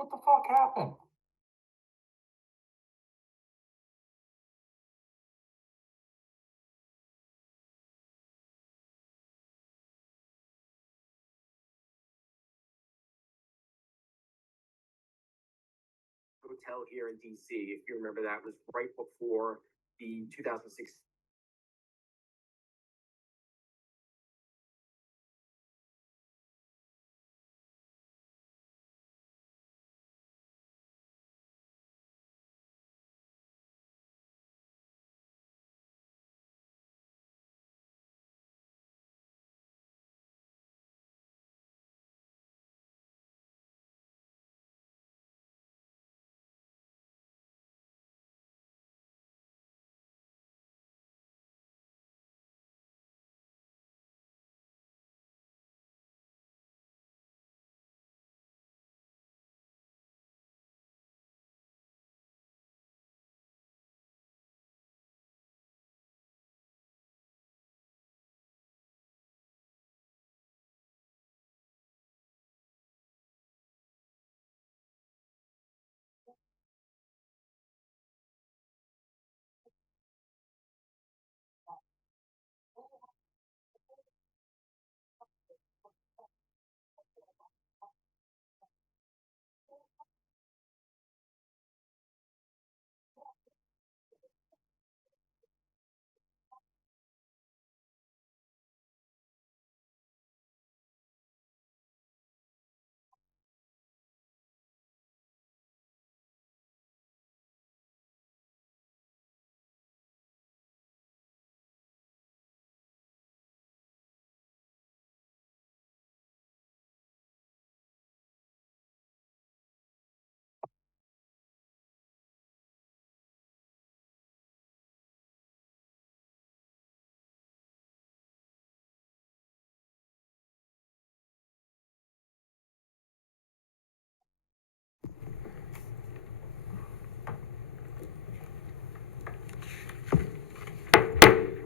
What the fuck happened? Hotel here in DC. If you remember, that was right before the 2006.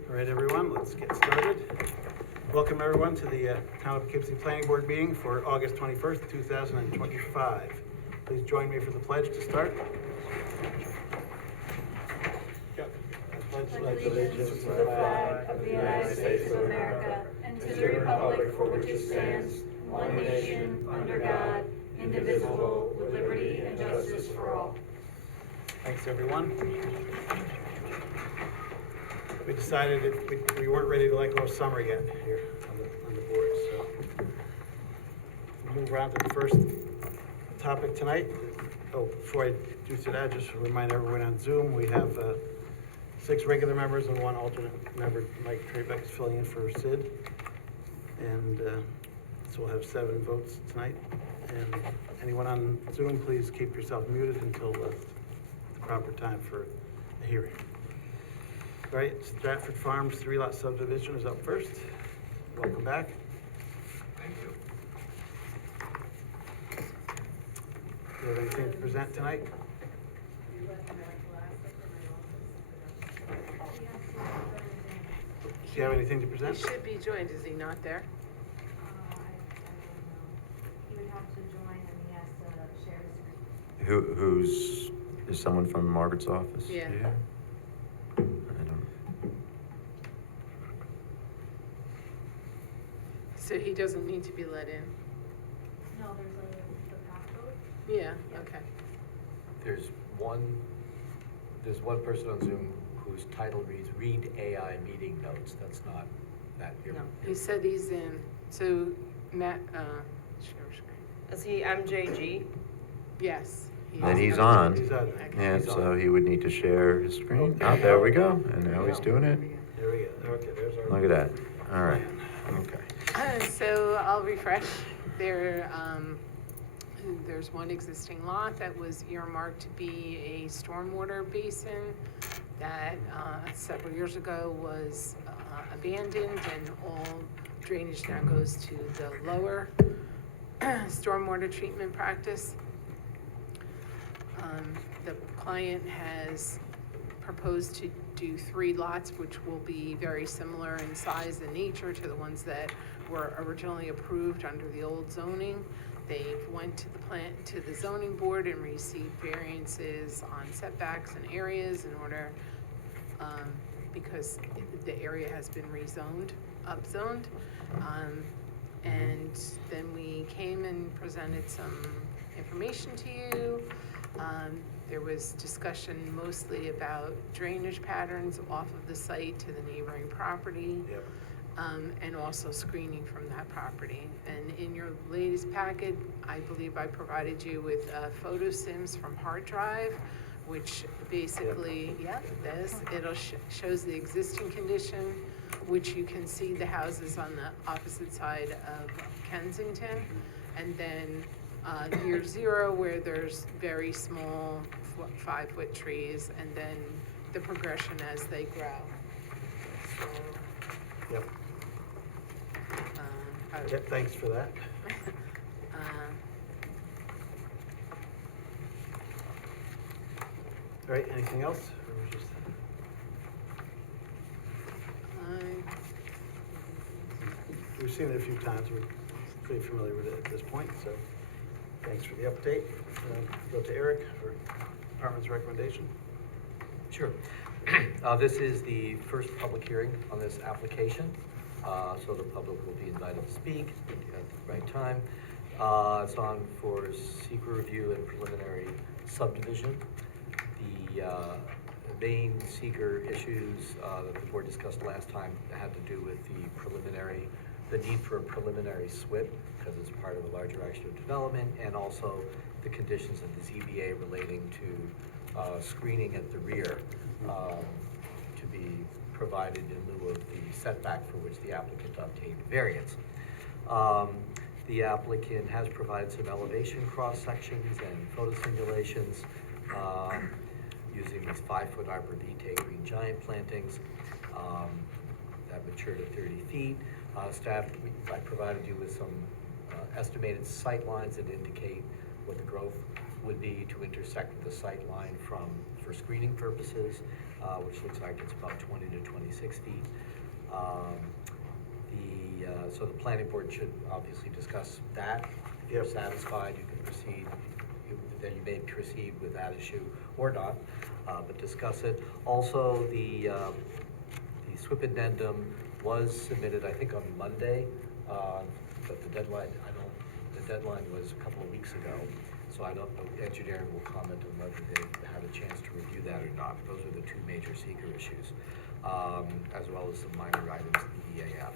All right, everyone, let's get started. Welcome, everyone, to the Town of Poughkeepsie Planning Board meeting for August 21st, 2025. Please join me for the pledge to start. I pledge allegiance to the flag of the United States of America and to the republic for which it stands, one nation, under God, indivisible, with liberty and justice for all. Thanks, everyone. We decided we weren't ready to let go of summer yet here on the board, so we'll move on to the first topic tonight. Oh, before I do that, just to remind everyone on Zoom, we have 6 regular members and 1 alternate member. Mike Trebeck is filling in for Sid, and so we'll have 7 votes tonight. And anyone on Zoom, please keep yourself muted until the proper time for a hearing. All right, Stratford Farms 3-lot subdivision is up first. Welcome back. Thank you. Do you have anything to present tonight? Do you have anything to He present? should be joined, is he not there? He would have to join and he has to share his screen. Is someone from Margaret's office? Yeah. I don't. So he doesn't need to be let in? No, there's the passcode. Yeah, okay. There's one person on Zoom whose title reads Read AI Meeting Notes. That's not that here. No, he said he's in. So Matt, share screen. Is he MJG? Yes. Then he's on. He's on. Okay. Yeah, so he would need to share his screen. Oh, there we go. And now he's doing it. There we go. Okay, there's our. Look at that. All right. Okay. So I'll refresh. There's one existing lot that was earmarked to be a stormwater basin that several years ago was abandoned, and all drainage now goes to the lower stormwater treatment practice. The client has proposed to do 3 lots, which will be very similar in size and nature to the ones that were originally approved under the old zoning. They went to the zoning board and received variances on setbacks and areas in order, because the area has been rezoned, upzoned. And then we came and presented some information to you. There was discussion mostly about drainage patterns off of the site to the neighboring property. Yep. And also screening from that property. And in your latest packet, I believe I provided you with photo sims from hard drive, which basically, shows the existing condition, which you can see the houses on the opposite side of Kensington. And then year 0, where there's very small 5-foot trees, and then the progression as they grow. So, Yep. Yep, thanks for that. All right, anything else? Or was just- We've seen it a few times, we're pretty familiar with it at this point, so thanks for the update. Go to Eric for department's recommendation. Sure. This is the first public hearing on this application, so the public will be invited to speak at the right time. It's on for secret review and preliminary subdivision. The main seeker issues that the board discussed last time had to do with the need for a preliminary SWIP, because it's part of a larger action of development, and also the conditions of the ZBA relating to screening at the rear to be provided in lieu of the setback for which the applicant obtained variance. The applicant has provided some elevation cross sections and photo simulations using these 5-foot arbor vitae green giant plantings that matured at 30 feet. Staff, I provided you with some estimated sight lines that indicate what the growth would be to intersect with the sight line for screening purposes, which looks like it's about 20 to 26 feet. So the planning board should obviously discuss that. If you're satisfied, you can proceed. Then you may proceed with that issue or not, but discuss it. Also, the SWIP addendum was submitted, I think, on Monday, but the deadline was a couple of weeks ago. So I don't know, engineering will comment on whether they've had a chance to review that or not. Those are the two major seeker issues, as well as some minor items in the EAF.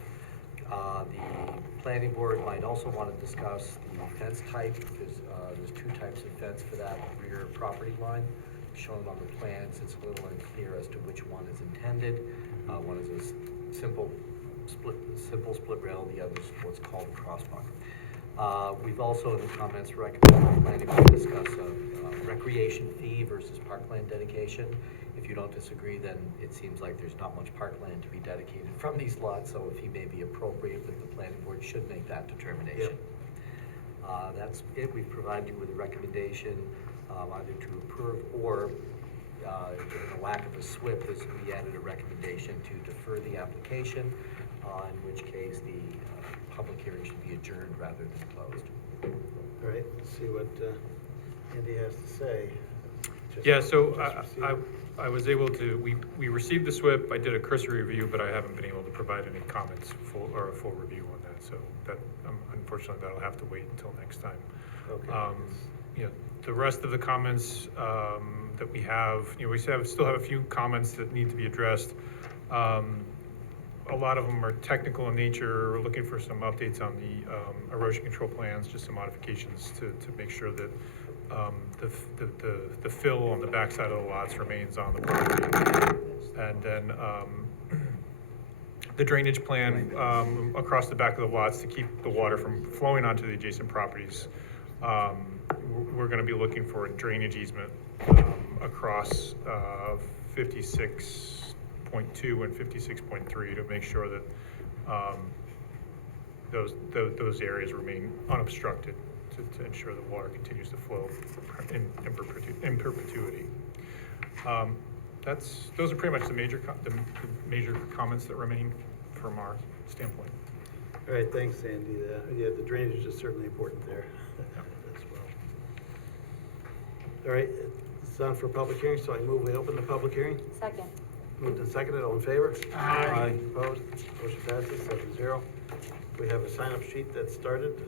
The planning board might also want to discuss the fence type, because there's 2 types of fence for that rear property line. Shown on the plans, it's a little unclear as to which one is intended. One is a simple split rail, the other is what's called a crossbuck. We've also, in the comments, recommended the planning board discuss a recreation fee versus parkland dedication. If you don't disagree, then it seems like there's not much parkland to be dedicated from these lots, so a fee may be appropriate, but the planning board should make that determination. That's it. We've provided you with a recommendation either to approve or, given the lack of a SWIP, we added a recommendation to defer the application, in which case the public hearing should be adjourned rather than closed. All right, let's see what Andy has to say. Yeah, so received. I was able to, we received the SWIP, I did a cursory review, but I haven't been able to provide any comments or a full review on that, so that, unfortunately, that'll have to wait until next time. Okay. You know, the rest of the comments that we have, you know, we still have a few comments that need to be addressed. A lot of them are technical in nature. We're looking for some updates on the erosion control plans, just some modifications to make sure that the fill on the backside of the lots remains on the property. And then the drainage plan across the back of the lots to keep the water from flowing onto the adjacent properties. We're going to be looking for a drainage easement across 56.2 and 56.3 to make sure that those areas remain unobstructed to ensure that water continues to flow in perpetuity. Those are pretty much the major comments that remain from our standpoint. All right, thanks, Andy. Yeah, the drainage is certainly important there as well. All right, it's on for public hearing, so I move we open the public hearing. Second. Moved and seconded, all in favor? Aye. Opposed? Motion passes 7-0. We have a sign-up sheet that started,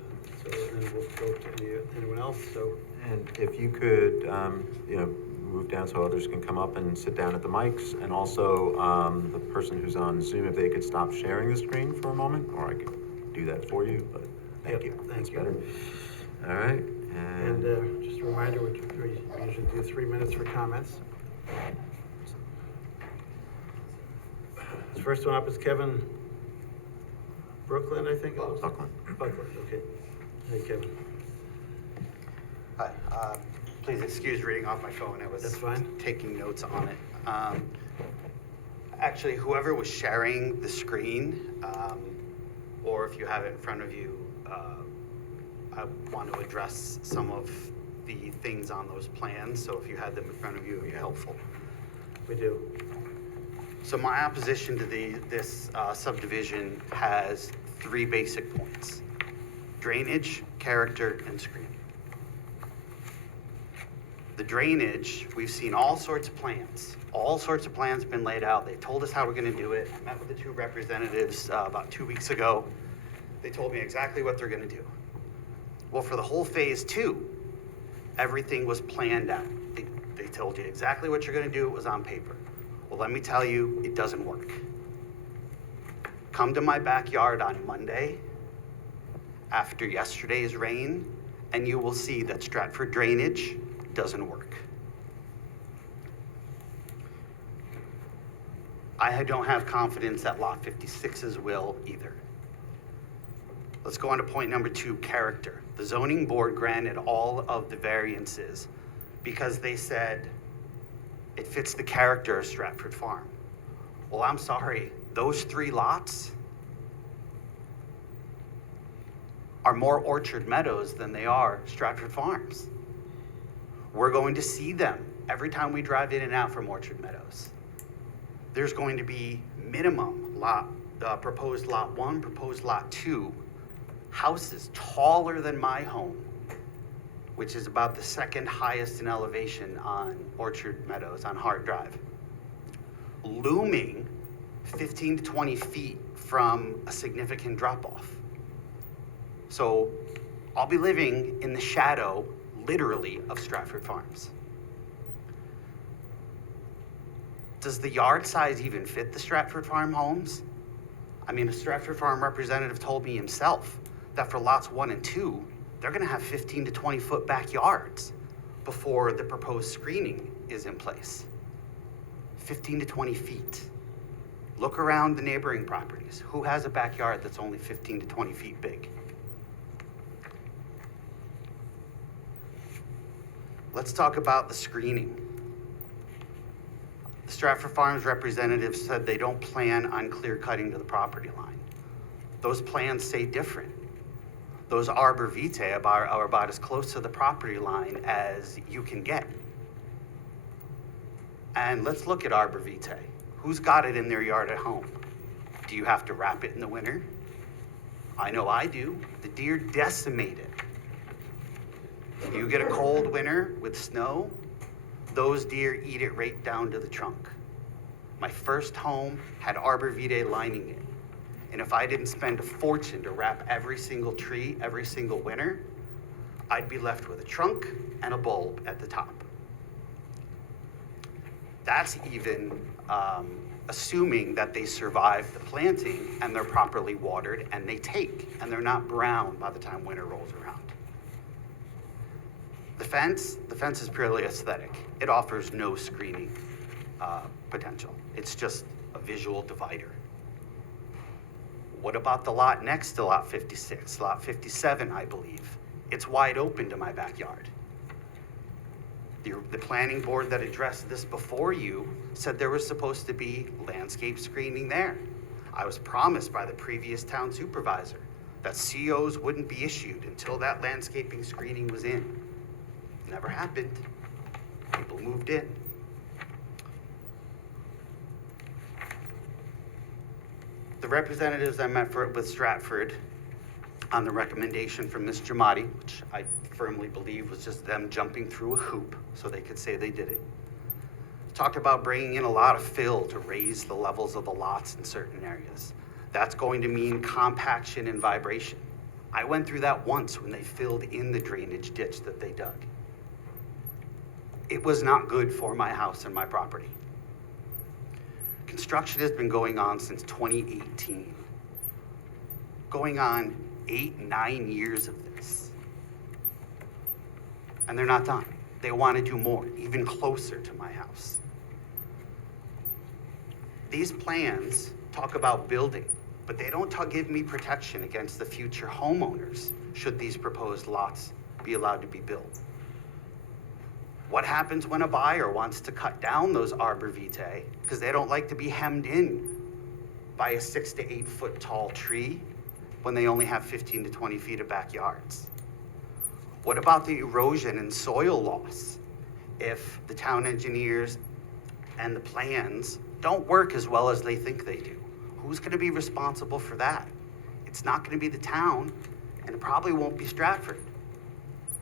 so then we'll go to anyone else, so. And if you could, move down so others can come up and sit down at the mics, and also, the person who's on Zoom, if they could stop sharing the screen for a moment, or I could do that for you, but thank you. Yep, thank That's you. better. All right, And just a reminder, we usually do 3 minutes for comments. The first one up is Kevin Brooklyn, I think it was? Buckland. Buckland, okay. Hey, Kevin. Hi, please excuse reading off my phone, I was That's fine. taking notes on it. Actually, whoever was sharing the screen, or if you have it in front of you, I want to address some of the things on those plans, so if you had them in front of you, it would be helpful. We do. So my opposition to this subdivision has 3 basic points: drainage, character, and screening. The drainage, we've seen all sorts of plans. All sorts of plans been laid out. They told us how we're gonna do it. I met with the 2 representatives about 2 weeks ago. They told me exactly what they're gonna do. Well, for the whole phase 2, everything was planned out. They told you exactly what you're gonna do. It was on paper. Well, let me tell you, it doesn't work. Come to my backyard on Monday after yesterday's rain, and you will see that Stratford drainage doesn't work. I don't have confidence that Lot 56's will either. Let's go on to point number 2, character. The zoning board granted all of the variances because they said it fits the character of Stratford Farm. Well, I'm sorry, those 3 lots are more Orchard Meadows than they are Stratford Farms. We're going to see them every time we drive in and out from Orchard Meadows. There's going to be minimum proposed lot 1, proposed lot 2, houses taller than my home, which is about the 2nd highest in elevation on Orchard Meadows on Hart Drive, looming 15 to 20 feet from a significant drop-off. So I'll be living in the shadow, literally, of Stratford Farms. Does the yard size even fit the Stratford Farm homes? I mean, a Stratford Farm representative told me himself that for lots 1 and 2, they're gonna have 15 to 20 foot backyards before the proposed screening is in place. 15 to 20 feet. Look around the neighboring properties. Who has a backyard that's only 15 to 20 feet big? Let's talk about the screening. The Stratford Farms representative said they don't plan on clear cutting to the property line. Those plans say different. Those arbor vitae are about as close to the property line as you can get. And let's look at arbor vitae. Who's got it in their yard at home? Do you have to wrap it in the winter? I know I do. The deer decimate it. You get a cold winter with snow, those deer eat it right down to the trunk. My first home had arbor vitae lining it. And if I didn't spend a fortune to wrap every single tree every single winter, I'd be left with a trunk and a bulb at the top. That's even assuming that they survive the planting and they're properly watered and they take and they're not brown by the time winter rolls around. The fence is purely aesthetic. It offers no screening potential. It's just a visual divider. What about the lot next to lot 56, lot 57, I believe? It's wide open to my backyard. The planning board that addressed this before you said there was supposed to be landscape screening there. I was promised by the previous town supervisor that COs wouldn't be issued until that landscaping screening was in. Never happened. People moved in. The representatives I met with Stratford on the recommendation from Ms. Jamadi, which I firmly believe was just them jumping through a hoop so they could say they did it. Talked about bringing in a lot of fill to raise the levels of the lots in certain areas. That's going to mean compaction and vibration. I went through that once when they filled in the drainage ditch that they dug. It was not good for my house and my property. Construction has been going on since 2018. Going on 8-9 years of this. And they're not done. They want to do more, even closer to my house. These plans talk about building, but they don't give me protection against the future homeowners should these proposed lots be allowed to be built. What happens when a buyer wants to cut down those arbor vitae because they don't like to be hemmed in by a 6 to 8 foot tall tree when they only have 15 to 20 feet of backyards? What about the erosion and soil loss if the town engineers and the plans don't work as well as they think they do? Who's going to be responsible for that? It's not going to be the town, and it probably won't be Stratford.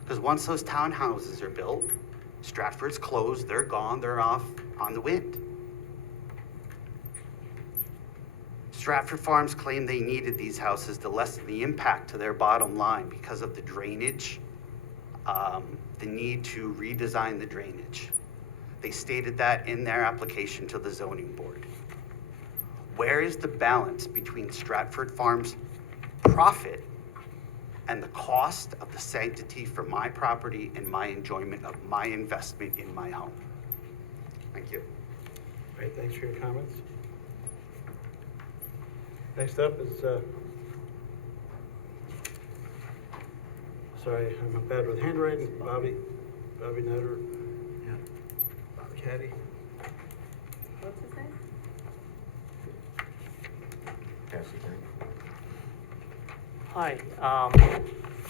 Because once those townhouses are built, Stratford's closed, they're gone, they're off on the wind. Stratford Farms claimed they needed these houses to lessen the impact to their bottom line because of the drainage, the need to redesign the drainage. They stated that in their application to the zoning board. Where is the balance between Stratford Farms' profit and the cost of the sanctity for my property and my enjoyment of my investment in my home? Thank you. Great, thanks for your comments. Next up is, sorry, I'm bad with handwriting, Bobby Nutter. Yeah. Bobby Caddy. What's his name? Pass it down. Hi,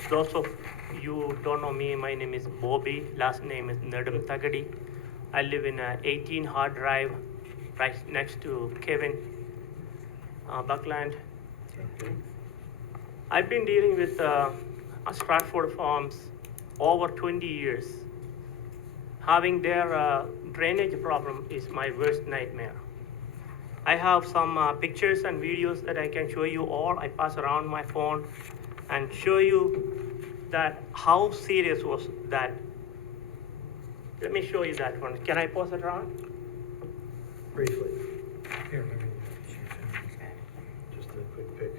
those of you don't know me, my name is Bobby, last name is Nadam Tagadi. I live in 18 Hard Drive, right next to Kevin, Buckland. Okay. I've been dealing with Stratford Farms over 20 years. Having their drainage problem is my worst nightmare. I have some pictures and videos that I can show you all. I pass around my phone and show you that how serious was that. Let me show you that one. Can I pass it around? Briefly, Here, let me. just a quick pick.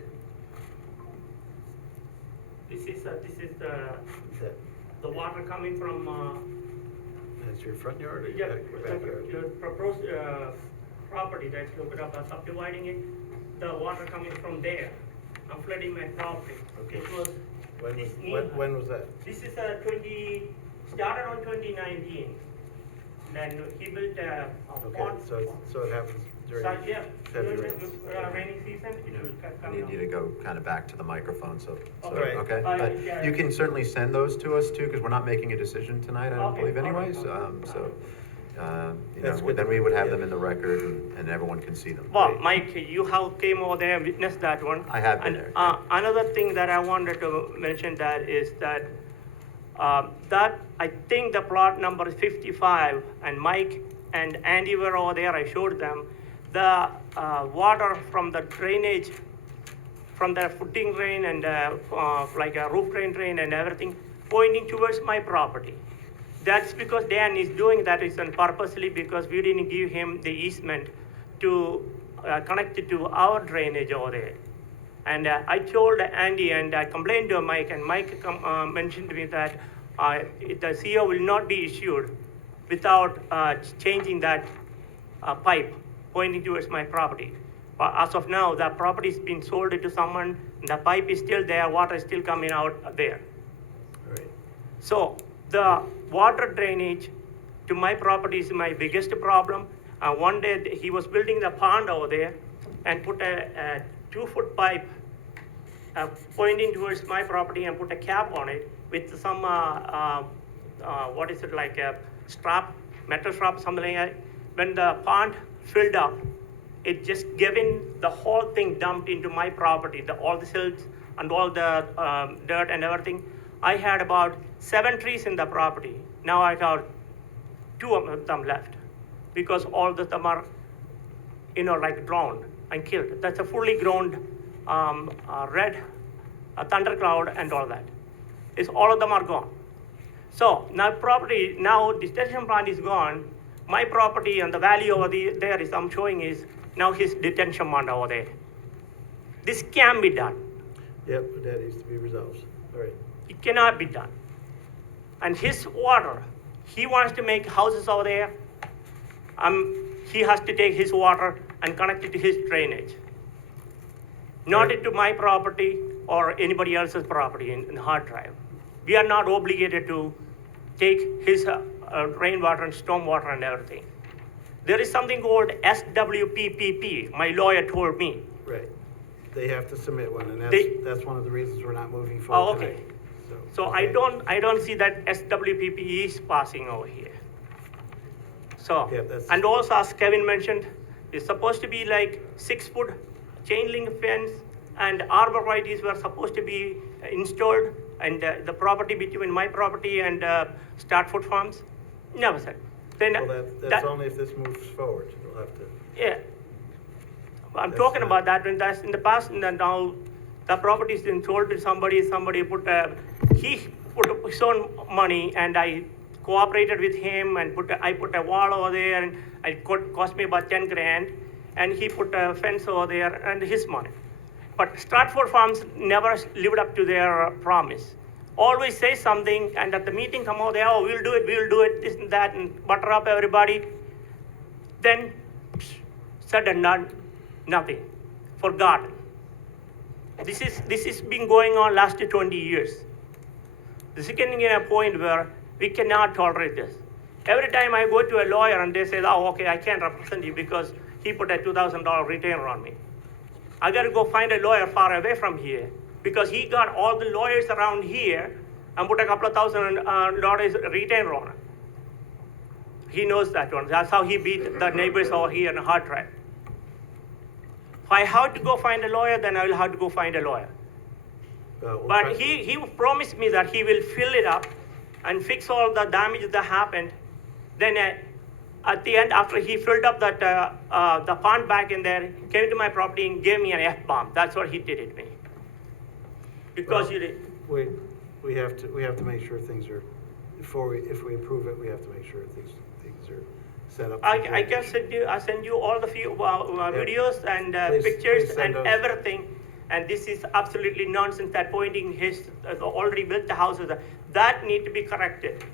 This is That, the water coming from that's your front yard or yeah, your backyard? your proposed property that you're subdividing it. The water coming from there. I'm flooding my property. Okay. It was When this was, near. when was that? This is started on 2019. Then he built a Okay, pond. so it happens during So, yeah, during February. the rainy season, it will I come need down. you to go kind of back to the microphone, so, Okay. okay? Yeah. But you can certainly send those to us too, because we're not making a decision tonight, I don't Okay, believe all right, anyways. okay. You That's know, good. then we would have them in the record and everyone can see them. Well, Mike, you have came over there, witnessed that one. I have been And, there. Another thing that I wanted to mention that is that, that I think the plot number is 55, and Mike and Andy were over there, I showed them. The water from the drainage, from the footing drain and like a roof drain and everything, pointing towards my property. That's because Dan is doing that reason purposely because we didn't give him the easement to connect it to our drainage over there. And I told Andy and I complained to Mike, and Mike mentioned to me that the CO will not be issued without changing that pipe pointing towards my property. But as of now, the property's been sold to someone, the pipe is still there, water is still coming out there. All right. So the water drainage to my property is my biggest problem. One day he was building the pond over there and put a 2-foot pipe pointing towards my property and put a cap on it with some, what is it, like a strap, metal strap, something like that. When the pond filled up, it just given the whole thing dumped into my property. All the silt and all the dirt and everything, I had about 7 trees in the property. Now I have 2 of them left because all of them are, like drowned and killed. That's a fully grown red thundercloud and all that. All of them are gone. So now detention plant is gone. My property and the value over there is I'm showing is now his detention pond over there. This can be done. Yep, but that needs to be resolved. All right. It cannot be done. And his water, he wants to make houses over there. He has to take his water and connect it to his drainage. Not Right. into my property or anybody else's property in hard drive. We are not obligated to take his rainwater and stormwater and everything. There is something called SWPPP, my lawyer told me. Right. They have to submit one, and They- that's one of the reasons we're not moving Oh, forward okay. tonight. So okay. I don't see that SWPP is passing over here. So, Yeah, that's- and also as Kevin mentioned, it's supposed to be like 6-foot chain link fence and arborvitaes were supposed to be installed and the property between my property and Stratford Farms, never said. Then Well, that's only if this moves forward. We'll have to, yeah. I'm That's talking not- about that when that's in the past and then now the property's been sold to somebody put he put his own money and I cooperated with him and I put a wall over there and it cost me about 10 grand and he put a fence over there and his money. But Stratford Farms never lived up to their promise. Always say something and at the meeting come out there, oh, we'll do it, this and that and butter up everybody. Then said and done nothing, forgotten. This is been going on last 20 years. This is getting in a point where we cannot tolerate this. Every time I go to a lawyer and they say, oh, okay, I can't represent you because he put a $2,000 retainer on me. I gotta go find a lawyer far away from here because he got all the lawyers around here and put a couple of $1,000 retainer on it. He knows that one. That's how he beat the neighbors over here in a hard drive. If I have to go find a lawyer, then I will have to go find a lawyer. we'll But try- he promised me that he will fill it up and fix all the damage that happened. Then at the end, after he filled up that the pond back in there, came to my property and gave me an F-bomb. That's what he did to me. Because Well, he did. we have to make sure things are, if we approve it, we have to make sure things are set up. for I can drainage. send you all the videos and Please pictures send and those. everything. And this is absolutely nonsense that pointing his already built the houses. That need to be corrected.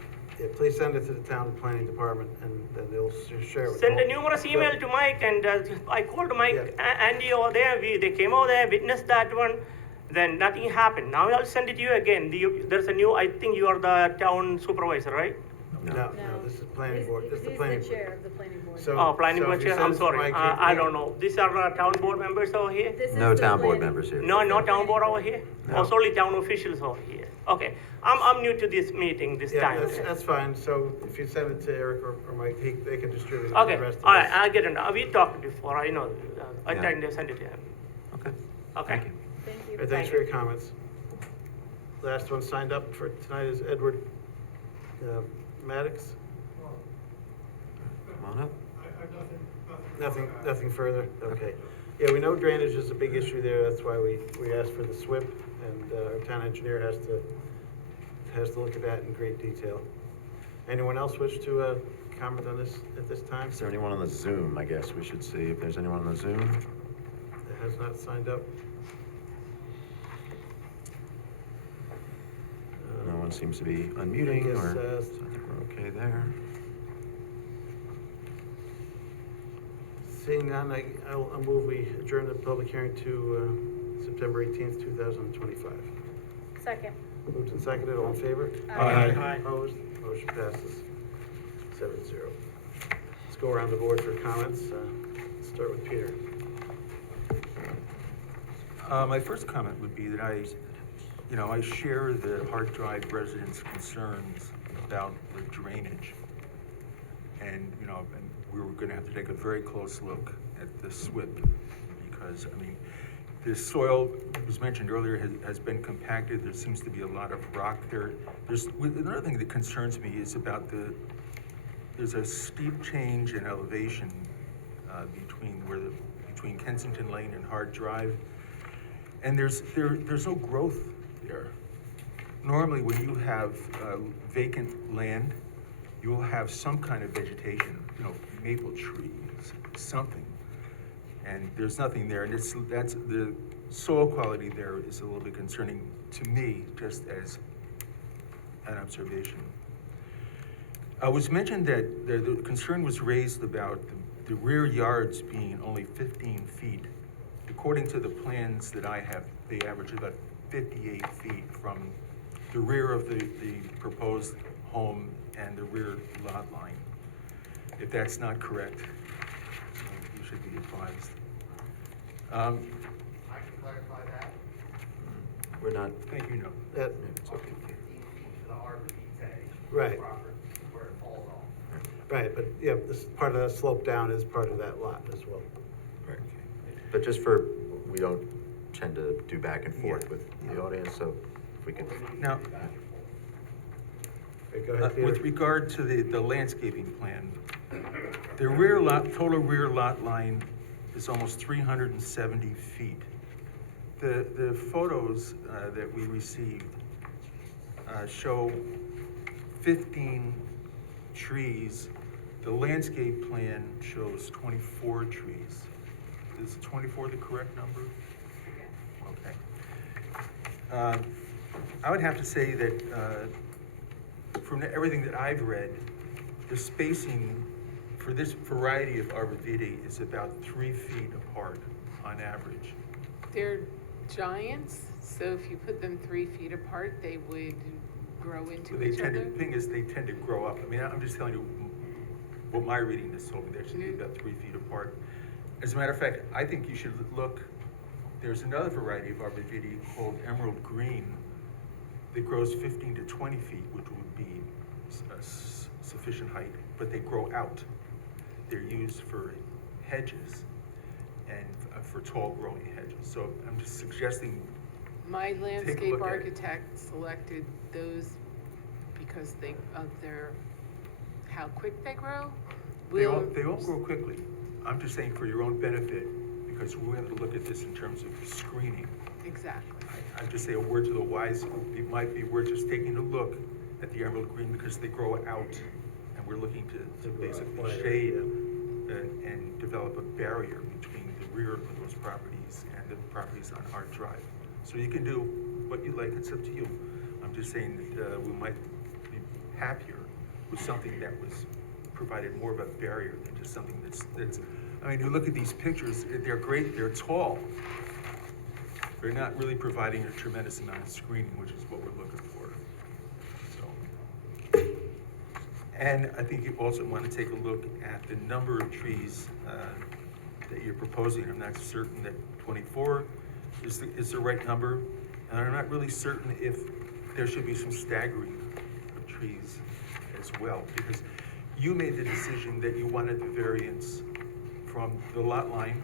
Yeah, please send it to the town planning department, and then they'll share it with. Send a all- numerous email to Mike, and I called Mike, Yeah. Andy over there. They came over there, witnessed that one. Then nothing happened. Now I'll send it to you again. There's a new. I think you are the town supervisor, right? No, this is planning board, this is the planning He's board. the chair of the planning board. So- Oh, planning so board if you chair. send I'm it to sorry. Mike, I don't know. These are town board members over here. This is No the town board planning- members here. No town board over here. No. Oh, it's only town officials over here. Okay. I'm new to this meeting this Yeah, time. that's fine, so if you send it to Eric or Mike, they can distribute it to Okay. the rest of us. All right. I'll get it. We talked before. I know. I Yeah. tried to send it to him. Okay. Okay. Thank you. Thank All you. right, thanks for your comments. Last one signed up for tonight is Edward Maddox. Come on up. Nothing further? Okay. Yeah, we know drainage is a big issue there, that's why we asked for the SWIP, and our town engineer has to look at that in great detail. Anyone else wish to comment on this at this time? Is there anyone on the Zoom? I guess we should see if there's anyone on the Zoom. That has not signed up? No one seems to be unmuting, I guess, or, so I think we're okay there. Seeing none, I'll move we adjourn the public hearing to September 18th, 2025. Second. Moved and seconded, all in favor? Aye. Opposed? Motion passes 7-0. Let's go around the board for comments. Let's start with Peter. My first comment would be that I share the hard drive residents' concerns about the drainage. And we were gonna have to take a very close look at the SWIP because, The soil, was mentioned earlier, has been compacted. There seems to be a lot of rock there. Another thing that concerns me is about there's a steep change in elevation between Kensington Lane and Hard Drive. And there's no growth there. Normally, when you have vacant land, you will have some kind of vegetation, maple trees, something. And there's nothing there, and that's the soil quality there is a little bit concerning to me, just as an observation. It was mentioned that the concern was raised about the rear yards being only 15 feet. According to the plans that I have, they average about 58 feet from the rear of the proposed home and the rear lot line. If that's not correct, you should be advised. I can clarify that. We're not, Thank you, no. That, it's okay. 15 feet to the arbor detail. Right. Proper, where it falls off. right, but yeah, this, part of that slope down is part of that lot as well. Right. But just we don't tend to do back and forth with the audience, so if we can. Now, Okay, go ahead, Peter. with regard to the landscaping plan, the total rear lot line is almost 370 feet. The photos that we received show 15 trees. The landscape plan shows 24 trees. Is 24 the correct number? Okay. I would have to say that from everything that I've read, the spacing for this variety of arborvitae is about 3 feet apart on average. They're giants, so if you put them 3 feet apart, they would grow into But each other. the thing is, they tend to grow up. I mean, I'm just telling you what my reading has told me, they should be about 3 feet apart. As a matter of fact, I think you should look, there's another variety of arborvitae called emerald green that grows 15 to 20 feet, which would be sufficient height, but they grow out. They're used for hedges and for tall growing hedges. So I'm just suggesting, My look landscape at it. architect selected those because of how quick they grow. they all grow quickly. I'm just saying for your own benefit, because we have to look at this in terms of screening. Exactly. I just say a word to the wise, it might be worth just taking a look at the emerald green because they grow out, and we're looking to basically wider, shade and develop a barrier between the rear of those properties and the properties on Hard Drive. So you can do what you like, it's up to you. I'm just saying that we might be happier with something that was provided more of a barrier than just something that's, I mean, you look at these pictures, they're great, they're tall. They're not really providing a tremendous amount of screening, which is what we're looking for. So, and I think you also want to take a look at the number of trees that you're proposing. I'm not certain that 24 is the right number, and I'm not really certain if there should be some staggering of trees as well, because you made the decision that you wanted the variance from the lot line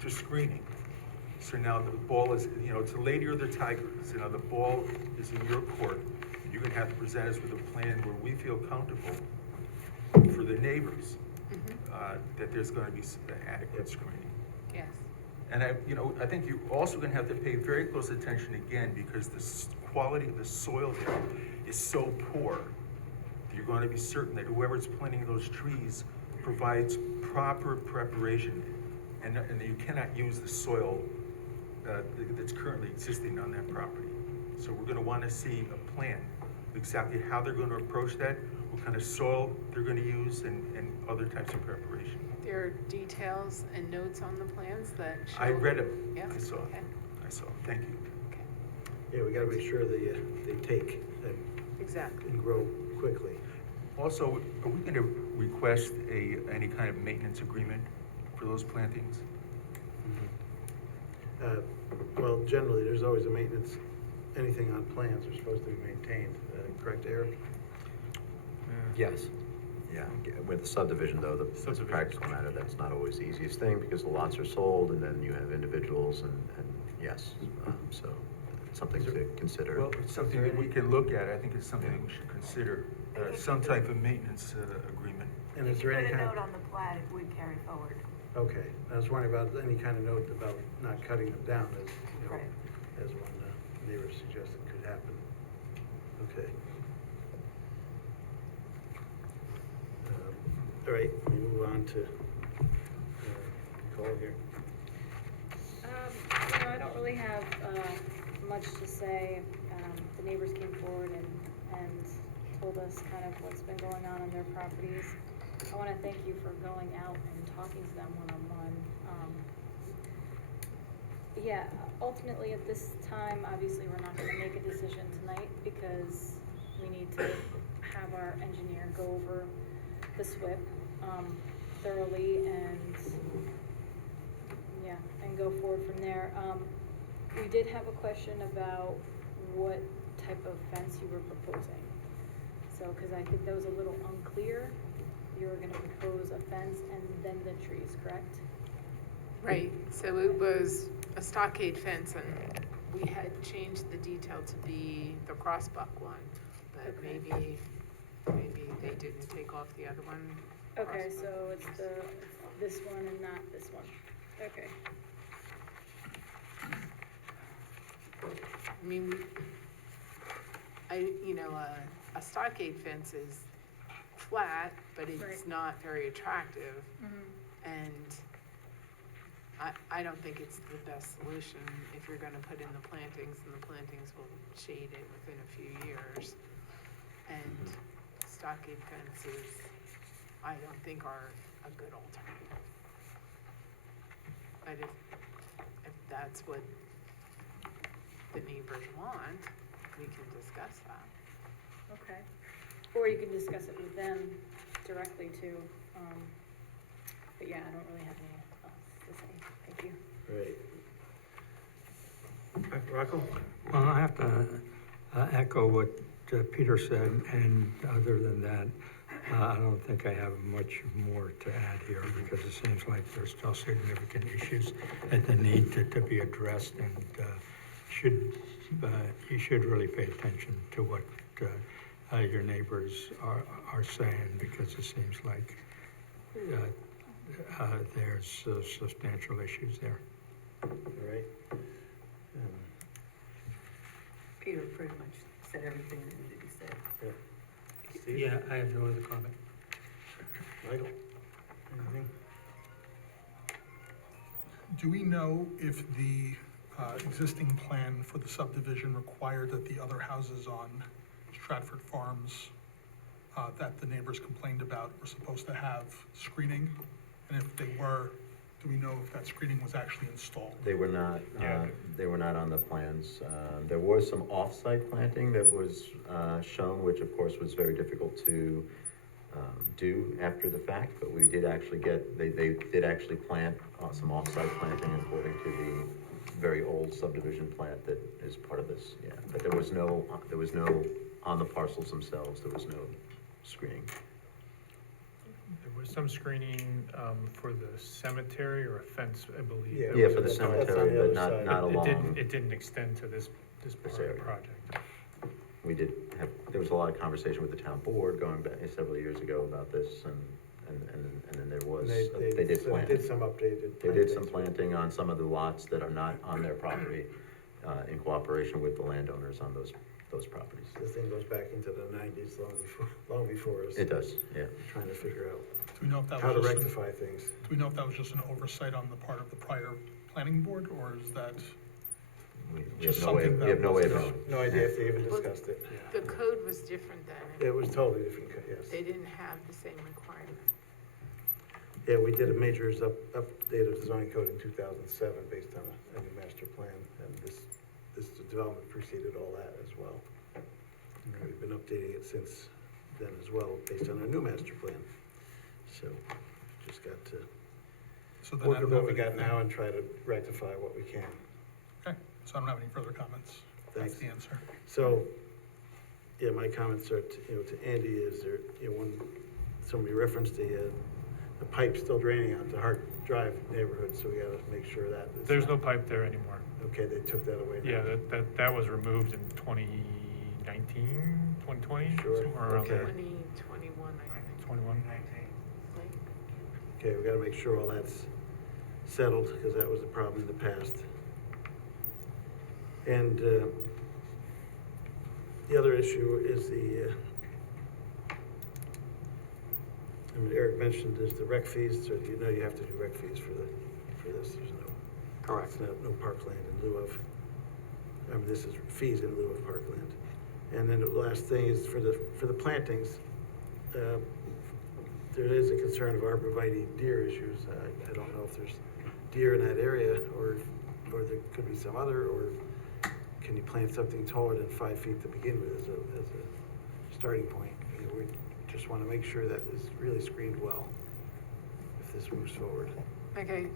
to screening. So now the ball is, it's the lady or the tiger. So now the ball is in your court. You're gonna have to present us with a plan where we feel comfortable for the neighbors, that there's gonna be adequate screening. Yes. And I think you're also gonna have to pay very close attention again, because the quality of the soil there is so poor. You're going to be certain that whoever's planting those trees provides proper preparation, and you cannot use the soil that's currently existing on that property. So we're gonna wanna see a plan, exactly how they're gonna approach that, what kind of soil they're gonna use, and other types of preparation. There are details and notes on the plans that show. I read them. Yeah, I saw okay. it. Thank you. Okay, Yeah, we gotta make sure they take exactly. and grow quickly. Also, are we gonna request any kind of maintenance agreement for those plantings? Well, generally, there's always a maintenance, anything on plans are supposed to be maintained, correct, Eric? Yes. Yeah, with the subdivision though, as a Subdivision. practical matter, that's not always the easiest thing because the lots are sold and then you have individuals and yes, so it's something to consider. Well, it's something that we can look at. I think it's something that we should consider, some type of maintenance agreement. And is there any Put a kind note of, on the plat, it would carry forward. okay, I was wondering about any kind of note about not cutting them down as, you know, Right. as one neighbor suggested could happen. Okay. All right, we move on to, Nicole here. I don't really have, much to say. The neighbors came forward and told us kind of what's been going on their properties. I wanna thank you for going out and talking to them one-on-one. Yeah, ultimately at this time, obviously, we're not gonna make a decision tonight because we need to have our engineer go over the SWIP, thoroughly and, yeah, and go forward from there. We did have a question about what type of fence you were proposing. So, cause I think that was a little unclear. You were gonna propose a fence and then the trees, correct? Right, so it was a stockade fence and we had changed the detail to be the crossbuck one, but Okay. maybe they didn't take off the other one. Okay, crossbuck. so it's this one and not this one. Okay. I mean, a stockade fence is flat, but it's Right. not very attractive. Mm-hmm. And I don't think it's the best solution if you're gonna put in the plantings, and the plantings will shade it within a few years. And stockade fences, I don't think are a good alternative. But if that's what the neighbors want, we can discuss that. Okay. Or you can discuss it with them directly too. But yeah, I don't really have any else to say. Thank you. Right. Rocco? Well, I have to echo what Peter said, and other than that, I don't think I have much more to add here, because it seems like there's still significant issues that need to be addressed, and you should really pay attention to what your neighbors are saying, because it seems like there's substantial issues there. All right. Peter pretty much said everything that needed to be said. Yeah. Steve? Yeah, I have no other comment. Michael? Anything? Do we know if the existing plan for the subdivision required that the other houses on Stratford Farms that the neighbors complained about were supposed to have screening? And if they were, do we know if that screening was actually installed? They were not, they were not on the plans. There was some off-site planting that was shown, which of course was very difficult to do after the fact, but we did actually they did actually plant some off-site planting according to the very old subdivision plat that is part of this, yeah. But there was no, on the parcels themselves, there was no screening. There was some screening for the cemetery or a fence, I believe. Yeah, Yeah, for the that's on the cemetery, but other not, side. not It along. didn't, it didn't extend to this part of area. the project. We did have, there was a lot of conversation with the town board going back several years ago about this, and then there was, they did plant. Did some updated. They did some planting on some of the lots that are not on their property, in cooperation with the landowners on those properties. This thing goes back into the 90s, long before us. It does, yeah. Trying to figure out Do we know if that how to was just, rectify things. do we know if that was just an oversight on the part of the prior planning board, or is that? We Just have no way, something we have no way of that was knowing. No idea if they even discussed it. The code was different then. It was totally different, yes. They didn't have the same requirement. Yeah, we did a major update of the zoning code in 2007 based on a new master plan, and this development preceded all that as well. And we've been updating it since then as well, based on our new master plan. So, just got to So then I work don't with have what we got anything. now and try to rectify what we can. Okay, so I don't have any further comments. That's the Thanks. answer. So, yeah, my comments are to Andy is there, one somebody referenced the pipe still draining onto Hart Drive neighborhood, so we gotta make sure that. it's There's no not- pipe there anymore. Okay, they took that away now. Yeah, that was removed in 2019, 2020, Sure, somewhere around okay. there. 2021, I think. 21. Okay, we gotta make sure all that's settled, because that was a problem in the past. And, the other issue is I mean, Eric mentioned is the rec fees, so you know you have to do rec fees for this, there's no. Correct. It's no parkland in lieu of, I mean, this is fees in lieu of parkland. And then the last thing is for the plantings, there is a concern of arborvitae deer issues. I don't know if there's deer in that area, or there could be some other, or can you plant something taller than 5 feet to begin with as a starting point? You know, we just wanna make sure that is really screened well if this moves forward. Okay,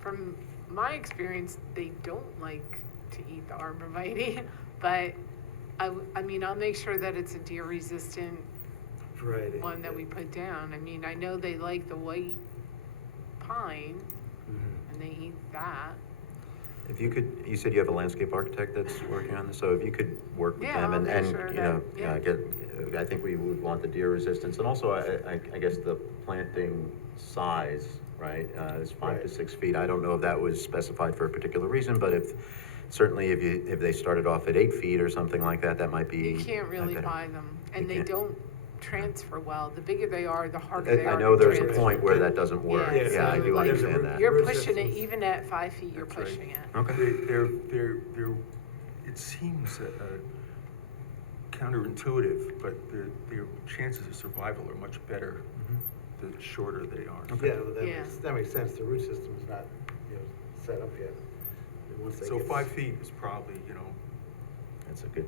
from my experience, they don't like to eat the arborvitae, but I mean, I'll make sure that it's a deer-resistant Variety. one that we put down. I mean, I know they like the white pine, Mhm. and they eat that. If you could, you said you have a landscape architect that's working on this, so if you could work with Yeah, them I'll and, make sure you know, that- get, I think we would want the deer resistance, and also, I guess the planting size, right, is 5 to Right. 6 feet. I don't know if that was specified for a particular reason, but certainly if they started off at 8 feet or something like that, that might be. You can't really better. buy them, and they can't. don't transfer well. The bigger they are, the harder they are I to know there's a transfer. point where that doesn't work, Yeah, yeah, I so, do like, understand that. You're Root pushing it, systems. even at 5 feet, you're That's right. pushing it. Okay. They're, it seems counterintuitive, but their chances of survival are much better the shorter they are. Yeah, well, Yeah. that makes sense. The root system is not, you know, set up yet. And once they So get- 5 feet is probably, That's a good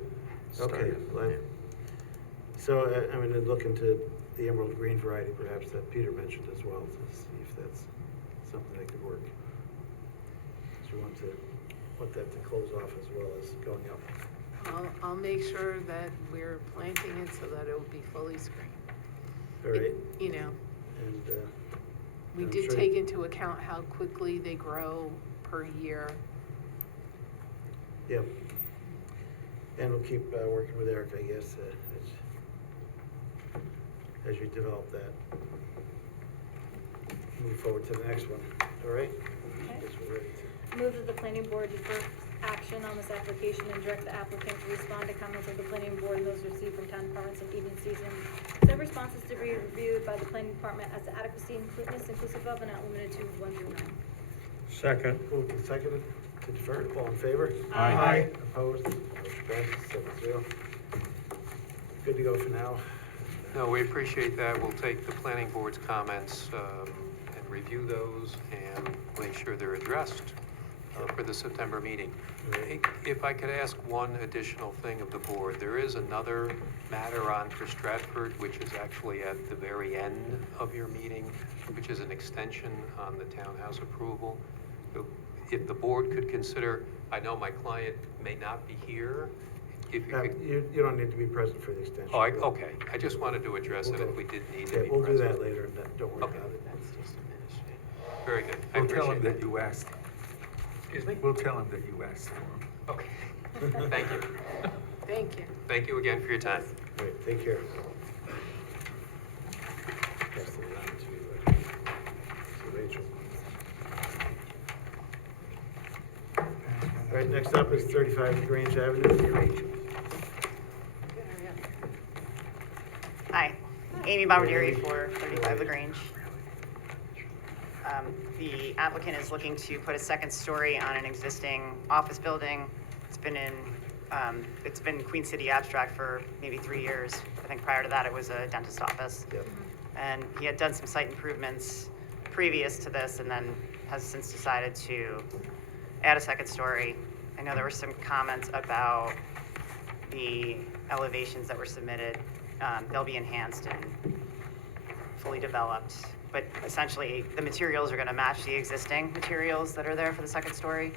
start. Okay, well, Yeah. so, I mean, then look into the emerald green variety perhaps that Peter mentioned as well, to see if that's something that could work. So we want that to close off as well as going up. I'll make sure that we're planting it so that it will be fully screened. All right, You know, and, we I'm did sure- take into account how quickly they grow per year. yep. And we'll keep, working with Eric, I guess, as you develop that. Move forward to the next one, all right? Okay. Guess we're ready to. Move that the planning board defer action on this application and direct the applicant to respond to comments of the planning board and those received from town departments in evening season. Said responses to be reviewed by the planning department as to adequacy and completeness inclusive of and not limited to 1 through 9. Second. Moved and seconded to defer, all in favor? Aye. Opposed? Motion passes 7-0. Good to go for now. No, we appreciate that. We'll take the planning board's comments and review those and make sure they're addressed for the September meeting. If I could ask one additional thing of the board, there is another matter on for Stratford, which is actually at the very end of your meeting, which is an extension on the townhouse approval. So if the board could consider, I know my client may not be here, if you could. You don't need to be present for the extension. Oh, okay, I just wanted to address it if we did need to Yeah, be we'll do present. that later, don't worry Okay. about it. That's just administrative. Very good, I we'll tell them appreciate that you asked. Excuse me? We'll tell them that you asked for them. Okay, thank you. Thank you. Thank you again for your time. All right, take care. Pass it around to Rachel. All right, next up is 35 Grange Avenue. Hi, Amy Bombardieri for 35 LaGrange. The applicant is looking to put a second story on an existing office building. It's been Queen City Abstract for maybe 3 years. I think prior to that, it was a dentist office. Yep. And he had done some site improvements previous to this and then has since decided to add a second story. I know there were some comments about the elevations that were submitted. They'll be enhanced and fully developed. But essentially, the materials are gonna match the existing materials that are there for the second story.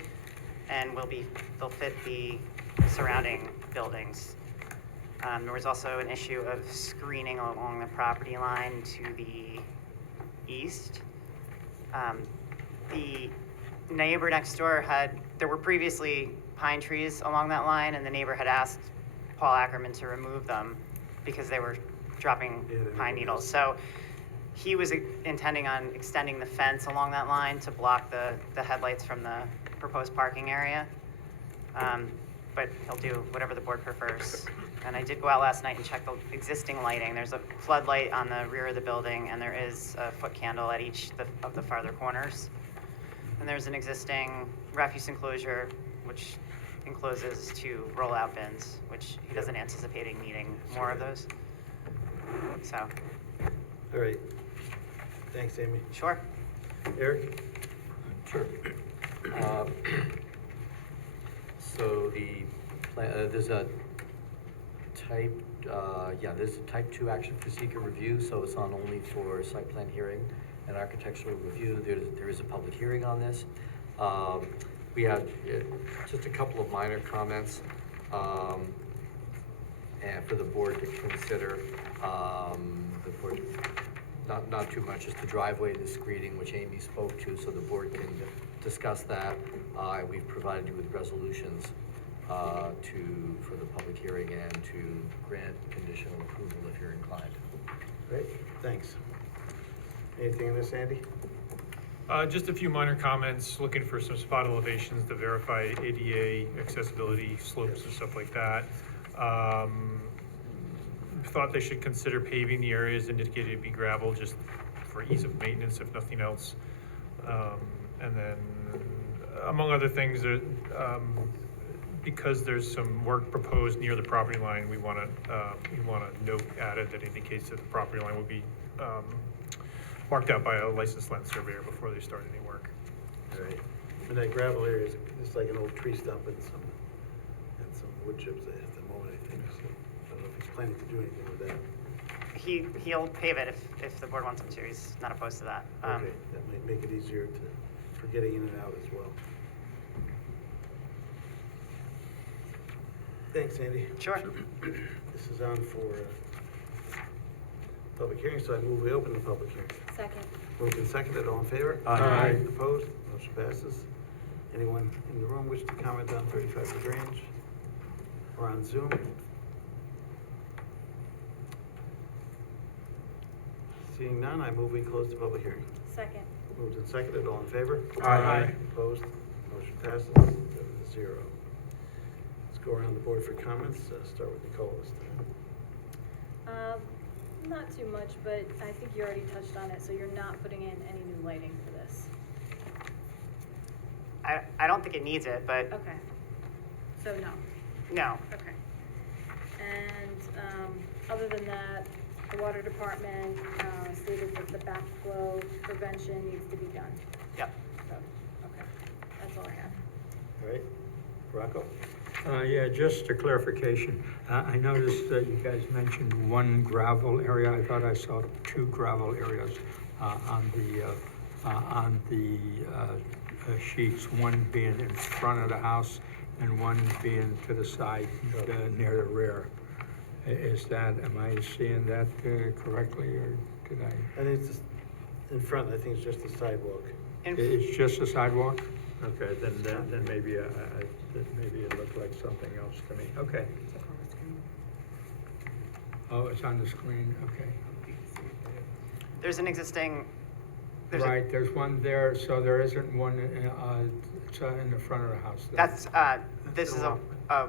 And they'll fit the surrounding buildings. There was also an issue of screening along the property line to the east. The neighbor next door there were previously pine trees along that line, and the neighbor had asked Paul Ackerman to remove them because they were dropping pine needles. So he was intending on extending the fence along that line to block the headlights from the proposed parking area. But he'll do whatever the board prefers. And I did go out last night and check the existing lighting. There's a floodlight on the rear of the building, and there is a foot candle at each of the farther corners. And there's an existing refuse enclosure, which encloses 2 rollout bins, which he doesn't anticipate needing more of those. So, All right. Thanks, Amy. sure. Eric? Sure. So there's a type 2 action for seeker review, so it's on only for site plan hearing and architectural review. There is a public hearing on this. We have just a couple of minor comments and for the board to consider. The board, not too much, just the driveway, the screening, which Amy spoke to, so the board can discuss that. We've provided you with resolutions for the public hearing and to grant conditional approval if you're inclined. Great, thanks. Anything on this, Andy? Just a few minor comments, looking for some spot elevations to verify ADA accessibility, slopes and stuff like that. Thought they should consider paving the areas indicated to be gravel, just for ease of maintenance, if nothing else. And then, among other things, because there's some work proposed near the property line, we want a note added that indicates that the property line will be marked out by a licensed land surveyor before they start any work. All right. And that gravel area is just like an old tree stump and some wood chips there at the moment, I think. So I don't know if he's planning to do anything with that. He'll pave it if the board wants him to. He's not opposed to that. Okay, that might make it easier for getting in and out as well. Thanks, Andy. Sure. This is on for public hearing, so I move we open the public hearing. Second. Moved and seconded, all in favor? Aye. Opposed? Motion passes. Anyone in the room wish to comment on 35 LaGrange? Or on Zoom? Seeing none, I move we close the public hearing. Second. Moved and seconded, all in favor? Aye. Opposed? Motion passes 7-0. Let's go around the board for comments. Start with Nicole this time. Not too much, but I think you already touched on it, so you're not putting in any new lighting for this. I don't think it needs it, but Okay. So no. no. Okay. And, other than that, the water department, stated that the backflow prevention needs to be done. Yep. So, okay, that's all I have. All right, Rocco? Yeah, just a clarification. I noticed that you guys mentioned 1 gravel area. I thought I saw 2 gravel areas on the sheets, one being in front of the house and one being to the side near the rear. Am I seeing that correctly, or did I? I think it's just in front, I think it's just the sidewalk. It's just a sidewalk? Okay, then maybe it looked like something else to me. Okay. Oh, it's on the screen, okay. There's an existing. Right, there's one there, so there isn't one, it's in the front of the house. then. That's this is a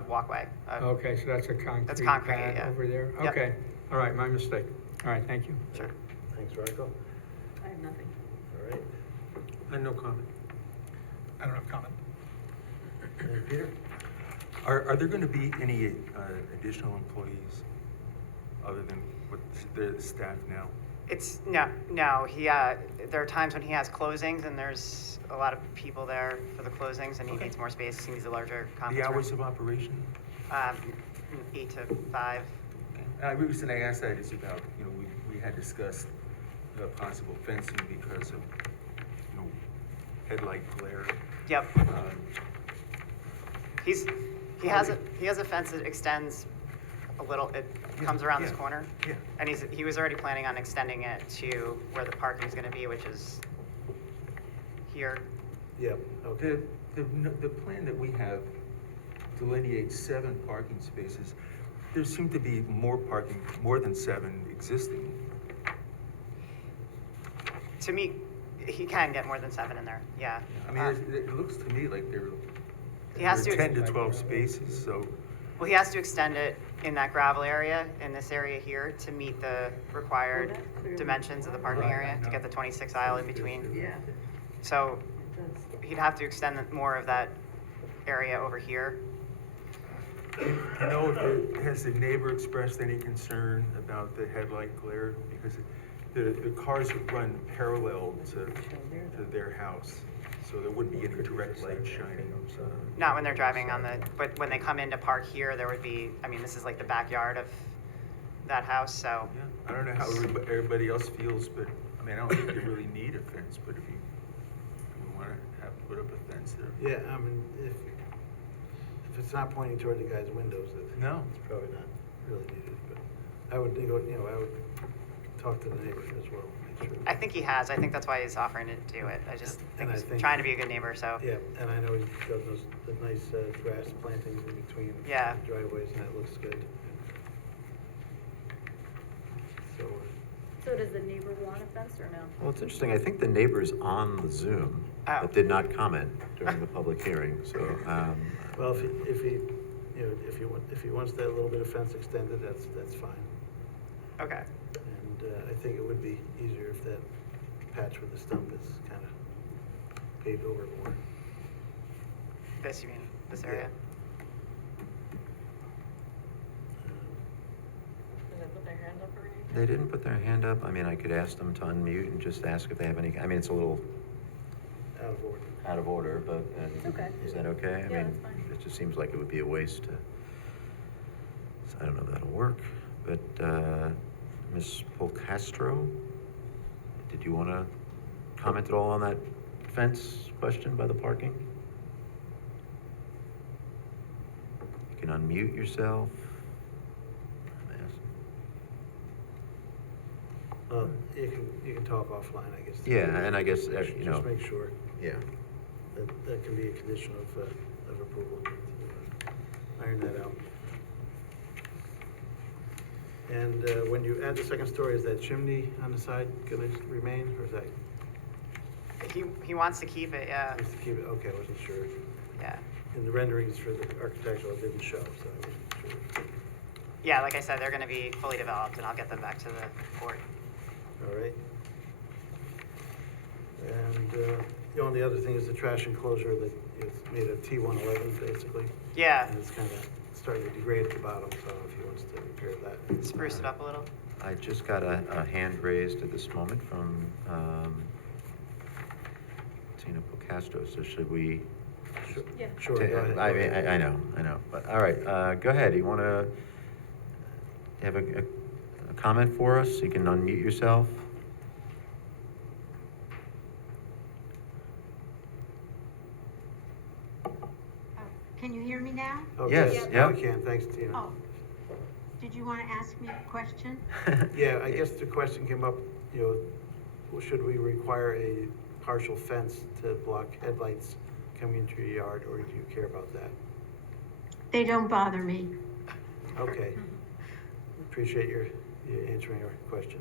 walkway. Okay, so that's a concrete concrete, pad yeah. over there? Yep. Okay, all right, my mistake. All right, thank you. Sure. Thanks, Rocco. I have nothing. All right. And no comment. I don't have comment. And Peter? Are there going to be any additional employees other than what the staff now? It's no. He there are times when he has closings and there's a lot of people there for the closings and he needs more space. He needs a larger conference The room. hours of operation? 8 to 5. The reason I asked that is about, we had discussed possible fencing because of, headlight glare. Yep. He has a fence that extends a little, it comes around this yeah, corner. yeah. And he was already planning on extending it to where the parking's gonna be, which is here. Yep, okay. The plan that we have delineates 7 parking spaces. There seem to be more parking, more than 7 existing. To me, he can get more than 7 in there, yeah. I mean, it looks to me like there He has are to 10 to 12 spaces, so. Well, he has to extend it in that gravel area, in this area here, to meet the required dimensions of the parking area, to get the 26 aisle in between. Yeah. So he'd have to extend more of that area over here. You know, has the neighbor expressed any concern about the headlight glare? Because the cars run parallel to their house, so there wouldn't be any direct light shining. Not when they're driving on the, but when they come in to park here, there would be, I mean, this is like the backyard of that house, so. Yeah, I don't know how everybody else feels, but, I mean, I don't think you really need a fence, but if you want to have, put up a fence there. Yeah, I mean, if it's not pointing toward the guy's windows, No. it's probably not really needed, but I would, I would talk to the neighbor as well, make sure. I think he has, I think that's why he's offering to do it. I just And think I he's think- trying to be a good neighbor, so. Yeah, and I know he's got the nice grass plantings in between Yeah. the driveways, and that looks good. So, So does the neighbor want a fence or no? Well, it's interesting, I think the neighbor's on the Zoom Oh. that did not comment during the public hearing, so, well, if he wants that little bit of fence extended, that's fine. Okay, And I think it would be easier if that patch with the stump is kind of paved over more. this, you mean, this area? Did they put their hand up or anything? they didn't put their hand up. I mean, I could ask them to unmute and just ask if they have any, I mean, it's a little Out of order. out of order, but, Okay. is that okay? I Yeah, mean, that's fine. it just seems like it would be a waste to, so I don't know if that'll work, but, Ms. Polcastro, did you want to comment at all on that fence question by the parking? You can unmute yourself. You can talk offline, I guess. Yeah, and I guess, you know. Just make sure. Yeah. That can be a condition of approval, to iron that out. And when you add the second story, is that chimney on the side gonna remain, or is that, He wants to keep it, yeah, just to keep it, okay, I wasn't sure. yeah. In the renderings for the architectural, it didn't show, so I wasn't sure. Yeah, like I said, they're gonna be fully developed, and I'll get them back to the board. All right. And the only other thing is the trash enclosure that is made of T111, basically. Yeah, And it's kind of starting to degrade at the bottom, so if he wants to repair that. spruce it up a little. I just got a hand raised at this moment from Tina Polcastro, so should we? Yeah. Sure, go ahead. I mean, I know, but, all right, go ahead, you want to have a comment for us? You can unmute yourself. Can you hear me now? Okay, Yes, now yeah. we can, thanks, Tina. Oh, did you want to ask me a question? Yeah, I guess the question came up, should we require a partial fence to block headlights coming into your yard, or do you care about that? They don't bother me. Okay. Appreciate you answering our question.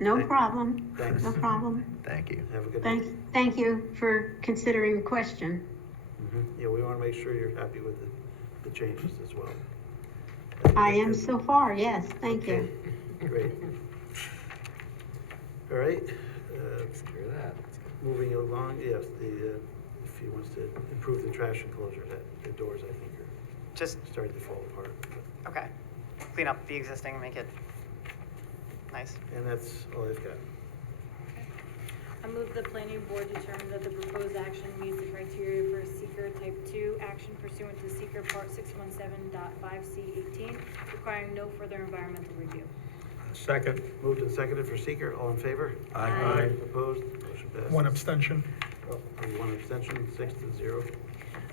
No Thank- problem. Thanks. No problem. Thank you. Have a good night. Thank you for considering the question. Yeah, we want to make sure you're happy with the changes as well. I am so far, yes, thank you. Great. All right. Screw that. Moving along, yes, if he wants to improve the trash enclosure, the doors, I think, are Just, starting to fall apart. okay, clean up the existing, make it nice. And that's all I've got. I move the planning board determine that the proposed action meets the criteria for a seeker type 2 action pursuant to seeker part 617.5C18, requiring no further environmental review. Second. Moved and seconded for seeker, all in favor? Aye. Opposed? Motion passes. One abstention. Oh, and one abstention, 6-0.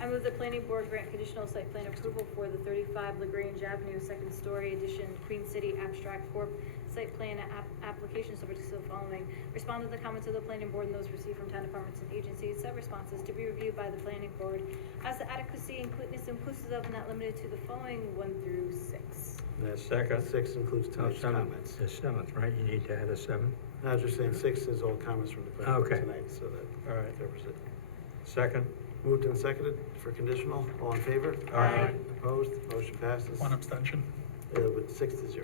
I move the planning board grant conditional site plan approval for the 35 LaGrange Avenue, second story addition, Queen City Abstract Corp. Site plan application subject to the following. Respond to the comments of the planning board and those received from town departments and agencies. Set responses to be reviewed by the planning board as the adequacy and completeness inclusive of and not limited to the following 1 through 6. That's Second. 6 includes tonight's Seventh. comments. The seventh, right? You need to add a seventh? No, I was just saying 6 is all comments from the planning board Okay. tonight, so that All right. covers it. Second? Moved and seconded for conditional, all in favor? Aye. Opposed, motion passes. One abstention. With 6-0.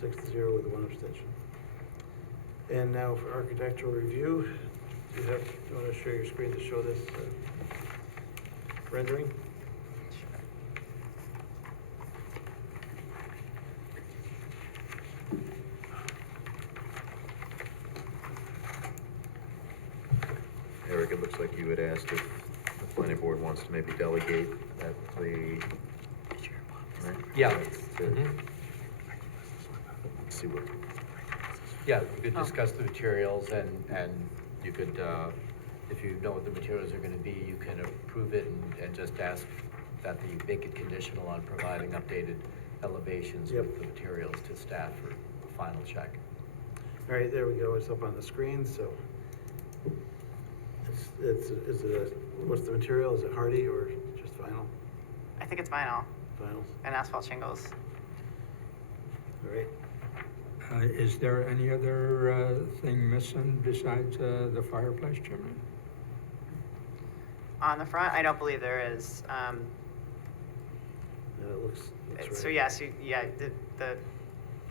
6-0 with 1 abstention. And now for architectural review, do you want to share your screen to show this rendering? Eric, it looks like you had asked if the planning board wants to maybe delegate that the, right? Yeah. To see what, Yeah, you could discuss the materials and you could, if you know what the materials are gonna be, you can approve it and just ask that you make it conditional on providing updated elevations Yep. with the materials to staff for a final check. All right, there we go, it's up on the screen, so. Is it what's the material? Is it hardy or just vinyl? I think it's vinyl Vinyls, and asphalt shingles. all right. Is there any other thing missing besides the fireplace chimney? On the front, I don't believe there is. Yeah, it looks right. So yes, the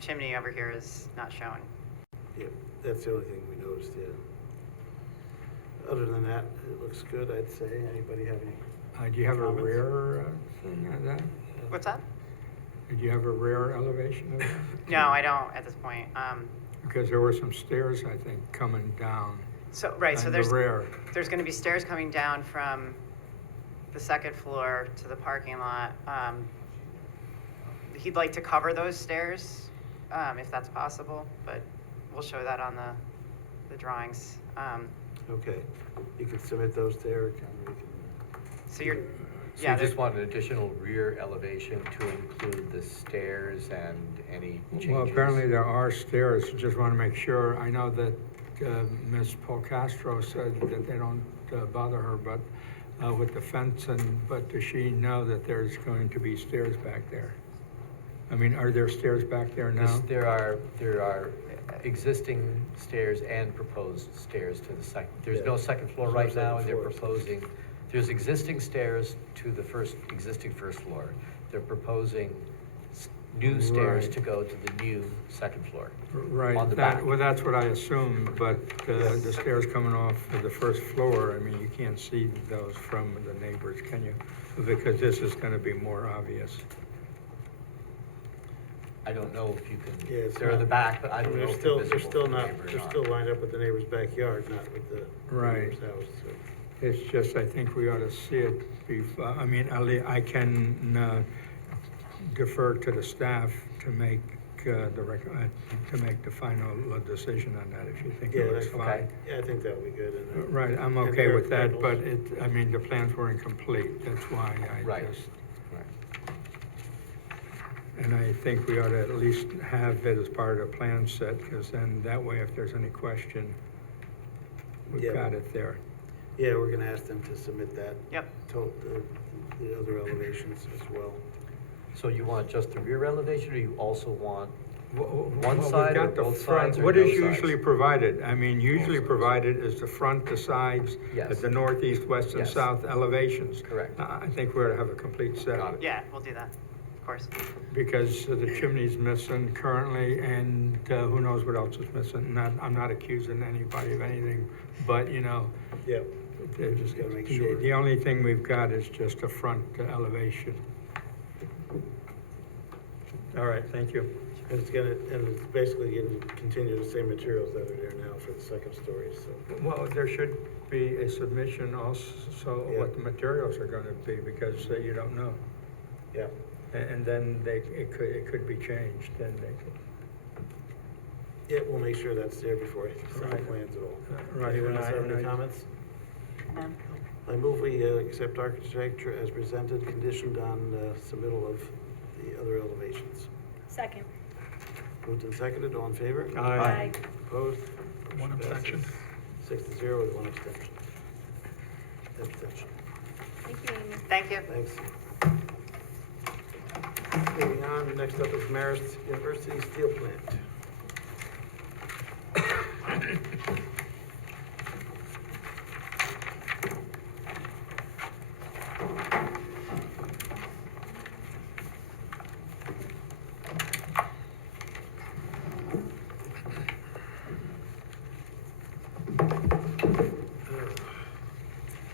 chimney over here is not shown. Yeah, that's the only thing we noticed, yeah. Other than that, it looks good, I'd say. Anybody have any? Do you have a Comments? rear thing of that? What's that? Did you have a rear elevation of that? No, I don't at this point. Because there were some stairs, I think, coming down. So on the rear. there's going to be stairs coming down from the second floor to the parking lot. He'd like to cover those stairs, if that's possible, but we'll show that on the drawings. Okay, you can submit those to Eric and we can. So you're, So yeah, you just want an additional rear elevation to include the stairs and any changes? Well, apparently there are stairs, just want to make sure. I know that Ms. Polcastro said that they don't bother her, but with the fence, but does she know that there's going to be stairs back there? I mean, are there stairs back there now? There are existing stairs and proposed stairs to the second. There's no second floor There's no right now, and second they're floor. proposing, there's existing stairs to the existing first floor. They're proposing new stairs Right. to go to the new second floor. Right, on the back. well, that's what I assumed, but the stairs coming off of the first floor, I mean, you can't see those from the neighbors, can you? Because this is gonna be more obvious. I don't know if you Yeah, can, it's they're in the not- back, but I I don't mean, know they're if still, they're they're visible still from the not, neighbor or they're not. still lined up with the neighbor's backyard, not with the Right. neighbor's house, so. It's just, I think we ought to see it before, I mean, I can defer to the staff to make to make the final decision on that, if you think Yeah, it looks that's fine. okay. Yeah, I think that would be good. And, Right, I'm and okay Eric with that, Nichols. but I mean, the plans were incomplete, that's why I Right. just. Right. And I think we ought to at least have it as part of the plan set, because then that way, if there's any question, we've Yeah. got it there. Yeah, we're gonna ask them to submit that. Yep. The other elevations as well. So you want just the rear elevation, or you also want Well, one we've side or got the both front. sides or What no is sides? usually provided? I mean, usually sides. provided is the front, the sides, Yes. the northeast, west, and Yes. south elevations. Correct. I think we ought to have a complete set. Got it. yeah, we'll do that, of course. Because the chimney's missing currently, and who knows what else is missing. I'm not accusing anybody of anything, but, you know, Yeah, just gotta make sure. the only thing we've got is just a front elevation. All right, thank you. And it's basically gonna continue the same materials that are there now for the second story, so. Well, there should be a submission also of Yeah. what the materials are gonna be, because you don't know. Yeah. And then it could be changed, then they could. Yeah, we'll make sure that's there before I sign Right. plans at all. Right, Anyone and else I- have and any I- comments? I move we accept architecture as presented, conditioned on submittal of the other elevations. Second. Moved and seconded, all in favor? Aye. Opposed? One Motion abstention. passes 6-0 with one abstention. Abstention. Thank you, Amy. Thank you. Thanks. Moving on, next up is Marist University Steel Plant.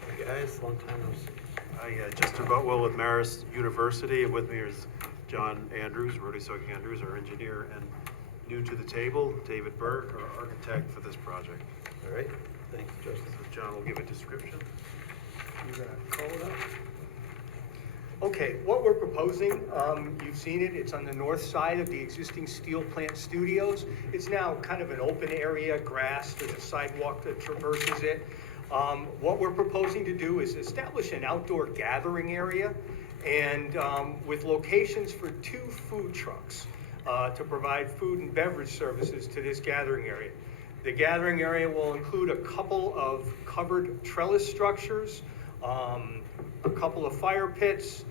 Hey guys, long time no see. I Justin Butwell with Marist University, and with me is John Andrews, Rudisog Andrews, our engineer, and new to the table, David Burke, our architect for this project. All right, thanks, Justin. So John will give a description. You gonna call it up? Okay, what we're proposing, you've seen it, it's on the north side of the existing steel plant studios. It's now kind of an open area, grass, there's a sidewalk that traverses it. What we're proposing to do is establish an outdoor gathering area and with locations for 2 food trucks to provide food and beverage services to this gathering area. The gathering area will include a couple of covered trellis structures, a couple of fire pits,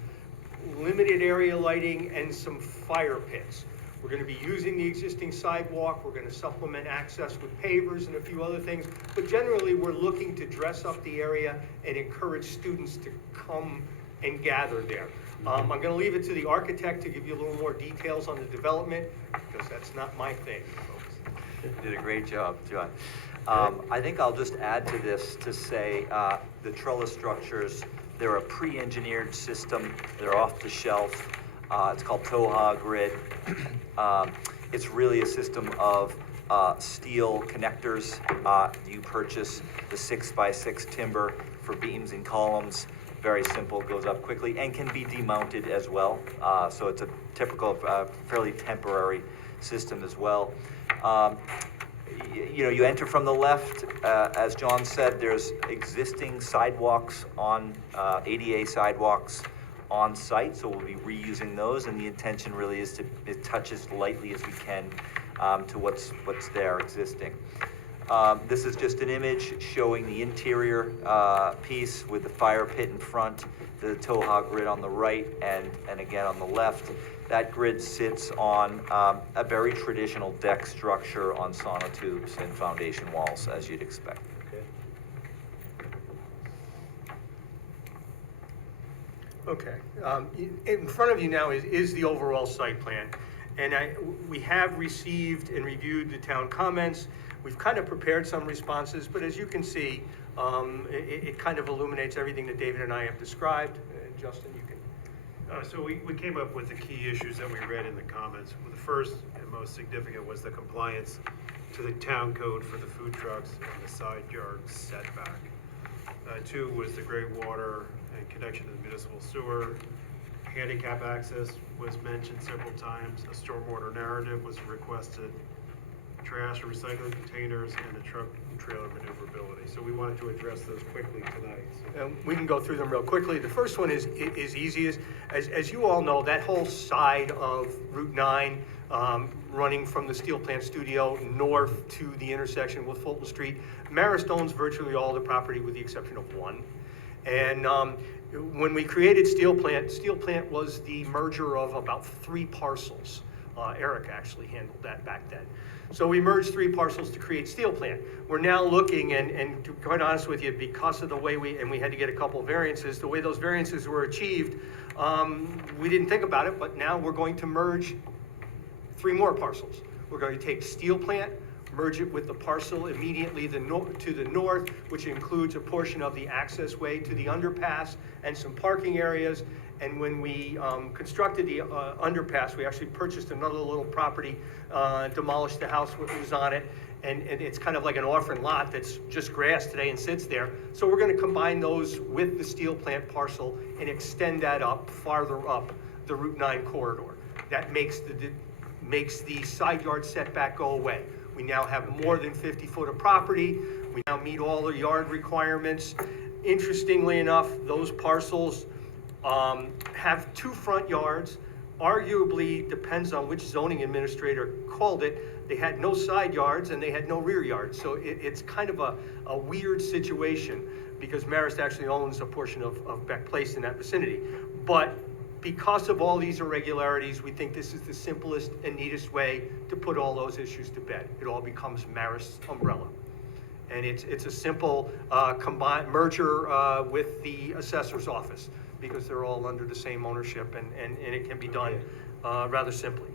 limited area lighting, and some fire pits. We're going to be using the existing sidewalk. We're going to supplement access with pavers and a few other things. But generally, we're looking to dress up the area and encourage students to come and gather there. I'm going to leave it to the architect to give you a little more details on the development, because that's not my thing, folks. You did a great job, John. I think I'll just add to this to say the trellis structures, they're a pre-engineered system. They're off the shelf. It's called Toha Grid. It's really a system of steel connectors. You purchase the 6x6 timber for beams and columns. Very simple, goes up quickly, and can be demounted as well. So it's a typical, fairly temporary system as well. You enter from the left. As John said, there's existing sidewalks on, ADA sidewalks on site, so we'll be reusing those, and the intention really is to touch as lightly as we can to what's there existing. This is just an image showing the interior piece with the fire pit in front, the Toha grid on the right, and again on the left. That grid sits on a very traditional deck structure on sonotubes and foundation walls, as you'd expect. Okay, in front of you now is the overall site plan. And we have received and reviewed the town comments. We've kind of prepared some responses, but as you can see, it kind of illuminates everything that David and I have described. Justin, you can. So we came up with the key issues that we read in the comments. The first and most significant was the compliance to the town code for the food trucks and the side yard setback. 2 was the gray water and connection to the municipal sewer. Handicap access was mentioned several times. A stormwater narrative was requested. Trash and recycling containers, and the truck and trailer maneuverability. So we wanted to address those quickly tonight. We can go through them real quickly. The first one is easy. As you all know, that whole side of Route 9, running from the steel plant studio north to the intersection with Fulton Street, Marist owns virtually all the property with the exception of one. And when we created Steel Plant was the merger of about 3 parcels. Eric actually handled that back then. So we merged 3 parcels to create Steel Plant. We're now looking, and to be quite honest with you, because of the way we had to get a couple of variances, the way those variances were achieved, we didn't think about it, but now we're going to merge 3 more parcels. We're going to take Steel Plant, merge it with the parcel immediately to the north, which includes a portion of the access way to the underpass and some parking areas. And when we constructed the underpass, we actually purchased another little property, demolished the house that was on it, and it's kind of like an orphan lot that's just grass today and sits there. So we're going to combine those with the steel plant parcel and extend that up farther up the Route 9 corridor. That makes the side yard setback go away. We now have more than 50 foot of property. We now meet all the yard requirements. Interestingly enough, those parcels have 2 front yards. Arguably, depends on which zoning administrator called it, they had no side yards and they had no rear yards. So it's kind of a weird situation because Marist actually owns a portion of Beck Place in that vicinity. But because of all these irregularities, we think this is the simplest and neatest way to put all those issues to bed. It all becomes Marist's umbrella. And it's a simple merger with the assessor's office because they're all under the same ownership and it can be done rather simply.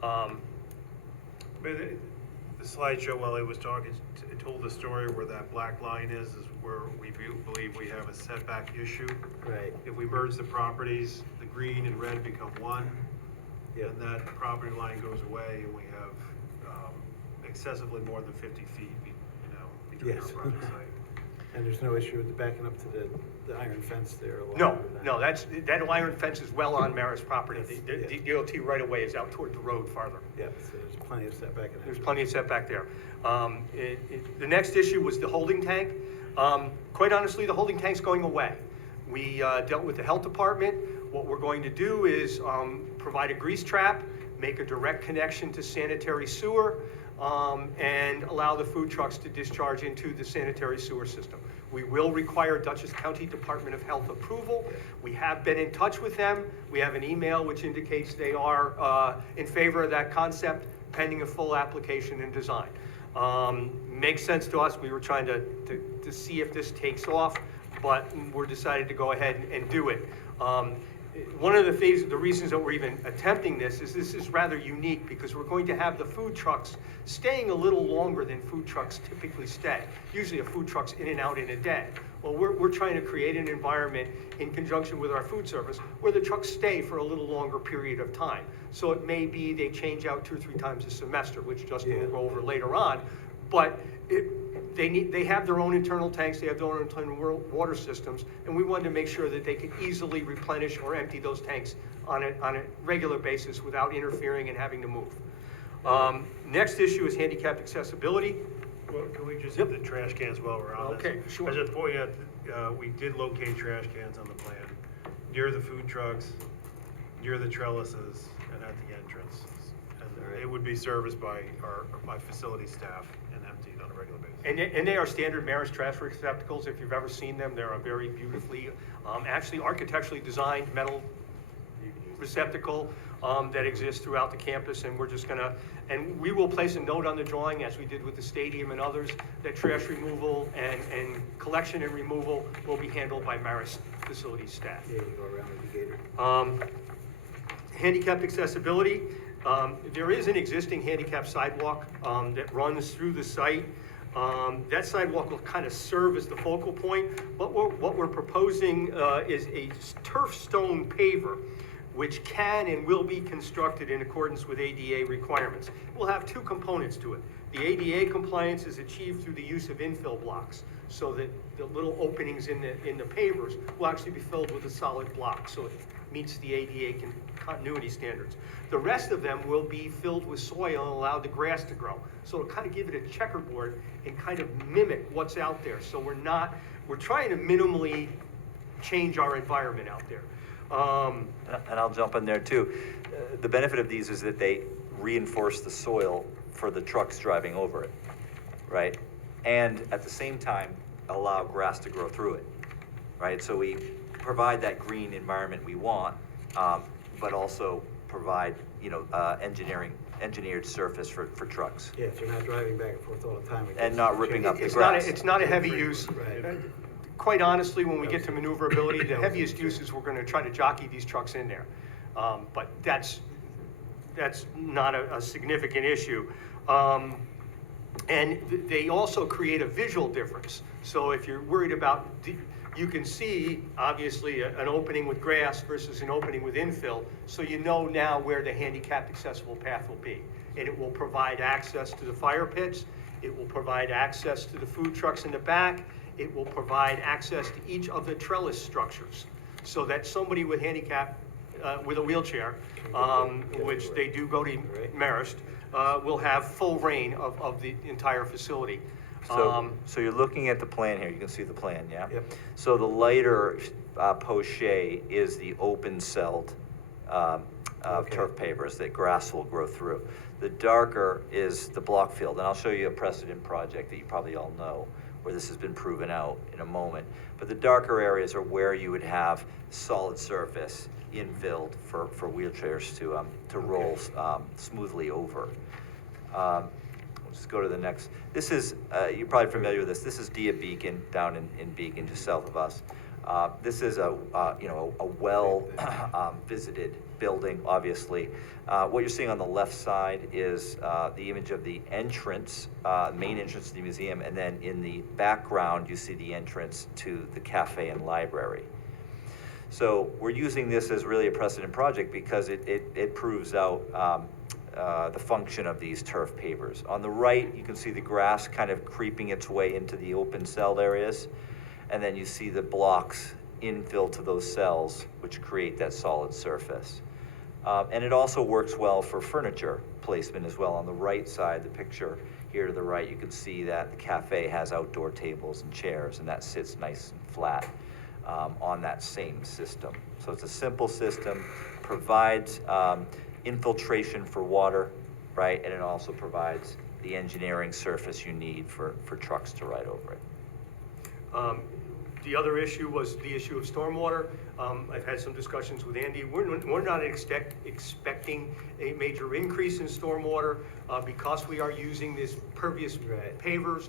But the slideshow while I was talking, it told the story where that black line is where we believe we have a setback issue. Right. If we merge the properties, the green and red become one. Yep. And that property line goes away and we have excessively more than 50 feet, between our Yes. property site. And there's no issue with the backing up to the iron fence there? No, that iron fence is well on Marist property. The DOT right away is out toward the road farther. Yeah, so there's plenty of setback in there. There's plenty of setback there. The next issue was the holding tank. Quite honestly, the holding tank's going away. We dealt with the health department. What we're going to do is provide a grease trap, make a direct connection to sanitary sewer, and allow the food trucks to discharge into the sanitary sewer system. We will require Dutchess County Department of Health approval. We have been in touch with them. We have an email which indicates they are in favor of that concept pending a full application and design. Makes sense to us. We were trying to see if this takes off, but we're decided to go ahead and do it. One of the reasons that we're even attempting this is rather unique because we're going to have the food trucks staying a little longer than food trucks typically stay. Usually a food truck's in and out in a day. Well, we're trying to create an environment in conjunction with our food service where the trucks stay for a little longer period of time. So it may be they change out 2 or 3 times a semester, which Justin will go over later on, but they have their own internal tanks, they have their own internal water systems, and we wanted to make sure that they could easily replenish or empty those tanks on a regular basis without interfering and having to move. Next issue is handicapped accessibility. Well, can we just hit the trash cans while we're on this? Okay, sure. I just point out, we did locate trash cans on the plan, near the food trucks, near the trellises, and at the entrance. And it would be serviced by my facility staff and emptied on a regular basis. And they are standard Marist trash receptacles. If you've ever seen them, they're a very beautifully, actually architecturally designed metal receptacle that exists throughout the campus, and we're just gonna, and we will place a note on the drawing, as we did with the stadium and others, that trash removal and collection and removal will be handled by Marist facility staff. Yeah, you go around the gator. Handicapped accessibility, there is an existing handicap sidewalk that runs through the site. That sidewalk will kind of serve as the focal point, but what we're proposing is a turf stone paver which can and will be constructed in accordance with ADA requirements. We'll have 2 components to it. The ADA compliance is achieved through the use of infill blocks, so that the little openings in the pavers will actually be filled with a solid block, so it meets the ADA continuity standards. The rest of them will be filled with soil and allow the grass to grow. So it'll kind of give it a checkerboard and kind of mimic what's out there. So we're trying to minimally change our environment out there. And I'll jump in there too. The benefit of these is that they reinforce the soil for the trucks driving over it, right? And at the same time, allow grass to grow through it, right? So we provide that green environment we want, but also provide, engineered surface for trucks. Yeah, so you're not driving back and forth all the time. And not ripping up the It's grass. it's not a heavy use. Right. Quite honestly, when we get to maneuverability, the heaviest uses, we're gonna try to jockey these trucks in there. But that's not a significant issue. And they also create a visual difference. So if you're worried about, you can see, obviously, an opening with grass versus an opening with infill, so you know now where the handicapped accessible path will be. And it will provide access to the fire pits, it will provide access to the food trucks in the back, it will provide access to each of the trellis structures, so that somebody with handicap, with a wheelchair, which they do go to Marist, will have full reign of the entire facility. So you're looking at the plan here, you can see the plan, yeah? Yep. So the lighter poche is the open-celled Okay. turf pavers that grass will grow through. The darker is the block field, and I'll show you a precedent project that you probably all know, where this has been proven out in a moment. But the darker areas are where you would have solid surface infilled for wheelchairs to roll smoothly over. We'll just go to the next. This is, you're probably familiar with this. This is Dia Beacon down in Beacon, just south of us. This is a well visited building, obviously. What you're seeing on the left side is the image of the entrance, main entrance to the museum, and then in the background you see the entrance to the cafe and library. So we're using this as really a precedent project because it proves out the function of these turf pavers. On the right, you can see the grass kind of creeping its way into the open cell areas, and then you see the blocks infill to those cells, which create that solid surface. And it also works well for furniture placement as well. On the right side, the picture here to the right, you can see that the cafe has outdoor tables and chairs, and that sits nice and flat on that same system. So it's a simple system, provides infiltration for water, right? And it also provides the engineering surface you need for trucks to ride over it. The other issue was the issue of stormwater. I've had some discussions with Andy. We're not expecting a major increase in stormwater because we are using this pervious pavers.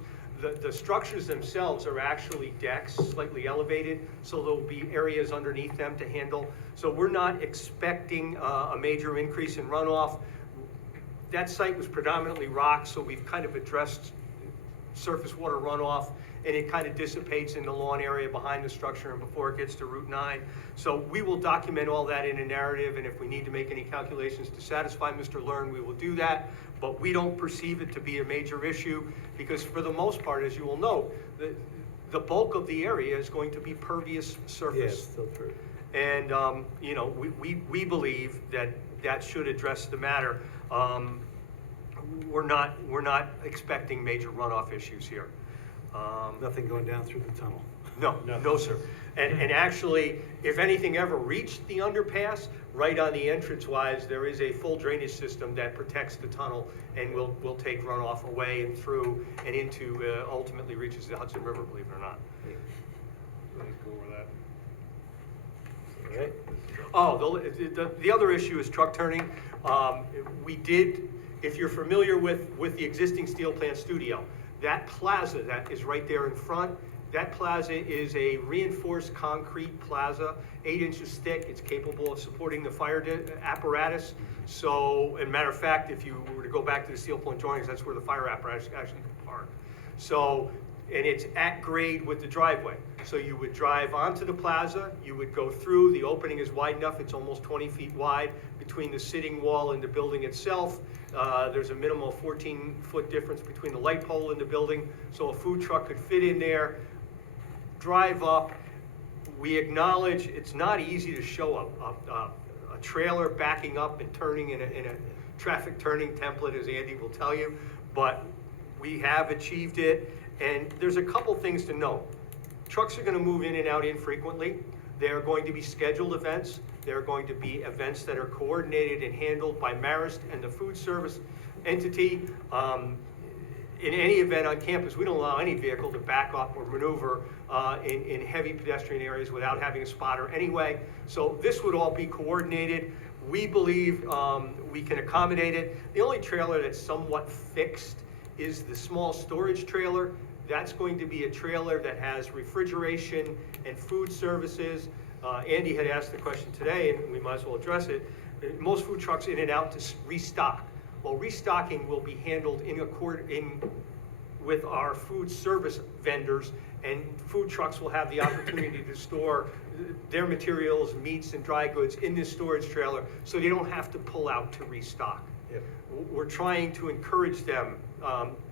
The structures themselves are actually decks, slightly elevated, so there'll be areas underneath them to handle. So we're not expecting a major increase in runoff. That site was predominantly rock, so we've kind of addressed surface water runoff, and it kind of dissipates in the lawn area behind the structure and before it gets to Route 9. So we will document all that in a narrative, and if we need to make any calculations to satisfy Mr. Learn, we will do that. But we don't perceive it to be a major issue because for the most part, as you will note, the bulk of the area is going to be pervious surface. Yes, still true. And, you know, we believe that should address the matter. We're not expecting major runoff issues here. Nothing going down through the tunnel. No, sir. And actually, if anything ever reached the underpass, right on the entrance-wise, there is a full drainage system that protects the tunnel and will take runoff away and through and into, ultimately reaches the Hudson River, believe it or not. Go over that. All right. Oh, the other issue is truck turning. We did, if you're familiar with the existing steel plant studio, that plaza that is right there in front, that plaza is a reinforced concrete plaza, 8 inches thick. It's capable of supporting the fire apparatus. So, as a matter of fact, if you were to go back to the steel plant drawings, that's where the fire apparatus actually could park. So, and it's at grade with the driveway. So you would drive onto the plaza, you would go through, the opening is wide enough, it's almost 20 feet wide between the sitting wall and the building itself. There's a minimal 14-foot difference between the light pole and the building, so a food truck could fit in there, drive up. We acknowledge it's not easy to show a trailer backing up and turning in a traffic turning template, as Andy will tell you, but we have achieved it. And there's a couple things to note. Trucks are going to move in and out infrequently. There are going to be scheduled events. There are going to be events that are coordinated and handled by Marist and the food service entity. In any event on campus, we don't allow any vehicle to back up or maneuver in heavy pedestrian areas without having a spotter anyway. So this would all be coordinated. We believe we can accommodate it. The only trailer that's somewhat fixed is the small storage trailer. That's going to be a trailer that has refrigeration and food services. Andy had asked the question today, and we might as well address it. Most food trucks in and out to restock. Well, restocking will be handled in with our food service vendors, and food trucks will have the opportunity to store their materials, meats and dry goods in this storage trailer, so they don't have to pull out to restock. Yep. We're trying to encourage them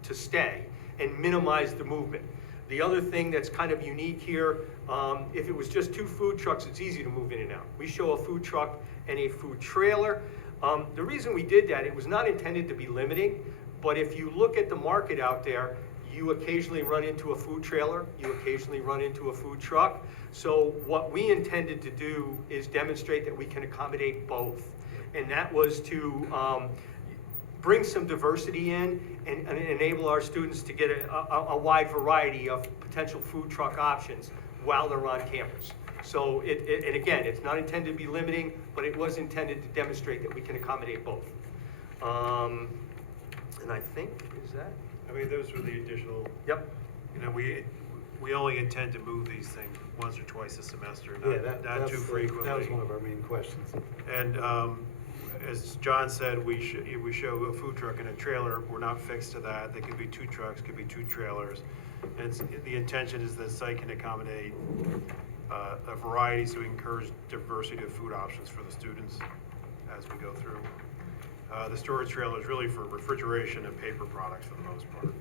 to stay and minimize the movement. The other thing that's kind of unique here, if it was just 2 food trucks, it's easy to move in and out. We show a food truck and a food trailer. The reason we did that, it was not intended to be limiting, but if you look at the market out there, You occasionally run into a food trailer, you occasionally run into a food truck. So what we intended to do is demonstrate that we can accommodate both. And that was to bring some diversity in and enable our students to get a wide variety of potential food truck options while they're on campus. So and again, it's not intended to be limiting, but it was intended to demonstrate that we can accommodate both. And I think, is that? I mean, those were the additional. Yep. You know, we only intend to move these things once or twice a semester, Yeah, not too frequently. that was one of our main questions. And as John said, we show a food truck and a trailer. We're not fixed to that. They could be 2 trucks, could be 2 trailers. And the intention is the site can accommodate a variety, so we encourage diversity of food options for the students as we go through. The storage trailer is really for refrigeration and paper products for the most part.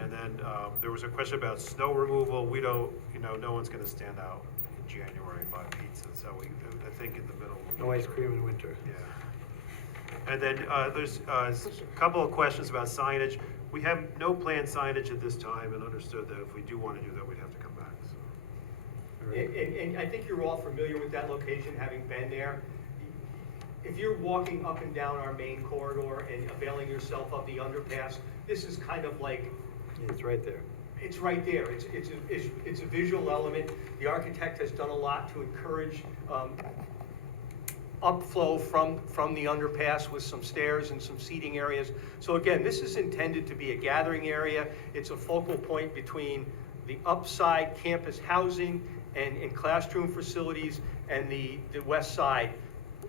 And then there was a question about snow removal. We don't, no one's gonna stand out in January and buy pizza, so I think in the middle. No ice cream in winter. Yeah. And then there's a couple of questions about signage. We have no planned signage at this time and understood that if we do want to do that, we'd have to come back, so. And I think you're all familiar with that location, having been there. If you're walking up and down our main corridor and availing yourself of the underpass, this is kind of like. It's right there. It's right there. It's a visual element. The architect has done a lot to encourage upflow from the underpass with some stairs and some seating areas. So again, this is intended to be a gathering area. It's a focal point between the upside campus housing and classroom facilities and the west side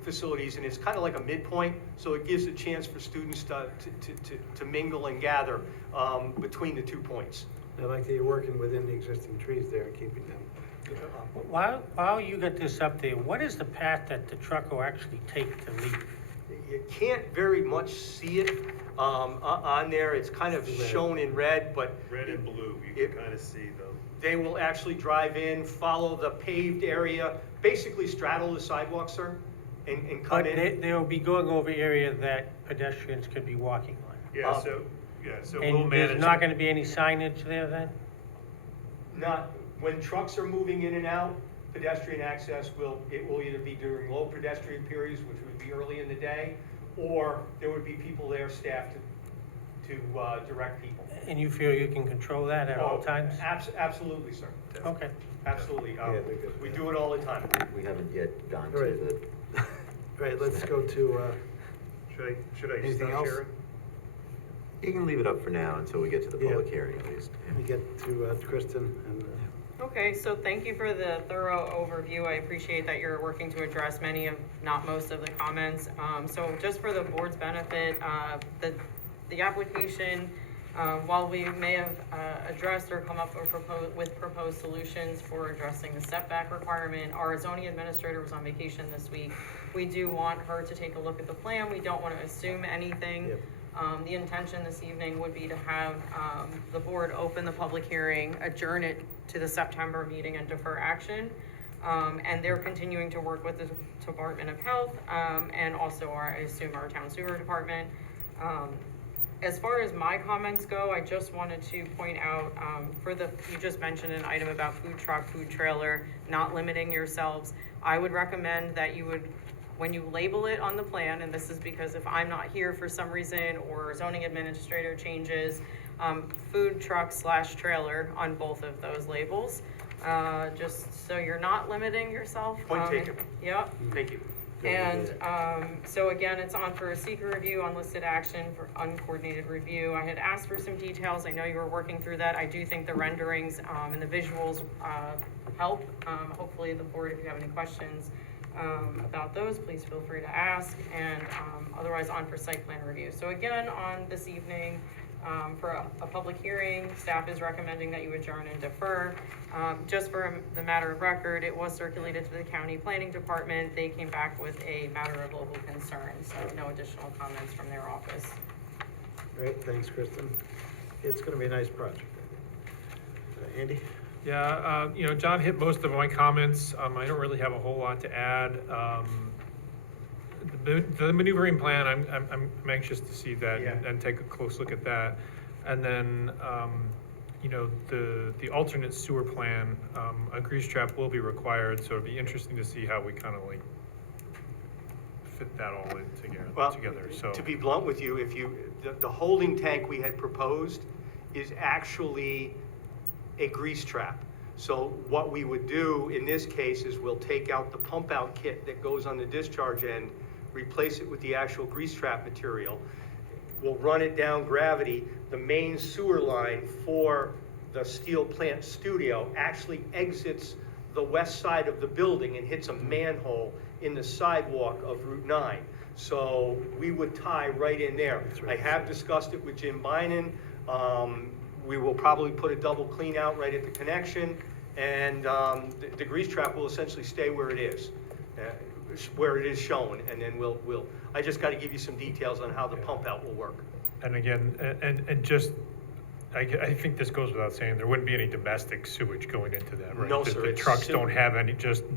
facilities, and it's kind of like a midpoint, so it gives a chance for students to mingle and gather between the 2 points. I like that you're working within the existing trees there and keeping them. While you get this up there, what is the path that the truck will actually take to leave? You can't very much see it on there. It's kind of shown in red, but Red and blue, you can kind of see them. they will actually drive in, follow the paved area, basically straddle the sidewalk, sir, and come But in. they'll be going over area that pedestrians could be walking on. Yeah, so we'll And manage. there's not gonna be any signage there then? Not, when trucks are moving in and out, pedestrian access will either be during low pedestrian periods, which would be early in the day, or there would be people there, staff to direct people. And you feel you can control that at all Oh, times? Absolutely, sir. Okay. Absolutely. Yeah, they're good. We do it all the time. We haven't yet gone to All right. the. All right, let's go to, Should I Anything stop else? sharing? You can leave it up for now until we get to the Yeah. public hearing at least. we get to Kristen and, Okay, so thank you for the thorough overview. I appreciate that you're working to address many of, not most of the comments. So just for the board's benefit, the application, while we may have addressed or come up with proposed solutions for addressing the setback requirement, our zoning administrator was on vacation this week. We do want her to take a look at the plan. We don't want to assume anything. Yep. The intention this evening would be to have the board open the public hearing, adjourn it to the September meeting and defer action. And they're continuing to work with the Department of Health and also I assume our town sewer department. As far as my comments go, I just wanted to point out you just mentioned an item about food truck, food trailer, not limiting yourselves. I would recommend that you would, when you label it on the plan, and this is because if I'm not here for some reason or zoning administrator changes, food truck / trailer on both of those labels, just so you're not limiting yourself. Point taken. Yep. Thank you. And so again, it's on for a seeker review, unlisted action for uncoordinated review. I had asked for some details. I know you were working through that. I do think the renderings and the visuals help. Hopefully the board, if you have any questions about those, please feel free to ask. And otherwise on for site plan review. So again, on this evening, for a public hearing, staff is recommending that you adjourn and defer. Just for the matter of record, it was circulated to the county planning department. They came back with a matter of local concern, so no additional comments from their office. great, thanks, Kristen. It's gonna be a nice project, I think. Andy? Yeah, John hit most of my comments. I don't really have a whole lot to add. The maneuvering plan, I'm anxious to see that and take a close look at that. And then, you know, the alternate sewer plan, a grease trap will be required, so it'd be interesting to see how we kind of like fit that all in Well, together, so. to be blunt with you, the holding tank we had proposed is actually a grease trap. So what we would do in this case is we'll take out the pump out kit that goes on the discharge end, replace it with the actual grease trap material. We'll run it down gravity. The main sewer line for the steel plant studio actually exits the west side of the building and hits a manhole in the sidewalk of Route 9. So we would tie right in there. I have discussed it with Jim Bynan. We will probably put a double clean out right at the connection, and the grease trap will essentially stay where it is shown, and then I just got to give you some details on how the pump out will work. And again, and just, I think this goes without saying, there wouldn't be any domestic sewage going into that, right? No, sir. The It's trucks don't have any, just the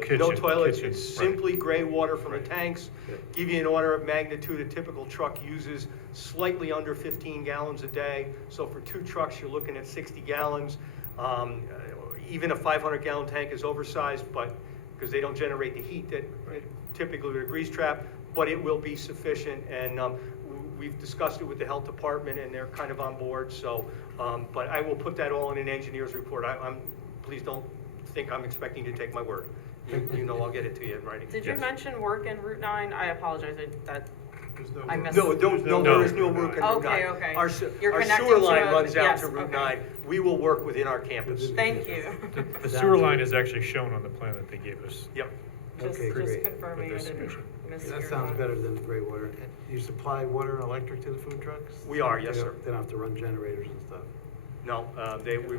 kitchen. No toilets, kitchen, it's right. simply gray water from the tanks. Give you an order of magnitude, a typical truck uses slightly under 15 gallons a day. So for 2 trucks, you're looking at 60 gallons. Even a 500-gallon tank is oversized, but because they don't generate the heat that typically with a grease trap, but it will be sufficient. And we've discussed it with the health department, and they're kind of on board. So, but I will put that all in an engineer's report. Please don't think I'm expecting to take my word. You know I'll get it to you in writing. Did you mention work in Route 9? I apologize, I missed. No, there is no work in Route 9. Okay. Our You're sewer connecting line to runs out yes, to Route okay. 9. We will work within our campus. Thank you. The sewer line is actually shown on the plan that they gave us. Yep. Okay, Just great. confirming I With this didn't submission. miss That your sounds line. better than gray water. You supply water and electric to the food trucks? We are, yes, They don't- sir. They don't have to run generators and stuff. No,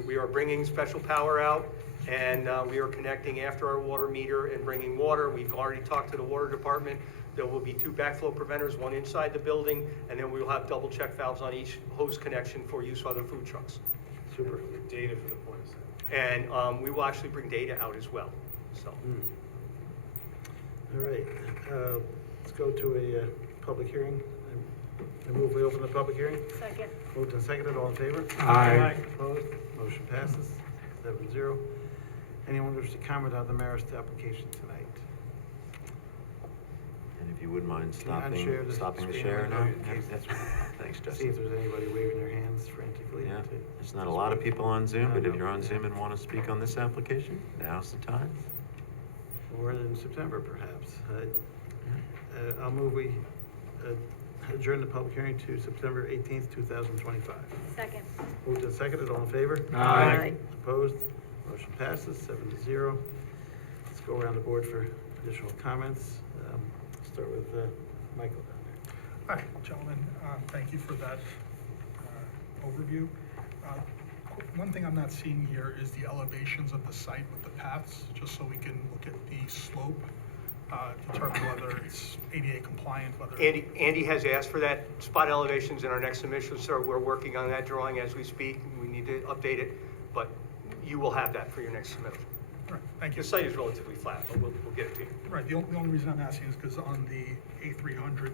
we are bringing special power out, and we are connecting after our water meter and bringing water. We've already talked to the water department. There will be 2 backflow preventers, one inside the building, and then we will have double check valves on each hose connection for use by the food trucks. Super. Data for the point of sale. And we will actually bring data out as well, so. All right, let's go to a public hearing. I move we open the public hearing. Second. Moved and seconded, all in favor? Aye. Opposed? Motion passes 7-0. Anyone wish to comment on the Marist application tonight? And if you wouldn't mind Can you unshare the stopping the screen share in now? case- Yeah, that's- Thanks, See Justin. if there's anybody waving their hands frantically. Yeah, to- there's not a lot of people on Zoom, but if you're on Zoom and want to speak on this application, now's the time. Or in September, perhaps. I'll move we adjourn the public hearing to September 18th, 2025. Second. Moved and seconded, all in favor? Aye. Opposed? Motion passes 7-0. Let's go around the board for additional comments. Start with Michael down there. Hi, gentlemen, thank you for that overview. One thing I'm not seeing here is the elevations of the site with the paths, just so we can look at the slope, determine whether it's ADA compliant, whether. Andy has asked for that spot elevations in our next submission, so we're working on that drawing as we speak. We need to update it, but you will have that for your next submission. Right, thank you. The site is relatively flat, but we'll get it to you. Right, the only reason I'm asking is because on the A300,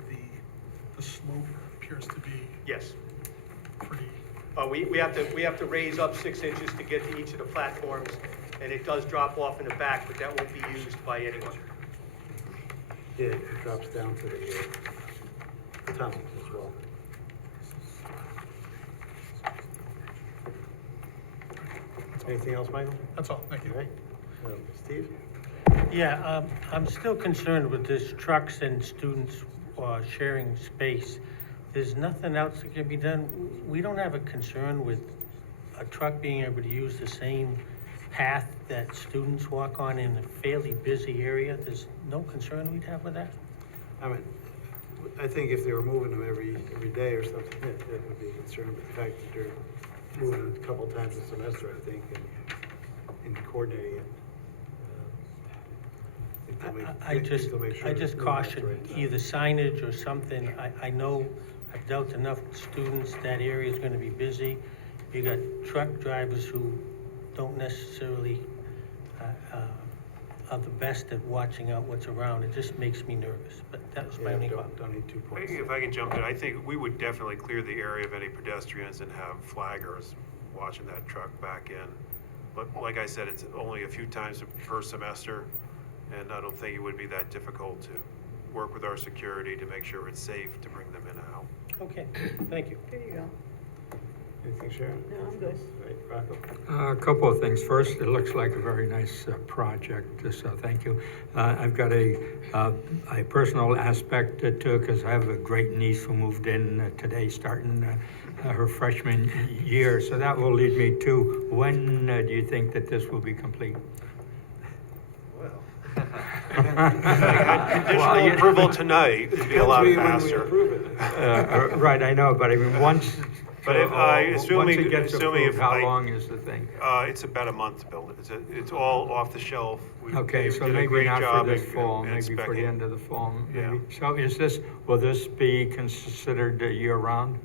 the slope appears to be Yes. pretty, We have to raise up 6 inches to get to each of the platforms, and it does drop off in the back, but that won't be used by anyone. Yeah, it drops down to the tunnel as well. Anything else, Michael? that's all, thank you. All right. Steve? Yeah, I'm still concerned with this trucks and students sharing space. There's nothing else that can be done. We don't have a concern with a truck being able to use the same path that students walk on in a fairly busy area. There's no concern we'd have with that? I mean, I think if they were moving them every day or something, that would be a concern, but the fact that they're moving a couple times a semester, I think, and coordinating it. I just they're moving caution at the right time. either signage or something. I know, I've dealt enough with students, that area is gonna be busy. You got truck drivers who don't necessarily are the best at watching out what's around. It just makes me nervous, but that was my only comment. Don't need 2 points. If I can jump in, I think we would definitely clear the area of any pedestrians and have flaggers watching that truck back in. But like I said, it's only a few times per semester, and I don't think it would be that difficult to work with our security to make sure it's safe to bring them in and out. Okay, thank you. There you go. Anything, Sharon? No, I'm good. Right, Rocco? A couple of things. First, it looks like a very nice project, so thank you. I've got a personal aspect to it, because I have a great niece who moved in today, starting her freshman year. So that will lead me to, when do you think that this will be complete? Conditional approval tonight would be a lot faster. Right, I know, but I mean, once. But if, once assuming it gets if approved, how I- long is the thing? It's about a month to build it. It's all off the shelf. Okay, They so did a maybe great not job for this in- fall, in maybe for the speccing. end of the fall, Yeah. maybe. So will this be considered year-round?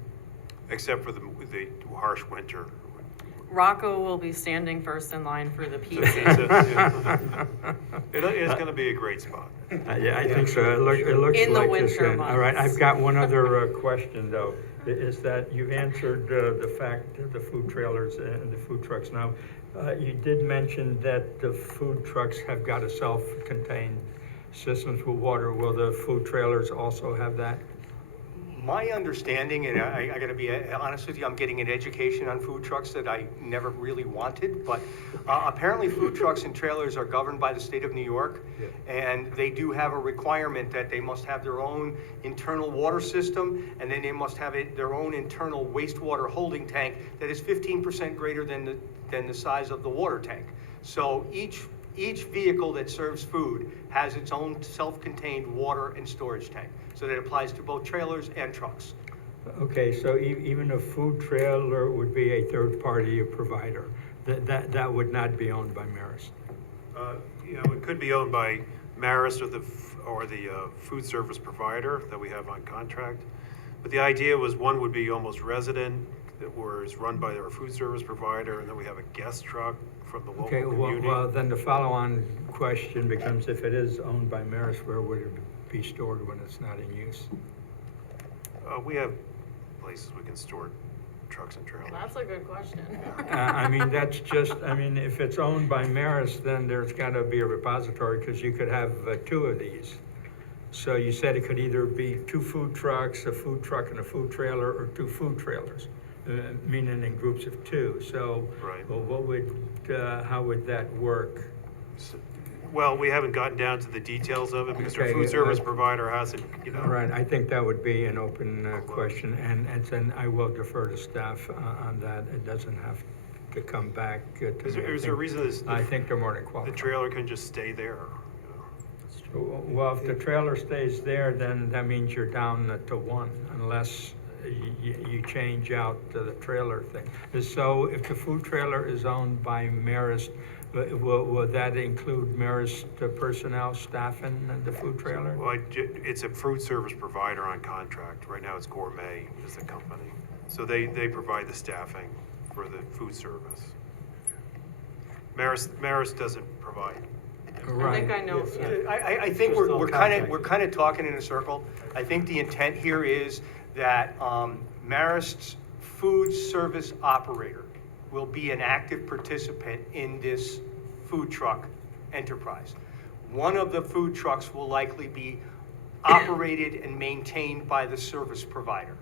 Except for the harsh winter. Rocco will be standing first in line for the The pizza. pizza, yeah. It's gonna be a great spot. Yeah, I think so. It looks In the like this. winter All right, months. I've got one other question, though, is that you've answered the fact that the food trailers and the food trucks. Now, you did mention that the food trucks have got a self-contained systems with water. Will the food trailers also have that? My understanding, and I gotta be honest with you, I'm getting an education on food trucks that I never really wanted, but apparently food trucks and trailers are governed by the state of New York, and they do have a requirement that they must have their own internal water system, and then they must have their own internal wastewater holding tank that is 15% greater than the size of the water tank. So each vehicle that serves food has its own self-contained water and storage tank. So that applies to both trailers and trucks. Okay, so even a food trailer would be a third-party provider. That would not be owned by Marist. It could be owned by Marist or the food service provider that we have on contract. But the idea was one would be almost resident, that was run by their food service provider, and then we have a guest truck from the local Okay, community. well, then the follow-on question becomes, if it is owned by Marist, where would it be stored when it's not in use? We have places we can store trucks and trailers. That's a good question. I mean, that's just, if it's owned by Marist, then there's gotta be a repository, because you could have two of these. So you said it could either be two food trucks, a food truck and a food trailer, or two food trailers, meaning in groups of two. So, Right. well, how would that work? Well, we haven't gotten down to the details of it because our Okay, food service provider hasn't, All right, I think that would be an open question, and then I will defer to staff on that. It doesn't have to come back to me. Is there a reason this? I think they're more than The qualified. trailer can just stay there. Well, if the trailer stays there, then that means you're down to one, unless you change out the trailer thing. So if the food trailer is owned by Marist, will that include Marist personnel staffing the food trailer? Well, it's a food service provider on contract. Right now it's Gourmet is the company. So they provide the staffing for the food service. Marist doesn't provide. I think I know. I think we're kind of talking in a circle. I think the intent here is that Marist's food service operator will be an active participant in this food truck enterprise. One of the food trucks will likely be operated and maintained by the service provider.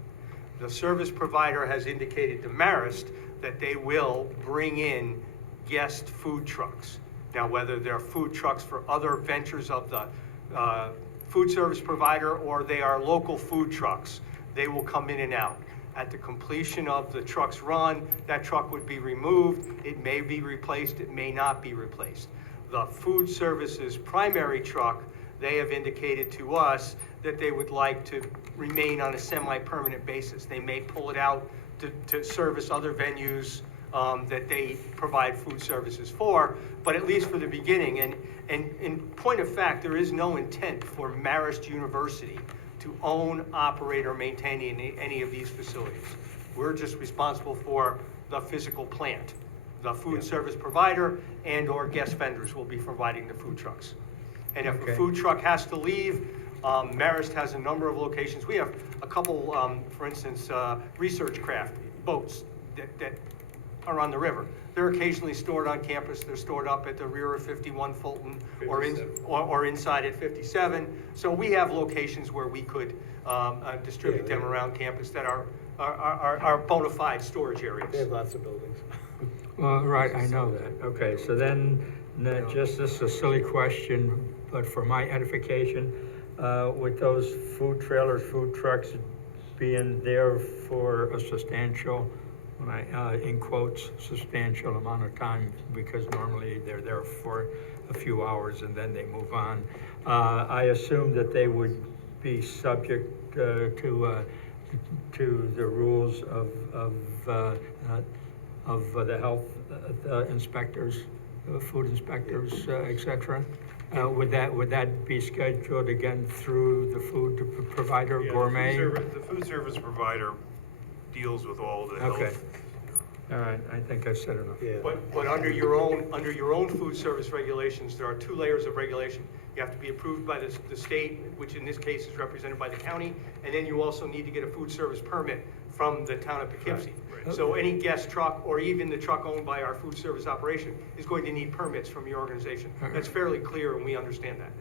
The service provider has indicated to Marist that they will bring in guest food trucks. Now, whether they're food trucks for other ventures of the food service provider or they are local food trucks, they will come in and out. At the completion of the truck's run, that truck would be removed. It may be replaced, it may not be replaced. The food service's primary truck, they have indicated to us that they would like to remain on a semi-permanent basis. They may pull it out to service other venues that they provide food services for, but at least for the beginning. And in point of fact, there is no intent for Marist University to own, operate, or maintain any of these facilities. We're just responsible for the physical plant. the food service provider and/or guest vendors will be providing the food trucks. And if a Okay. food truck has to leave, Marist has a number of locations. We have a couple, for instance, research craft boats that are on the river. They're occasionally stored on campus. They're stored up at the rear of 51 Fulton or inside at 57. So we have locations where we could distribute them around campus that are bona fide storage areas. They have lots of buildings. Well, right, I know that. Okay, so then, just this is a silly question, but for my edification, with those food trailers, food trucks being there for a substantial, when in quotes, substantial amount of time, because normally they're there for a few hours and then they move on. I assume that they would be subject to the rules of the health inspectors, food inspectors, et cetera. Would that be scheduled again through the food provider, Yeah, Gourmet? The food service provider deals with all the health. Okay. All right, I think I've said enough. Yeah. But under your own food service regulations, there are 2 layers of regulation. You have to be approved by the state, which in this case is represented by the county, and then you also need to get a food service permit from the town of Poughkeepsie. Right. So any guest truck, or even the truck owned by our food service operation, is going to need permits from your organization. That's fairly clear, and we understand that.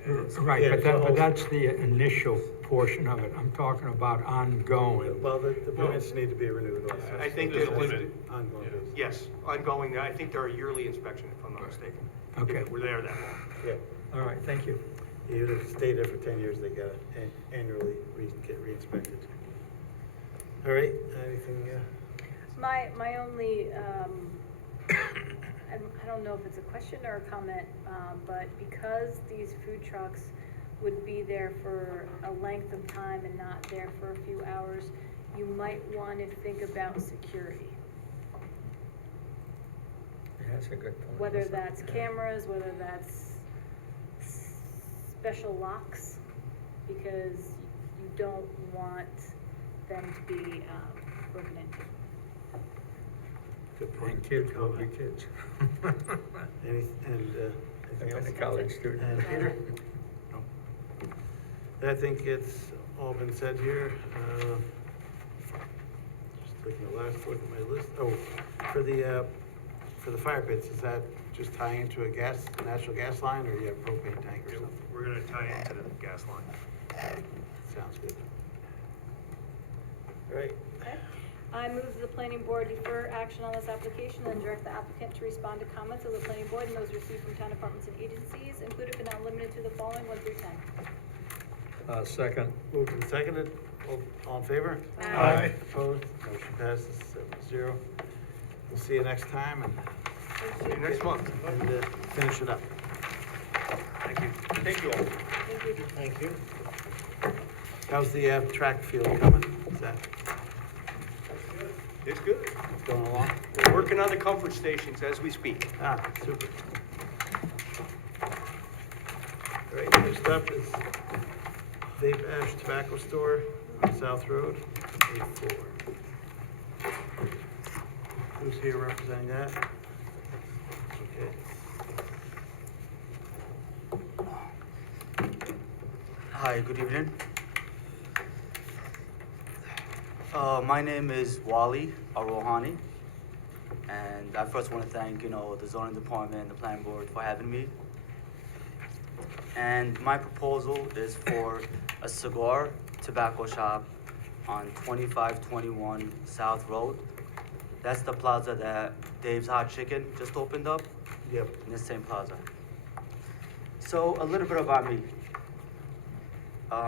Right, Yeah, but that's the initial portion of it. I'm talking about ongoing. Well, the permits need to be renewed also. I think There's that, a limit. Ongoing basis. yes, ongoing, I think they're a yearly inspection, if I'm not mistaken. Okay, We're there that long. Yeah. all right, thank you. Even if it stayed there for 10 years, they gotta annually get re-inspected. All right, anything, My only, I don't know if it's a question or a comment, but because these food trucks would be there for a length of time and not there for a few hours, you might want to think about security. That's a good point. Whether that's cameras, whether that's special locks, because you don't want them to be broken into. good point. And kids will be kids. Anything I've else? been a college student. And Peter? I think it's all been said here. Just taking the last look at my list. Oh, for the fire pits, is that just tying into a natural gas line, or you have propane tank or something? We're gonna tie into the gas line. Sounds good. All right. Okay. I move the planning board defer action on this application and direct the applicant to respond to comments of the planning board and those received from town departments and agencies, included but not limited to the following 1 through 10. Second. Moved and seconded. All in favor? Aye. Opposed? Motion passes 7-0. We'll see you next time and See you next month. finish it up. Thank you. Thank you all. Thank you. Thank you. How's the track field coming? Is that It's good. going along? We're working on the comfort stations as we speak. Ah, super. All right, next up is Vape Ash Tobacco Store on South Road, 84. Who's here representing that? Okay. Hi, good evening. My name is Wali Arohani, and I first want to thank, the zoning department and the planning board for having me. And my proposal is for a cigar tobacco shop on 2521 South Road. That's the plaza that Dave's Hot Chicken just opened up. Yep. In the same plaza. So a little bit about me.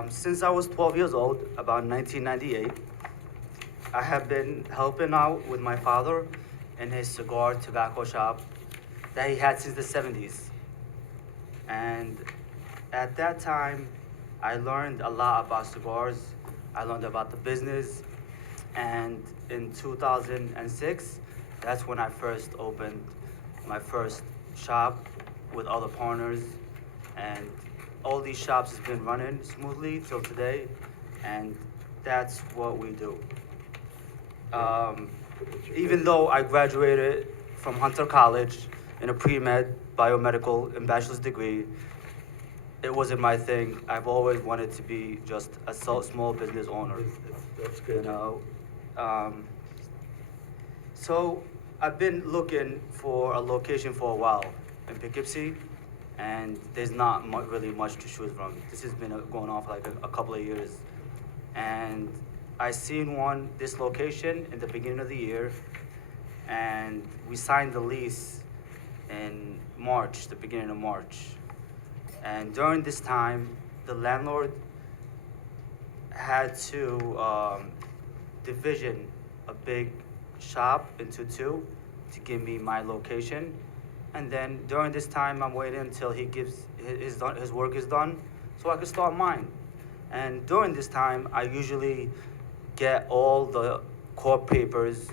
Since I was 12 years old, about 1998, I have been helping out with my father in his cigar tobacco shop that he had since the 70s. And at that time, I learned a lot about cigars. I learned about the business. And in 2006, that's when I first opened my first shop with other partners. And all these shops has been running smoothly till today. And that's what we do. Even though I graduated from Hunter College in a pre-med biomedical and bachelor's degree. It wasn't my thing. I've always wanted to be just a small business owner. That's You good. know, so I've been looking for a location for a while in Poughkeepsie, and there's not really much to choose from. This has been going on for like a couple of years, and I seen this location in the beginning of the year, and we signed the lease in March, the beginning of March. And during this time, the landlord had to division a big shop into two to give me my location. And then during this time, I'm waiting until he gives his work is done so I can start mine. And during this time, I usually get all the court papers,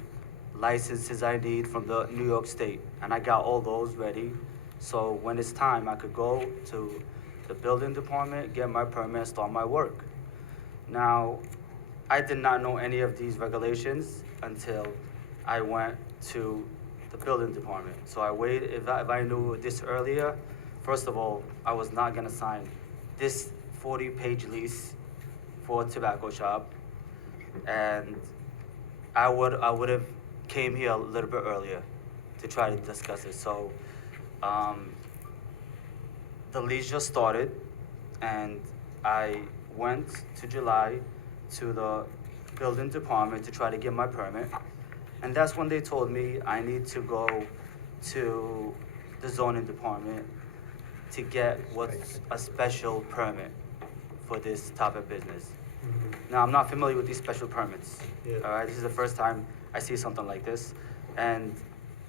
licenses I need from the New York State. And I got all those ready. So when it's time, I could go to the building department, get my permit, start my work. Now, I did not know any of these regulations until I went to the building department. So I waited, if I knew this earlier, first of all, I was not gonna sign this 40-page lease for a tobacco shop. And I would have came here a little bit earlier to try to discuss it. So the lease just started, and I went to July to the building department to try to get my permit. And that's when they told me I need to go to the zoning department to get what's a special permit for this type of business. Now, I'm not familiar with these special permits. Yeah. All right, this is the first time I see something like this. And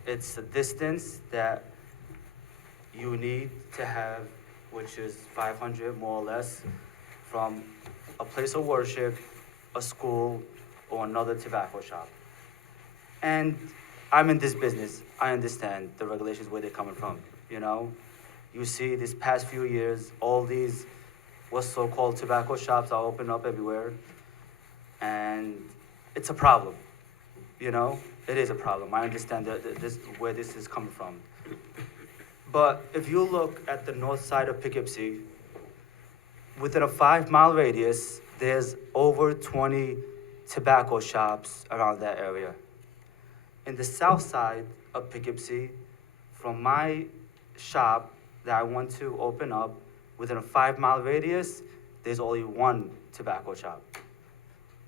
it's a distance that you need to have, which is 500 more or less, from a place of worship, a school, or another tobacco shop. And I'm in this business. I understand the regulations, where they're coming from, you know? You see, these past few years, all these what's so-called tobacco shops are opening up everywhere. And it's a problem, you know? It is a problem. I understand where this is coming from. But if you look at the north side of Poughkeepsie, within a 5-mile radius, there's over 20 tobacco shops around that area. In the south side of Poughkeepsie, from my shop that I want to open up, within a 5-mile radius, there's only one tobacco shop.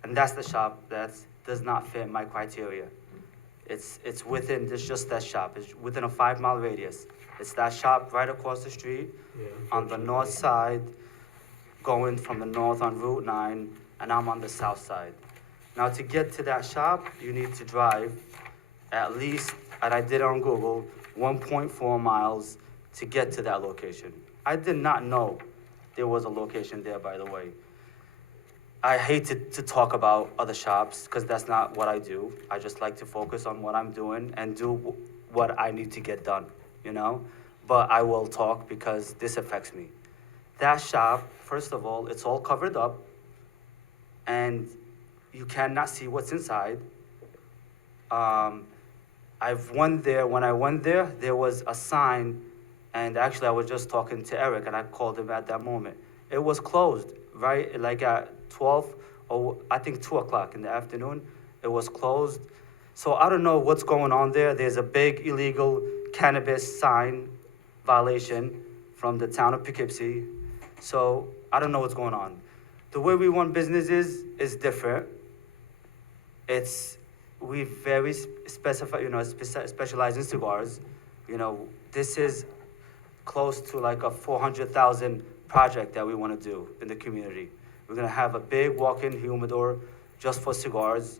And that's the shop that does not fit my criteria. It's within, it's just that shop. It's within a 5-mile radius. It's that shop right across the street on the north side, going from the north on Route 9, and I'm on the south side. Now, to get to that shop, you need to drive at least, and I did it on Google, 1.4 miles to get to that location. I did not know there was a location there, by the way. I hate to talk about other shops, because that's not what I do. I just like to focus on what I'm doing and do what I need to get done, you know? But I will talk because this affects me. That shop, first of all, it's all covered up, and you cannot see what's inside. I've went there. When I went there, there was a sign, and actually I was just talking to Eric, and I called him at that moment. It was closed, right? Like at 12, or I think 2 o'clock in the afternoon, it was closed. So I don't know what's going on there. There's a big illegal cannabis sign violation from the town of Poughkeepsie. So I don't know what's going on. The way we run businesses is different. We very specialize in cigars. You know, this is close to like a 400,000 project that we want to do in the community. We're gonna have a big walk-in humidor just for cigars.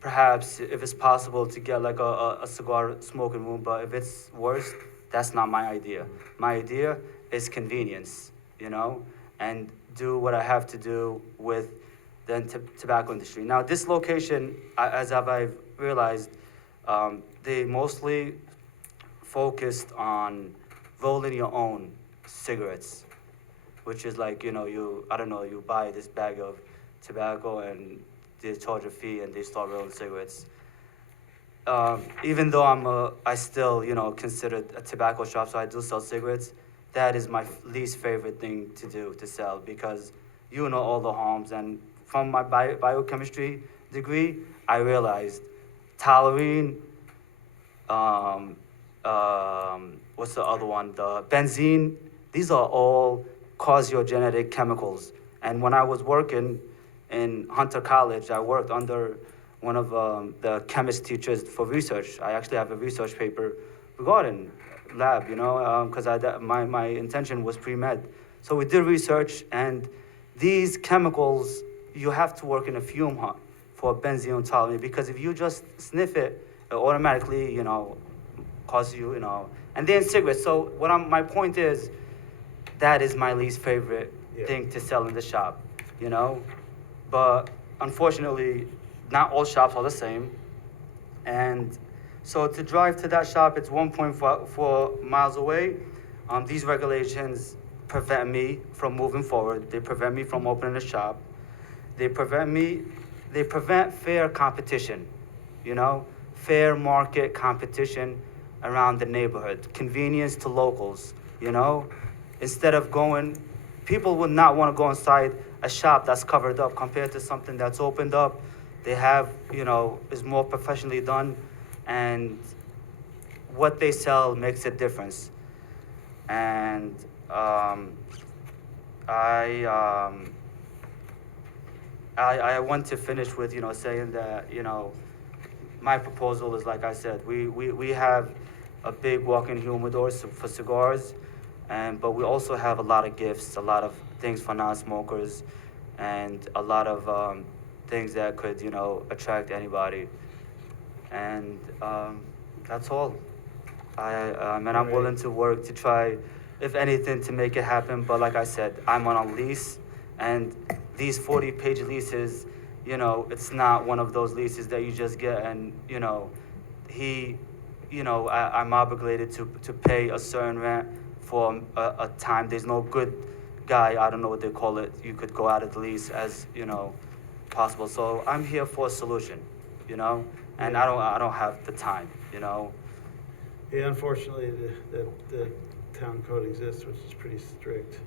Perhaps if it's possible to get like a cigar smoking room, but if it's worse, that's not my idea. My idea is convenience, you know, and do what I have to do with the tobacco industry. Now, this location, as I've realized, they mostly focused on rolling your own cigarettes, which is like, you know, you buy this bag of tobacco and they charge a fee and they start rolling cigarettes. even though I still, consider a tobacco shop, so I do sell cigarettes, that is my least favorite thing to do, to sell, because you know all the harms. And from my biochemistry degree, I realized toluene, what's the other one? The benzene, these are all carcinogenic chemicals. And when I was working in Hunter College, I worked under one of the chemist teachers for research. I actually have a research paper regarding lab, because my intention was pre-med. So we did research, and these chemicals, you have to work in a fume hut for benzene and toluene, because if you just sniff it, it automatically, cause you, and then cigarettes. So my point is, that is my least favorite thing to sell in the shop, But unfortunately, not all shops are the same. And so to drive to that shop, it's 1.4 miles away. These regulations prevent me from moving forward. They prevent me from opening a shop. They prevent fair competition, fair market competition around the neighborhood, convenience to locals, Instead of people would not want to go inside a shop that's covered up compared to something that's opened up. They have, is more professionally done, and what they sell makes a difference. And I want to finish with, saying that, my proposal is, like I said, we have a big walk-in humidor for cigars, but we also have a lot of gifts, a lot of things for non-smokers, and a lot of things that could, attract anybody. And that's all. And I'm willing to work to try, if anything, to make it happen. But like I said, I'm on a lease, and these 40-page leases, it's not one of those leases that you just get and, I'm obligated to pay a certain rent for a time. There's no good guy, I don't know what they call it, you could go out of the lease as, possible. So I'm here for a solution, and I don't have the time, Yeah, unfortunately, the town code exists, which is pretty strict.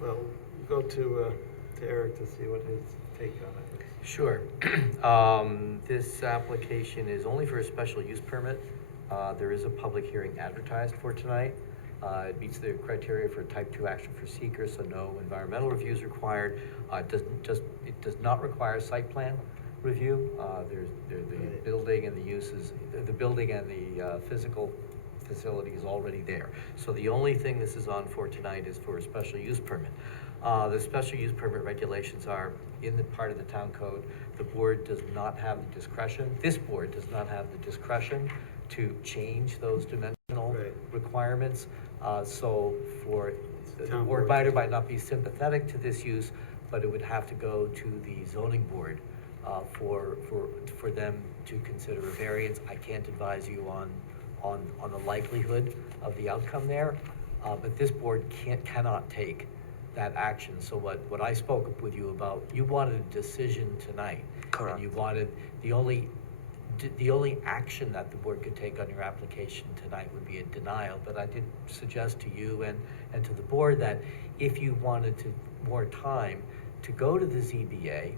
Well, go to Eric to see what his take on it is. Sure. This application is only for a special use permit. There is a public hearing advertised for tonight. It meets the criteria for type 2 action for seeker, so no environmental reviews required. It does not require site plan review. The building and the uses, the building and the physical facility is already there. So the only thing this is on for tonight is for a special use permit. The special use permit regulations are in the part of the town code. The board does not have the discretion, this board does not have the discretion to change those dimensional requirements. So the board might or might not be sympathetic to this use, but it would have to go to the zoning board for them to consider a variance. I can't advise you on the likelihood of the outcome there, but this board cannot take that action. So what I spoke with you about, you wanted a decision tonight. Correct. And you wanted, the only action that the board could take on your application tonight would be a denial, but I did suggest to you and to the board that if you wanted more time to go to the ZBA,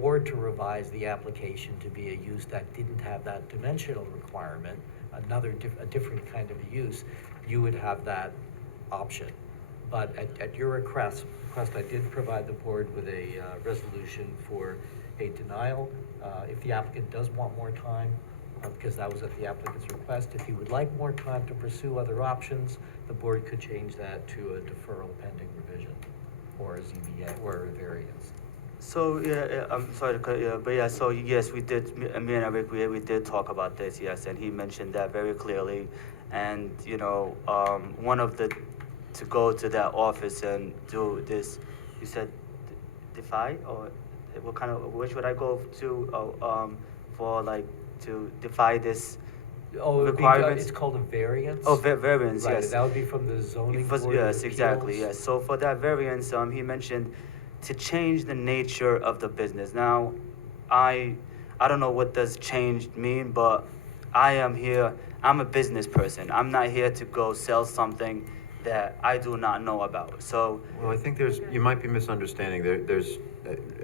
or to revise the application to be a use that didn't have that dimensional requirement, a different kind of a use, you would have that option. But at your request, I did provide the board with a resolution for a denial. If the applicant does want more time, because that was at the applicant's request, if he would like more time to pursue other options, the board could change that to a deferral pending revision, or a ZBA, or a variance. So, I'm sorry to cut you, but so yes, we did, me and Eric, we did talk about this, yes, and he mentioned that very clearly. And, one of to go to that office and do this, you said defy, or where should I go to, to defy this requirements? It's called a variance. Oh, variance, Right, yes. that would be from the zoning board of Yes, exactly, appeals. yes. So for that variance, he mentioned to change the nature of the business. Now, I I don't know what does change mean, but I am here, I'm a business person. I'm not here to go sell something that I do not know about. So, Well, I think you might be misunderstanding.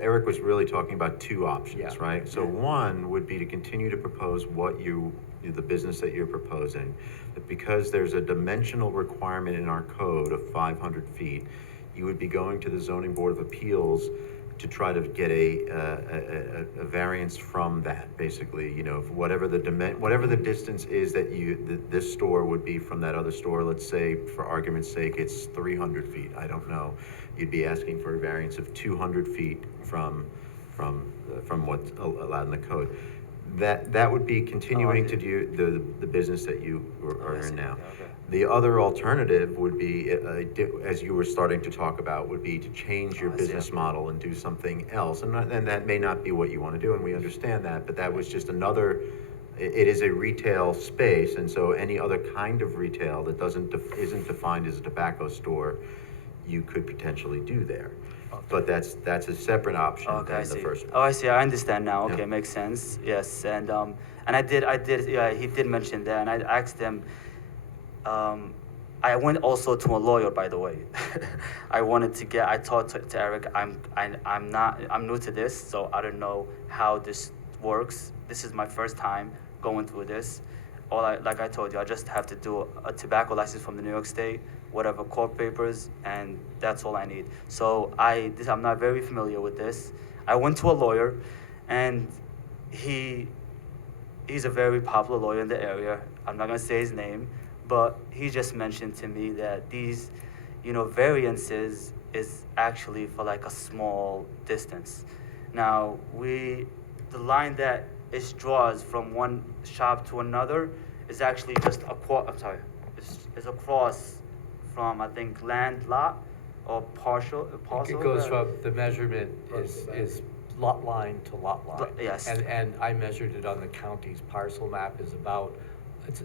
Eric was really talking about two options, Yeah. right? So one would be to continue to propose the business that you're proposing, that because there's a dimensional requirement in our code of 500 feet, you would be going to the Zoning Board of Appeals to try to get a variance from that, basically, whatever the distance is that this store would be from that other store. Let's say, for argument's sake, it's 300 feet, I don't know. You'd be asking for a variance of 200 feet from what's allowed in the code. That would be continuing to do the business that you are in now. Okay. The other alternative would be, as you were starting to talk about, would be to change your business model and do something else. And that may not be what you want to do, and we understand that, but that was just it is a retail space, and so any other kind of retail that isn't defined as a tobacco store, you could potentially do there. But that's a separate option Okay, than the first one. Oh, I see. I understand now. Okay, Yeah. makes sense. Yes, and yeah, he did mention that, and I asked him. I went also to a lawyer, by the way. I talked to Eric. I'm new to this, so I don't know how this works. This is my first time going through this. Like I told you, I just have to do a tobacco license from the New York State, whatever court papers, and that's all I need. So I'm not very familiar with this. I went to a lawyer, and he's a very popular lawyer in the area. I'm not gonna say his name, but he just mentioned to me that these, variances is actually for like a small distance. Now, the line that it draws from one shop to another is actually just it's across from, I think, land lot or parcel. It goes from, the measurement is lot line to lot line. Yes. And I measured it on the county's parcel map is about,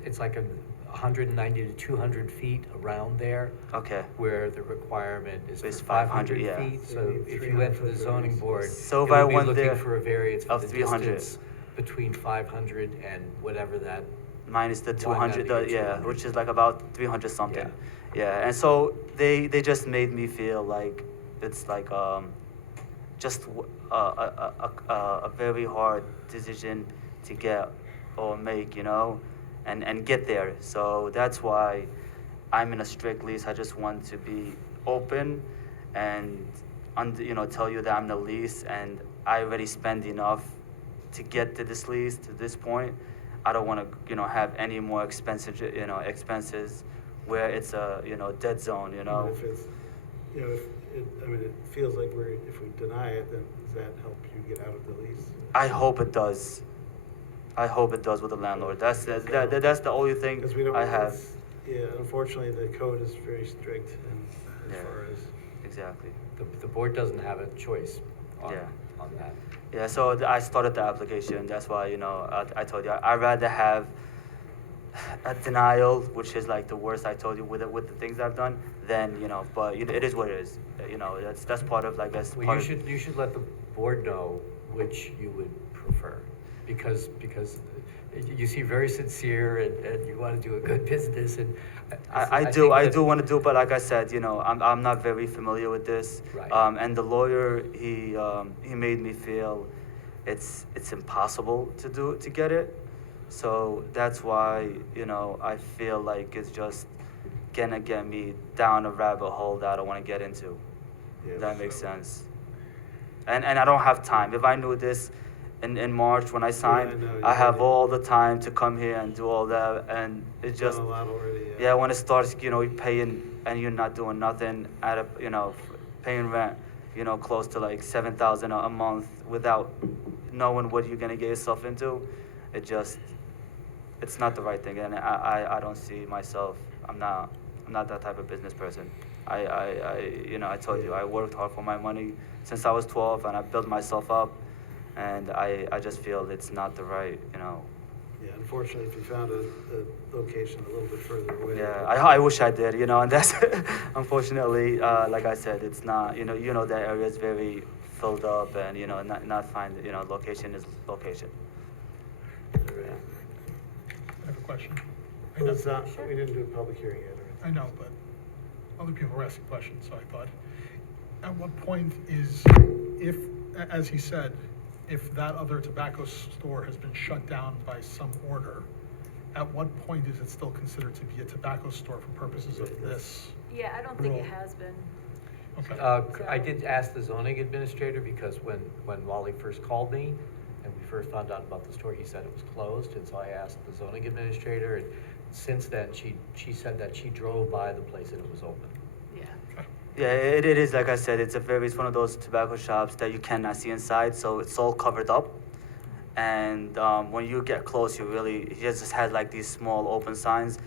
it's like 190 to 200 feet around there. Okay. Where the requirement is It's for 500, 500 yeah. feet. So if you went to the zoning board, So if it I would be went there looking for a variance for of the 300. distance between 500 and whatever that. Minus the 200, 190 or yeah, 200. which is like about 300 something. Yeah, and so they just made me feel like it's like just a very hard decision to get or make, and get there. So that's why I'm in a strict lease. I just want to be open and tell you that I'm in a lease, and I already spend enough to get to this lease to this point. I don't want to have any more expenses where it's a dead zone. Even if it's, it feels like if we deny it, then does that help you get out of the lease? I hope it does. I hope it does with the landlord. That's the only thing Because we don't. I have. Yeah, unfortunately, the code is very strict as Yeah. far as. Exactly. The board doesn't have a choice on that. Yeah, so I started the application. That's why, I told you, I'd rather have a denial, which is like the worst, I told you, with the things I've done, than, but it is what it is. That's part of, like, that's Well, part you should let the board know which you would prefer, because you seem very sincere and you want to do a good business, and I do want to do, but like I said, I'm not very familiar with this. Right. And the lawyer, he made me feel it's impossible to get it. So that's why, I feel like it's just gonna get me down a rabbit hole that I don't want to get into. Yeah, That makes sense. And I don't have time. If I knew this in March when I signed, I know, I have already- all the time to come here and do all that, and it just, Done a lot already. yeah, when it starts, you're paying and you're not doing nothing paying rent, close to like $7,000 a month without knowing what you're gonna get yourself into, it's not the right thing, and I don't see myself. I'm not that type of business person. I told you, I worked hard for my money since I was 12, and I built myself up, and I just feel it's not the right, Yeah, unfortunately, if you found a location a little bit further away. Yeah, I wish I did, and that's, unfortunately, like I said, it's not, that area is very filled up and, you know, not find, you know, location is location. I have a question. I know, we didn't do a public hearing yet, or I know, but other people were asking questions, so I thought, at what point is, if, as he said, if that other tobacco store has been shut down by some order, at what point is it still considered to be a tobacco store for purposes of this? Yeah, I don't think it Rule. has been. Okay. I did ask the zoning administrator, because when Wally first called me, and we first found out about the store, he said it was closed, and so I asked the zoning administrator, and since then, she said that she drove by the place and it was open. Yeah. Yeah, it is, like I said, it's one of those tobacco shops that you cannot see inside, so it's all covered up. And when you get close, he just had like these small open signs.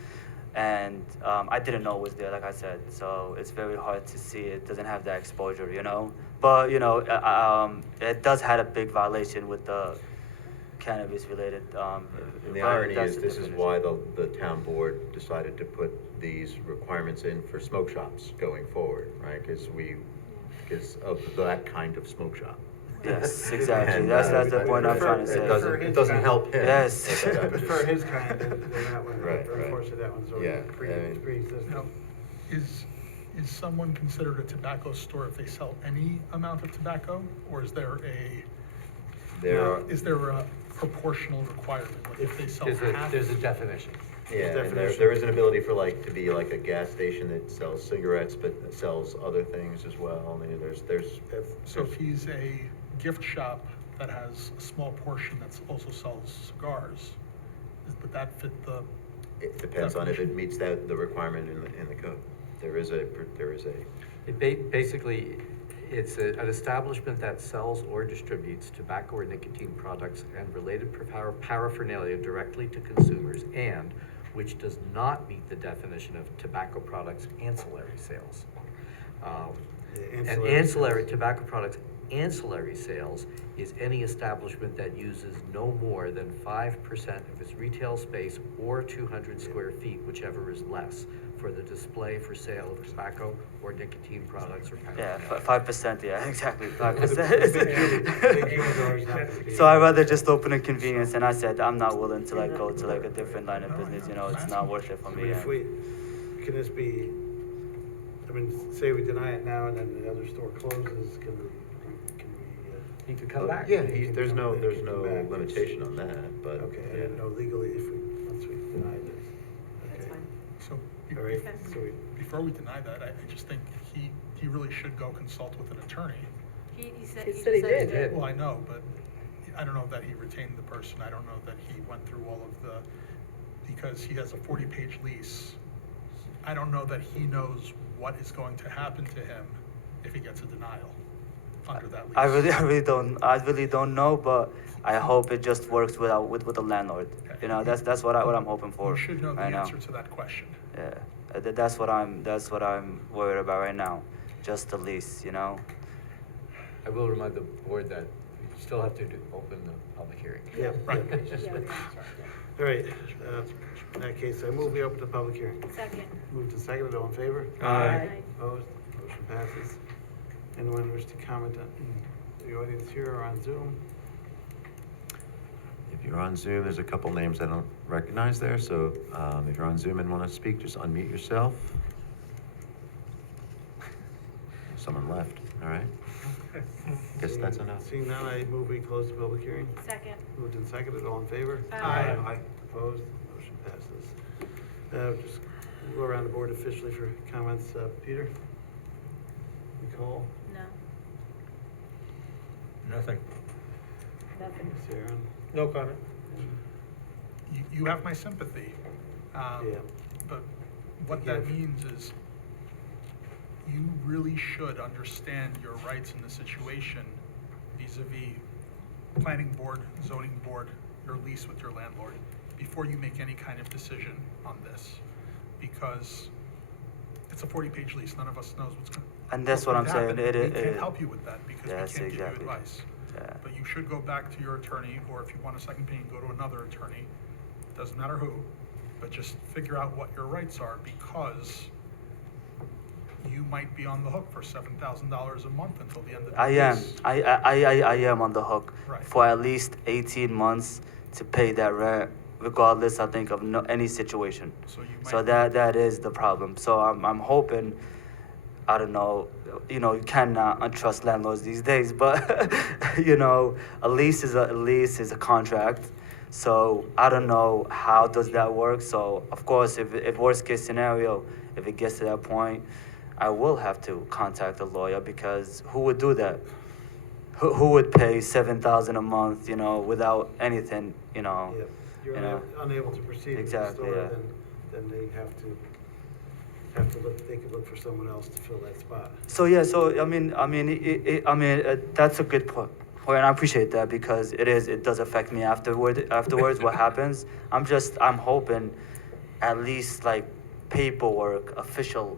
And I didn't know it was there, like I said, so it's very hard to see. It doesn't have that exposure, you know. But, you know, it does have a big violation with the cannabis-related. And the irony is, this is why the town board decided to put these requirements in for smoke shops going forward, right? Because of that kind of smoke shop. Yes, exactly. And, That's the point I'm trying to say. It doesn't help him. Yes. For his kind, then that one, Right, right. unfortunately, that one's Yeah, already pre-existing. Now, is someone considered a tobacco store if they sell any amount of tobacco? Or is there a proportional requirement? Like if they sell half? There's a definition. Yeah, and there is an ability for to be like a gas station that sells cigarettes, but that sells other things as well. I mean, So if he's a gift shop that has a small portion that also sells cigars, would that fit the? It depends on if it meets the requirement in the code. There is a. Basically, it's an establishment that sells or distributes tobacco or nicotine products and related paraphernalia directly to consumers, and which does not meet the definition of tobacco products ancillary sales. And ancillary tobacco products ancillary sales is any establishment that uses no more than 5% of its retail space or 200 square feet, whichever is less, for the display for sale of tobacco or nicotine products or Yeah, paraphernalia. 5%, yeah, exactly, 5%. So I'd rather just open a convenience, and I said, I'm not willing to go to a different line of business, you know, it's not worth it for me. If can this be, I mean, say we deny it now and then the other store closes, can we? He could come back. Yeah, there's no limitation on that, but. Okay, I didn't know legally once we denied it. That's fine. So, All right, so before we deny that, I just think he really should go consult with an attorney. He said He he said he decided did. to- Well, I know, but I don't know that he retained the person. I don't know that he went through all of because he has a 40-page lease. I don't know that he knows what is going to happen to him if he gets a denial under that lease. I really don't know, but I hope it just works with the landlord. You know, that's what I'm hoping for. You should know the right now. answer to that question. Yeah, that's what I'm worried about right now. Just the lease, you know. I will remind the board that you still have to open the public hearing. Yeah, right. Yeah, All right, in that case, I move we open the public hearing. Second. Moved and seconded, all in favor? Aye. Opposed? Motion passes. Anyone wish to comment in the audience here or on Zoom? If you're on Zoom, there's a couple names I don't recognize there, so if you're on Zoom and want to speak, just unmute yourself. Someone left, all right. Guess that's enough. Seeing none, I move we close the public hearing. Second. Moved and seconded, all in favor? Aye. Opposed? Motion passes. Just go around the board officially for comments. Peter? Nicole? No. Nothing. Nothing. Sharon? No comment. You have my sympathy. Yeah. But what that means is you really should understand your rights in the situation vis-a-vis planning board, zoning board, your lease with your landlord, before you make any kind of decision on this. Because it's a 40-page lease, none of us knows what's going to happen. And that's what I'm saying. We can't help you with that because Yes, we can't exactly. give you advice. Yeah. But you should go back to your attorney, or if you want a second opinion, go to another attorney. Doesn't matter who, but just figure out what your rights are, because you might be on the hook for $7,000 a month until the end of the I am. lease. I am on the hook Right. for at least 18 months to pay that rent, regardless, I think, of any situation. So you So might, that is the problem. So I'm hoping, I don't know, you cannot untrust landlords these days, but a lease is a contract. So I don't know how does that work. So of course, if worst case scenario, if it gets to that point, I will have to contact a lawyer, because who would do that? Who would pay $7,000 a month, without anything, Yeah, you're unable to proceed with the Exactly, store, yeah. then they have to look, they could look for someone else to fill that spot. So yeah, so that's a good point. Well, and I appreciate that, because it does affect me afterwards what happens. I'm hoping at least like paperwork, official,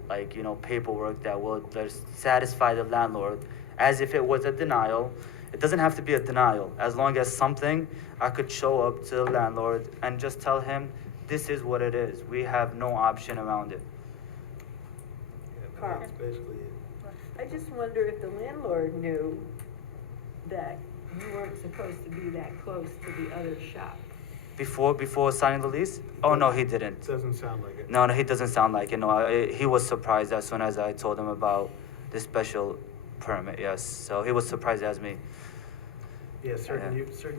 paperwork that will just satisfy the landlord, as if it was a denial. It doesn't have to be a denial, as long as something I could show up to the landlord and just tell him, this is what it is. We have no option around it. Yeah, that's basically it. I just wonder if the landlord knew that you weren't supposed to be that close to the other shop. Before signing the lease? Oh, no, he didn't. Doesn't sound like it. No, he doesn't sound like it. No, he was surprised as soon as I told him about the special permit, yes. So he was surprised as me. Yeah, certain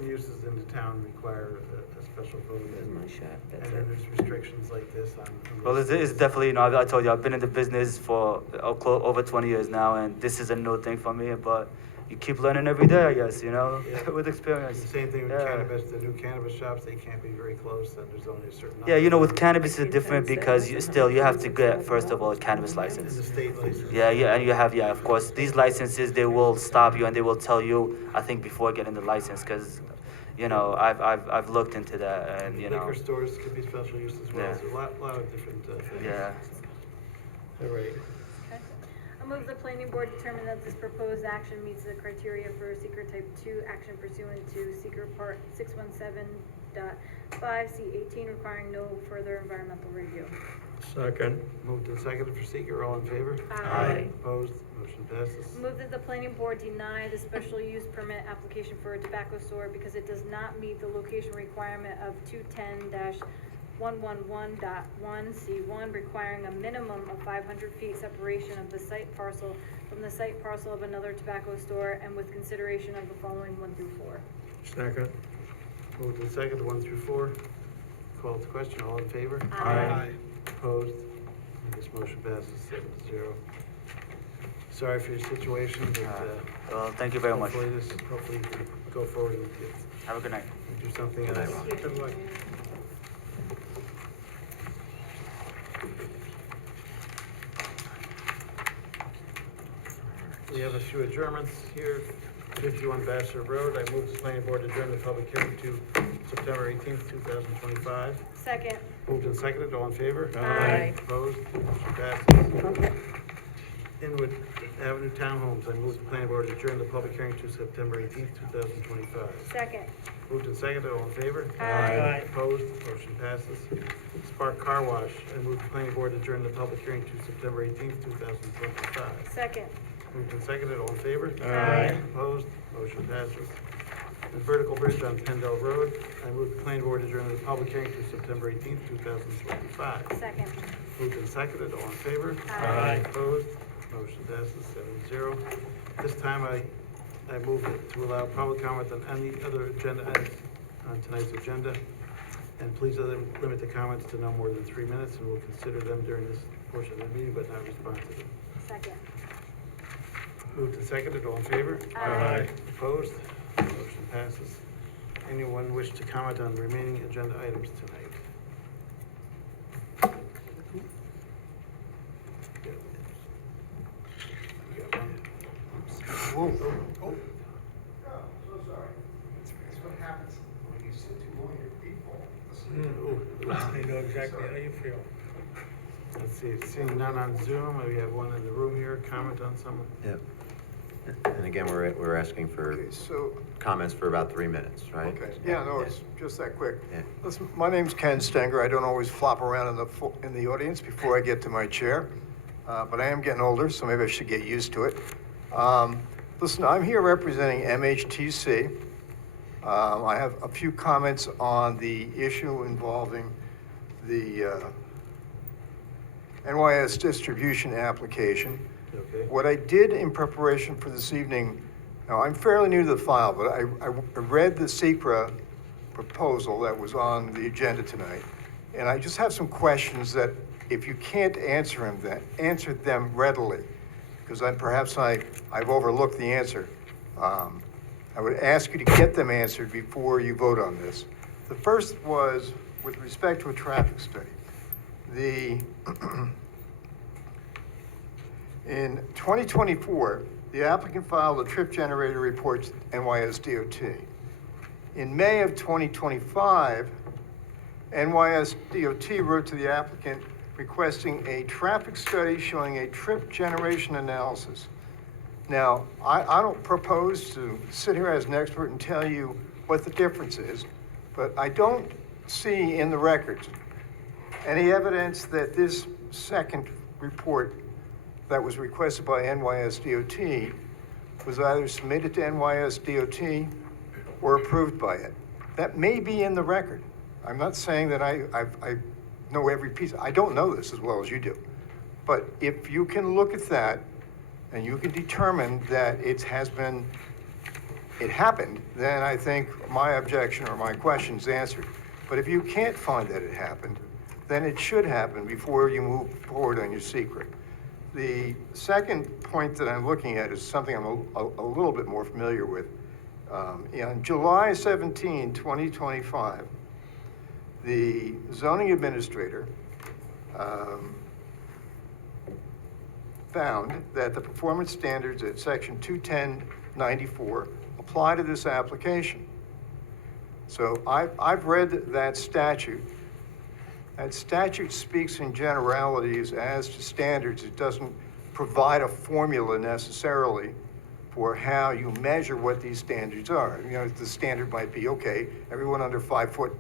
uses in the town require a special vote. That's my shop, And that's then it. there's restrictions like this on. Well, it's definitely, I told you, I've been in the business for over 20 years now, and this is a new thing for me, but you keep learning every day, I guess, Yeah. with experience. The same thing with Yeah. cannabis, the new cannabis shops, they can't be very close, and there's only a certain. Yeah, number. with cannabis it's different, because you have to get, first of all, a cannabis And the license. state license. Yeah, and you have, of course, these licenses, they will stop you and they will tell you, I think, before getting the license, because, I've looked into that, and, Liquor stores could be special use as well, Yeah. so a lot of different, things. yeah. All right. Okay. I move the planning board determine that this proposed action meets the criteria for secret type 2 action pursuant to secret part 617.5 C18, requiring no further environmental review. Second. Moved and seconded for seeker, all in favor? Aye. Opposed, motion passes. Move that the planning board deny the special use permit application for a tobacco store because it does not meet the location requirement of 210-111.1C1, requiring a minimum of 500 feet separation of the site parcel from the site parcel of another tobacco store, and with consideration of the following 1 through 4. Second. Moved and seconded, 1 through 4. Call to question, all in favor? Aye. Opposed? This motion passes 7-0. Sorry for your situation, but, Well, thank you very much. hopefully you can go forward and Have a good night. do something else. Good luck. We have a few adjournments here. 51 Vassar Road, I move the planning board to adjourn the public hearing to September 18th, 2025. Second. Moved and seconded, all in favor? Aye. Opposed? Motion passes. Inwood Avenue Townhomes, I move the planning board to adjourn the public hearing to September 18th, 2025. Second. Moved and seconded, all in favor? Aye. Opposed? Motion passes. Spark Car Wash, I move the planning board to adjourn the public hearing to September 18th, 2025. Second. Moved and seconded, all in favor? Aye. Opposed? Motion passes. The vertical bridge on Pendle Road, I move the planning board to adjourn the public hearing to September 18th, 2025. Second. Moved and seconded, all in favor? Aye. Opposed? Motion passes 7-0. This time I move to allow public comment on any other agenda items on tonight's agenda. And please limit the comments to no more than 3 minutes, and we'll consider them during this portion of the meeting, but not respond to them. Second. Moved and seconded, all in favor? Aye. Opposed? Motion passes. Anyone wish to comment on remaining agenda items tonight? We got one. Whoa. Oh. I know exactly how you feel. Let's see, seeing none on Zoom, we have one in the room here, comment on someone? Yep. And again, we're asking for Okay, so, comments for about 3 minutes, right? okay, yeah, no, it's just that quick. Yeah. Listen, my name's Ken Stenger. I don't always flop around in the audience before I get to my chair. but I am getting older, so maybe I should get used to it. Listen, I'm here representing MHTC. I have a few comments on the issue involving the NYS distribution application. Okay. What I did in preparation for this evening, now I'm fairly new to the file, but I read the SECRA proposal that was on the agenda tonight, and I just have some questions that if you can't answer them readily, because perhaps I've overlooked the answer. I would ask you to get them answered before you vote on this. The first was with respect to a traffic study. In 2024, the applicant filed a trip generator report to NYS DOT. In May of 2025, NYS DOT wrote to the applicant requesting a traffic study showing a trip generation analysis. Now, I don't propose to sit here as an expert and tell you what the difference is, but I don't see in the records any evidence that this second report that was requested by NYS DOT was either submitted to NYS DOT or approved by it. That may be in the record. I'm not saying that I know every piece. I don't know this as well as you do. But if you can look at that and you can determine that it happened, then I think my objection or my question is answered. But if you can't find that it happened, then it should happen before you move forward on your secret. The second point that I'm looking at is something I'm a little bit more familiar with. On July 17, 2025, the zoning administrator found that the performance standards at section 210-94 apply to this application. So I've read that statute. That statute speaks in generalities as to standards. It doesn't provide a formula necessarily for how you measure what these standards are. You know, the standard might be, okay, everyone under 5 foot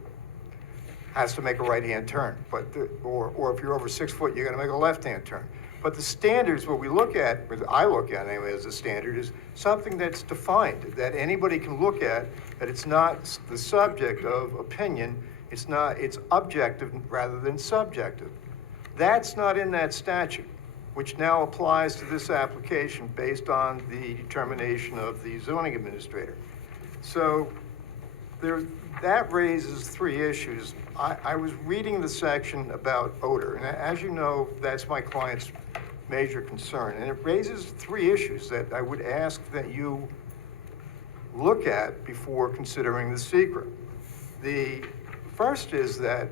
has to make a right-hand turn, but or if you're over 6 foot, you're gonna make a left-hand turn. But the standards, what we look at, or I look at anyway as a standard, is something that's defined, that anybody can look at, that it's not the subject of opinion, it's objective rather than subjective. That's not in that statute, which now applies to this application based on the determination of the zoning administrator. So that raises three issues. I was reading the section about odor, and as you know, that's my client's major concern, and it raises three issues that I would ask that you look at before considering the secret. The first is that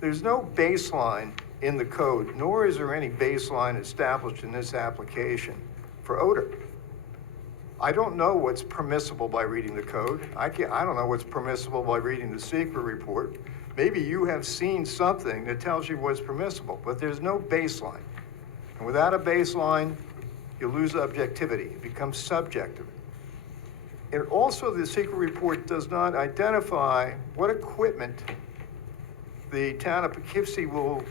there's no baseline in the code, nor is there any baseline established in this application for odor. I don't know what's permissible by reading the code. I don't know what's permissible by reading the secret report. Maybe you have seen something that tells you what's permissible, but there's no baseline. And without a baseline, you lose objectivity. It becomes subjective. And also, the secret report does not identify what equipment the town of Poughkeepsie will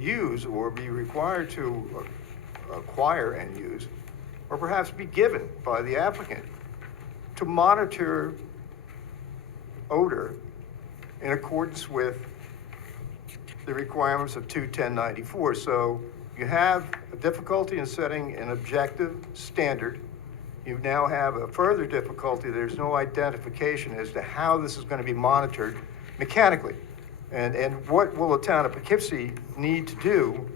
use or be required to acquire and use, or perhaps be given by the applicant to monitor odor in accordance with the requirements of 210-94. So you have a difficulty in setting an objective standard. You now have a further difficulty. There's no identification as to how this is going to be monitored mechanically. And what will the town of Poughkeepsie need to do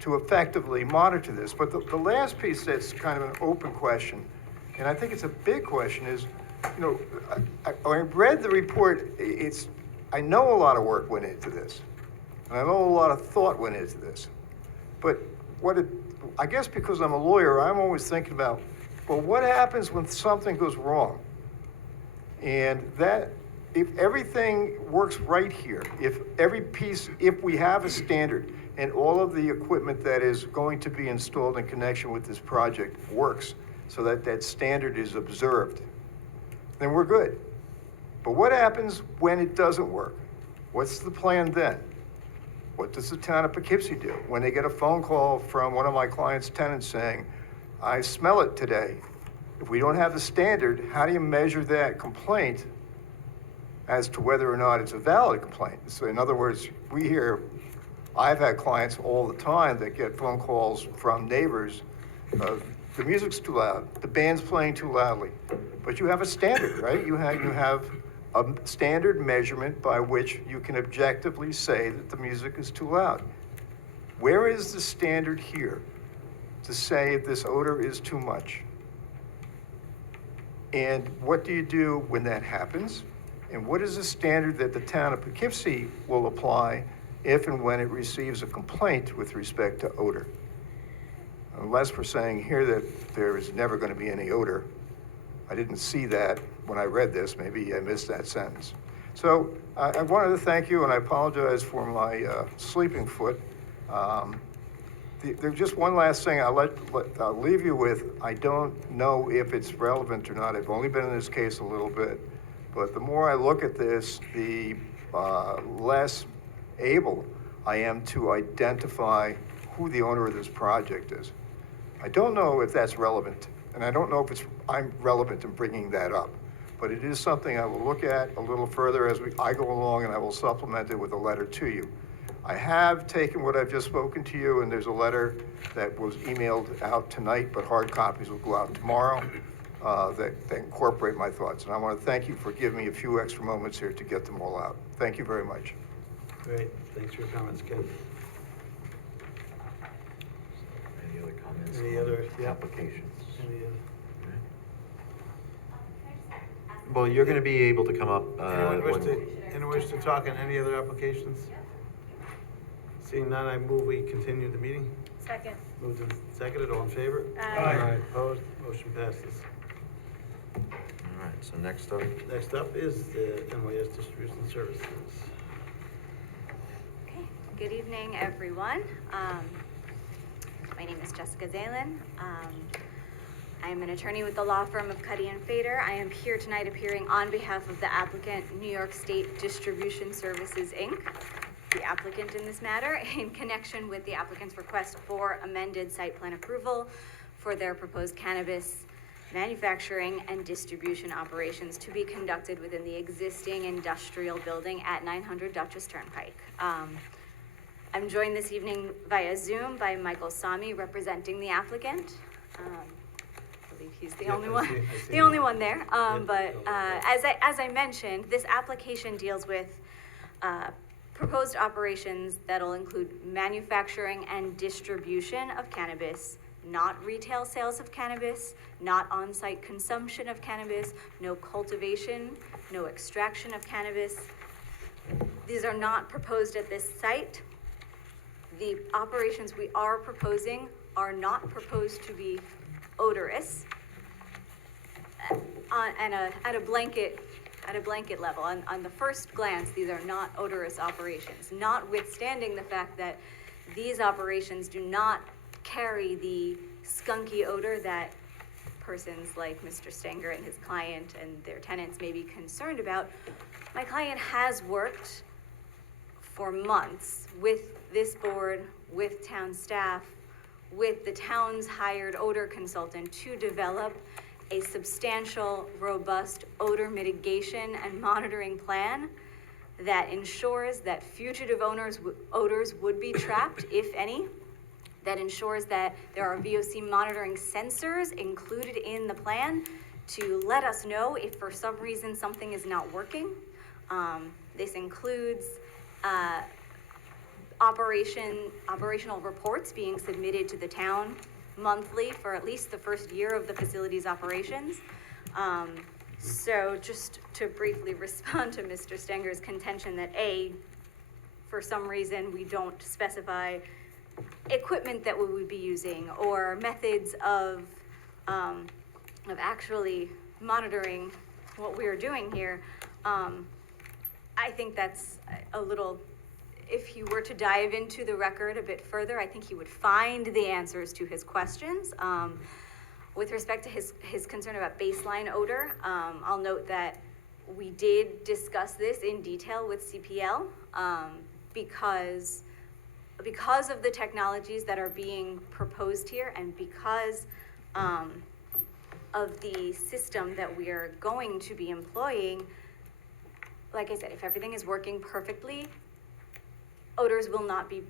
to effectively monitor this? But the last piece that's kind of an open question, and I think it's a big question, is, you know, I read the report. I know a lot of work went into this, and I know a lot of thought went into this. But I guess because I'm a lawyer, I'm always thinking about, well, what happens when something goes wrong? And that, if everything works right here, if we have a standard and all of the equipment that is going to be installed in connection with this project works so that that standard is observed, then we're good. But what happens when it doesn't work? What's the plan then? What does the town of Poughkeepsie do? When they get a phone call from one of my client's tenants saying, I smell it today. If we don't have the standard, how do you measure that complaint as to whether or not it's a valid complaint? So in other words, I've had clients all the time that get phone calls from neighbors, the music's too loud, the band's playing too loudly. But you have a standard, right? You have a standard measurement by which you can objectively say that the music is too loud. Where is the standard here to say if this odor is too much? And what do you do when that happens? And what is the standard that the town of Poughkeepsie will apply if and when it receives a complaint with respect to odor? Unless we're saying here that there is never going to be any odor. I didn't see that when I read this. Maybe I missed that sentence. So I wanted to thank you, and I apologize for my sleeping foot. There's just one last thing I'll leave you with. I don't know if it's relevant or not. I've only been in this case a little bit. But the more I look at this, the less able I am to identify who the owner of this project is. I don't know if that's relevant, and I don't know if I'm relevant in bringing that up. But it is something I will look at a little further as I go along, and I will supplement it with a letter to you. I have taken what I've just spoken to you, and there's a letter that was emailed out tonight, but hard copies will go out tomorrow that incorporate my thoughts. And I want to thank you for giving me a few extra moments here to get them all out. Thank you very much. Great, thanks for your comments, Ken. Any other comments? Any on other, yeah. applications? Any other? Well, you're gonna be able to come up, Anyone wish to talk on any other applications? Seeing none, I move we continue the meeting. Second. Moved and seconded, all in favor? Aye. Opposed, motion passes. all right, so next up, Next up is the NYS Distribution Services. Okay, good evening, everyone. My name is Jessica Zalen. I am an attorney with the law firm of Cuddy and Fader. I am here tonight appearing on behalf of the applicant, New York State Distribution Services, Inc., the applicant in this matter, in connection with the applicant's request for amended site plan approval for their proposed cannabis manufacturing and distribution operations to be conducted within the existing industrial building at 900 Dutchess Turnpike. I'm joined this evening via Zoom by Michael Sami, representing the applicant. I believe he's the only one, the only one there. As I mentioned, this application deals with proposed operations that'll include manufacturing and distribution of cannabis, not retail sales of cannabis, not on-site consumption of cannabis, no cultivation, no extraction of cannabis. These are not proposed at this site. The operations we are proposing are not proposed to be odorous. At a blanket level, on the first glance, these are not odorous operations, notwithstanding the fact that these operations do not carry the skunky odor that persons like Mr. Stenger and his client and their tenants may be concerned about. My client has worked for months with this board, with town staff, with the town's hired odor consultant to develop a substantial, robust odor mitigation and monitoring plan that ensures that fugitive odors would be trapped, if any, that ensures that there are VOC monitoring sensors included in the plan to let us know if for some reason something is not working. This includes operational reports being submitted to the town monthly for at least the first year of the facility's operations. So just to briefly respond to Mr. Stenger's contention that for some reason we don't specify equipment that we would be using or methods of actually monitoring what we are doing here, I think that's a little. If he were to dive into the record a bit further, I think he would find the answers to his questions. With respect to his concern about baseline odor, I'll note that we did discuss this in detail with CPL because because of the technologies that are being proposed here, and because of the system that we are going to be employing, like I said, if everything is working perfectly, odors will not be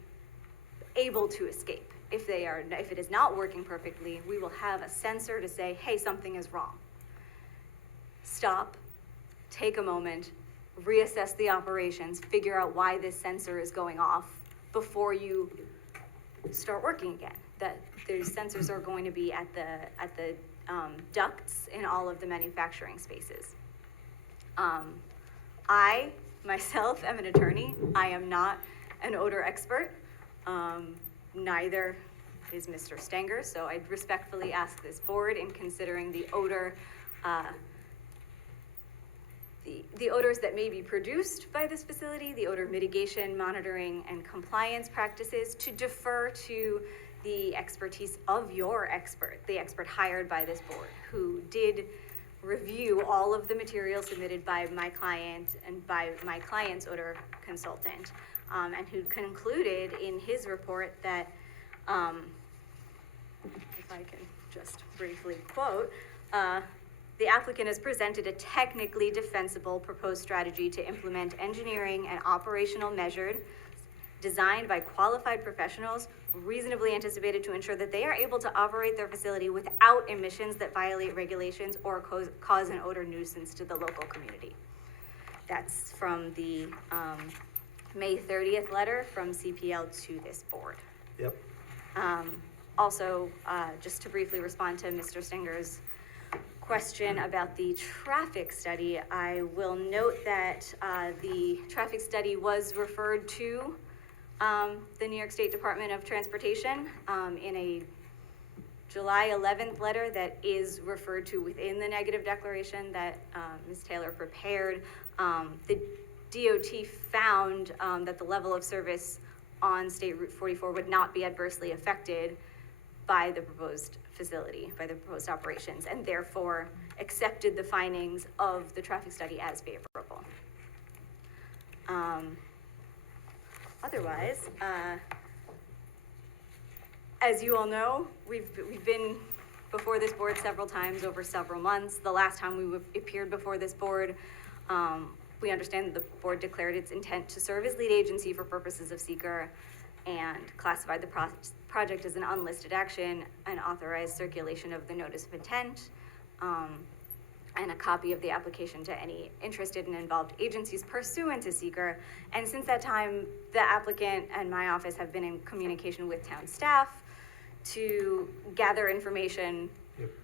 able to escape. If it is not working perfectly, we will have a sensor to say, hey, something is wrong. Stop, take a moment, reassess the operations, figure out why this sensor is going off before you start working again. That those sensors are going to be at the ducts in all of the manufacturing spaces. I, myself, am an attorney. I am not an odor expert. Neither is Mr. Stenger, so I respectfully ask this board, in considering the odor, the odors that may be produced by this facility, the odor mitigation, monitoring, and compliance practices, to defer to the expertise of your expert, the expert hired by this board, who did review all of the materials submitted by my client and by my client's odor consultant, and who concluded in his report that, if I can just briefly quote, the applicant has presented a technically defensible proposed strategy to implement engineering and operational measures designed by qualified professionals, reasonably anticipated to ensure that they are able to operate their facility without emissions that violate regulations or cause an odor nuisance to the local community. That's from the May 30th letter from CPL to this board. Yep. Also, just to briefly respond to Mr. Stinger's question about the traffic study, I will note that the traffic study was referred to the New York State Department of Transportation in a July 11th letter that is referred to within the negative declaration that Ms. Taylor prepared. The DOT found that the level of service on State Route 44 would not be adversely affected by the proposed facility, by the proposed operations, and therefore accepted the findings of the traffic study as favorable. Otherwise, as you all know, we've been before this board several times over several months. The last time we appeared before this board, we understand that the board declared its intent to serve as lead agency for purposes of seeker and classified the project as an unlisted action and authorized circulation of the notice of intent and a copy of the application to any interested and involved agencies pursuant to seeker. And since that time, the applicant and my office have been in communication with town staff to gather information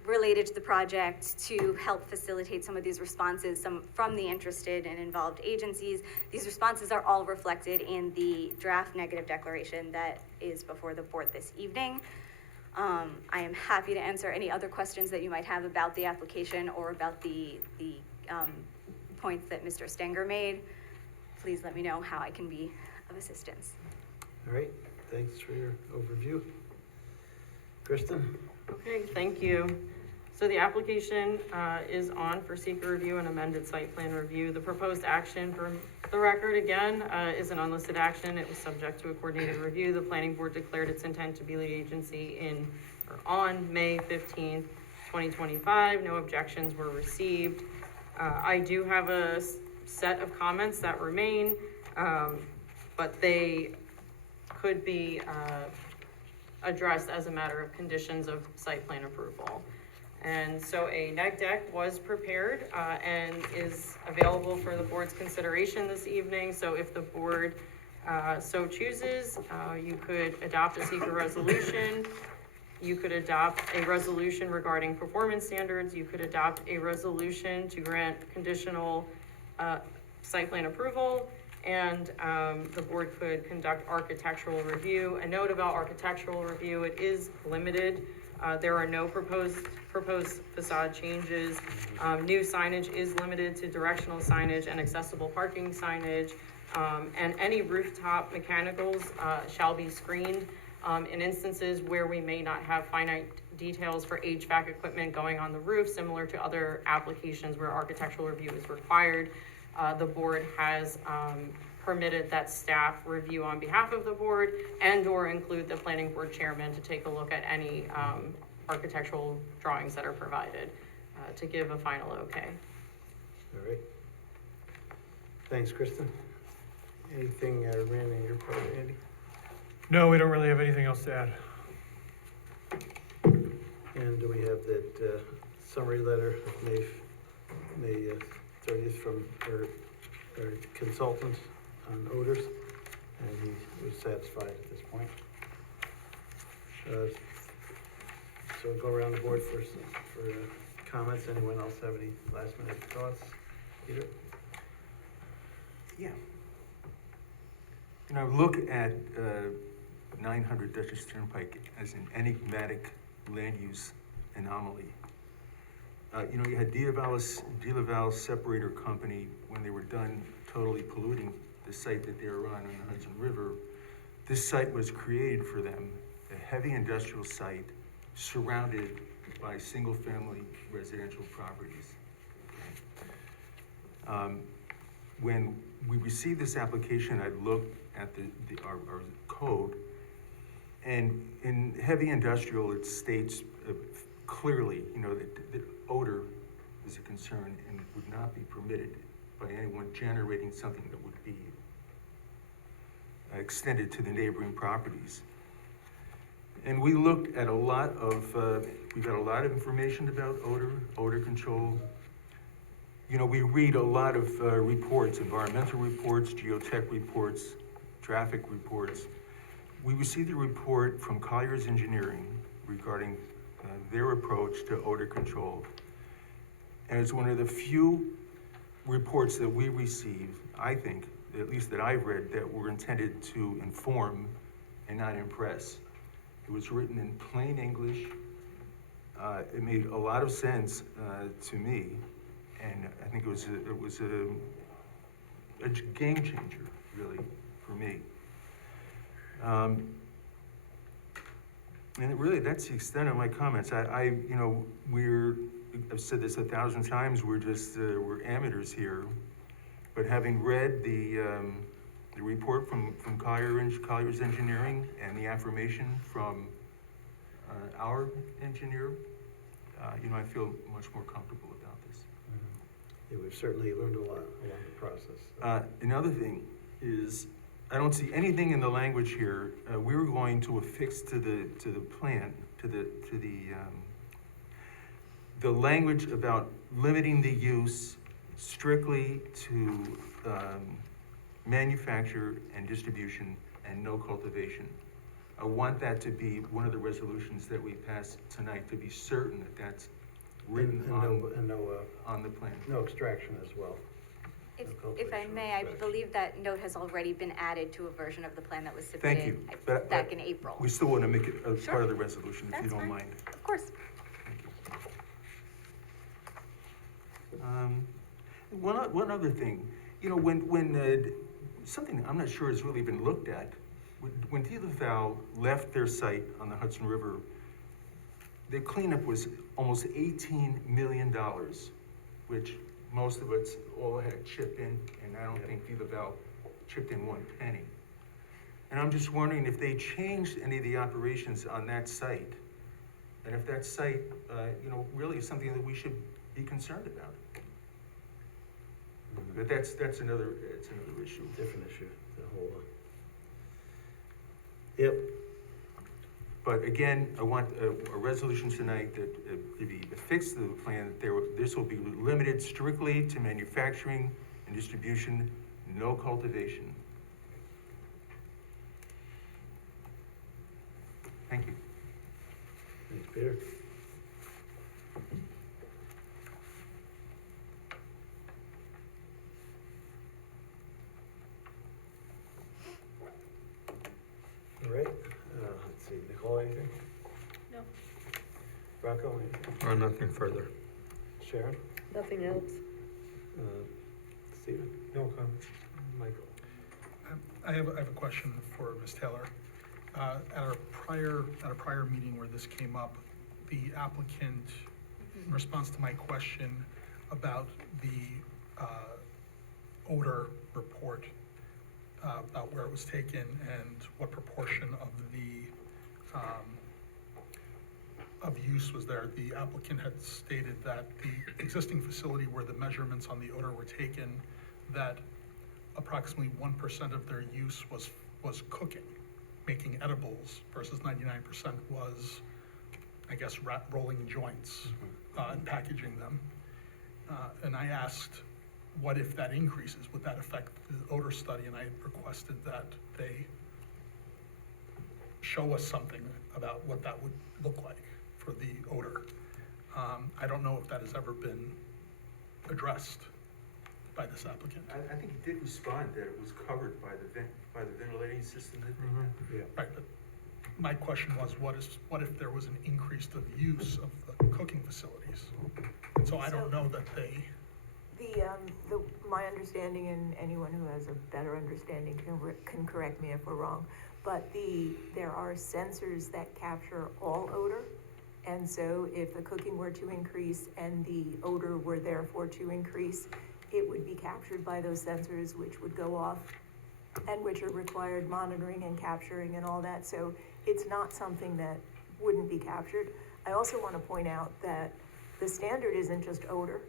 related to the project, to help facilitate some of these responses from the interested and involved agencies. These responses are all reflected in the draft negative declaration that is before the board this evening. I am happy to answer any other questions that you might have about the application or about the points that Mr. Stenger made. Please let me know how I can be of assistance. All right, thanks for your overview. Kristen? Okay, thank you. So the application is on for seeker review and amended site plan review. The proposed action, for the record again, is an unlisted action. It was subject to a coordinated review. The planning board declared its intent to be lead agency on May 15th, 2025. No objections were received. I do have a set of comments that remain, but they could be addressed as a matter of conditions of site plan approval. And so a neg deck was prepared and is available for the board's consideration this evening. So if the board so chooses, you could adopt a seeker resolution. You could adopt a resolution regarding performance standards. You could adopt a resolution to grant conditional site plan approval. And the board could conduct architectural review. A note about architectural review, it is limited. There are no proposed facade changes. New signage is limited to directional signage and accessible parking signage. And any rooftop mechanicals shall be screened in instances where we may not have finite details for HVAC equipment going on the roof, similar to other applications where architectural review is required. The board has permitted that staff review on behalf of the board and/or include the planning board chairman to take a look at any architectural drawings that are provided to give a final okay. All right. Thanks, Kristen. Anything, Randy, on your part, Andy? No, we don't really have anything else to add. And do we have that summary letter of May 30th from our consultant on odors? And he was satisfied at this point. So we'll go around the board for comments. Anyone else have any last minute thoughts? Peter? Yeah. You know, look at 900 Dutchess Turnpike as an enigmatic land use anomaly. You know, you had De La Separator Company, when they were done totally polluting the site that they were on the Hudson River. This site was created for them, a heavy industrial site surrounded by single-family residential properties. When we received this application, I looked at our code, and in heavy industrial, it states clearly, you know, that odor is a concern and would not be permitted by anyone generating something that would be extended to the neighboring properties. And we looked at a lot of, we got a lot of information about odor control. You know, we read a lot of reports, environmental reports, geotech reports, traffic reports. We received a report from Colliers Engineering regarding their approach to odor control. And it's one of the few reports that we receive, I think, at least that I've read, that were intended to inform and not impress. It was written in plain English. It made a lot of sense to me, and I think it was a game changer, really, for me. And really, that's the extent of my comments. You know, I've said this 1,000 times. We're amateurs here, but having read the report from Colliers Engineering and the affirmation from our engineer, you know, I feel much more comfortable about this. Yeah, we've certainly learned a lot along the process. Another thing is, I don't see anything in the language here. We were going to affix to the plan, to the language about limiting the use strictly to manufacture and distribution and no cultivation. I want that to be one of the resolutions that we pass tonight, to be certain that that's written on the plan. No extraction as well. If I may, I believe that note has already been added to a version of the plan that was Thank submitted you. back in April. We still want to make it a Sure. part of the resolution, if That's you don't fine. mind. Of course. One other thing, you know, when something I'm not sure has really been looked at, when De La Salle left their site on the Hudson River, their cleanup was almost $18 million, which most of us all had chipped in, and I don't think De La Salle chipped in one penny. And I'm just wondering if they changed any of the operations on that site, and if that site, you know, really is something that we should be concerned about. But that's another issue. Different issue, the whole, Yep. But again, I want a resolution tonight that to be affixed to the plan, that this will be limited strictly to manufacturing and distribution, no cultivation. Thank you. Thanks, Peter. All right, let's see, Nicole, anything? No. Rocco, anything? Or nothing further. Sharon? Nothing else? Stephen? No comments. Michael? I have a question for Ms. Taylor. At a prior meeting where this came up, the applicant, in response to my question about the odor report, about where it was taken and what proportion of the, of use was there. The applicant had stated that the existing facility where the measurements on the odor were taken, that approximately 1% of their use was cooking, making edibles, versus 99% was, I guess, rolling joints, and packaging them. And I asked, what if that increases? Would that affect the odor study? And I requested that they show us something about what that would look like for the odor. I don't know if that has ever been addressed by this applicant. I think he did respond that it was covered by the ventilating system that they had. Right, but my question was, what if there was an increase of use of the cooking facilities? And so I don't know that they, My understanding, and anyone who has a better understanding can correct me if we're wrong, but there are sensors that capture all odor. And so if the cooking were to increase and the odor were therefore to increase, it would be captured by those sensors, which would go off and which are required monitoring and capturing and all that. So it's not something that wouldn't be captured. I also want to point out that the standard isn't just odor.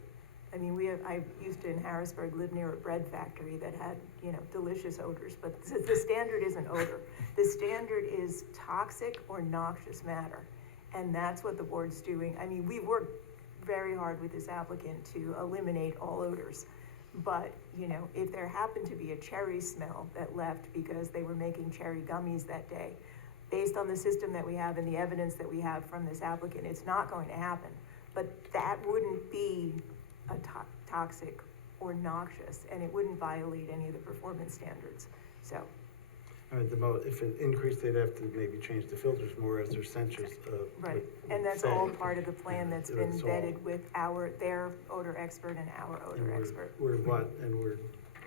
I mean, I used to in Harrisburg live near a bread factory that had, delicious odors, but the standard isn't odor. The standard is toxic or noxious matter. And that's what the board's doing. I mean, we've worked very hard with this applicant to eliminate all odors. But, if there happened to be a cherry smell that left because they were making cherry gummies that day, based on the system that we have and the evidence that we have from this applicant, it's not going to happen. But that wouldn't be a toxic or noxious, and it wouldn't violate any of the performance standards, so. I mean, if it increased, they'd have to maybe change the filters more as their sensors. Right, and that's all part of the plan that's been vetted with their odor expert and our odor expert. We're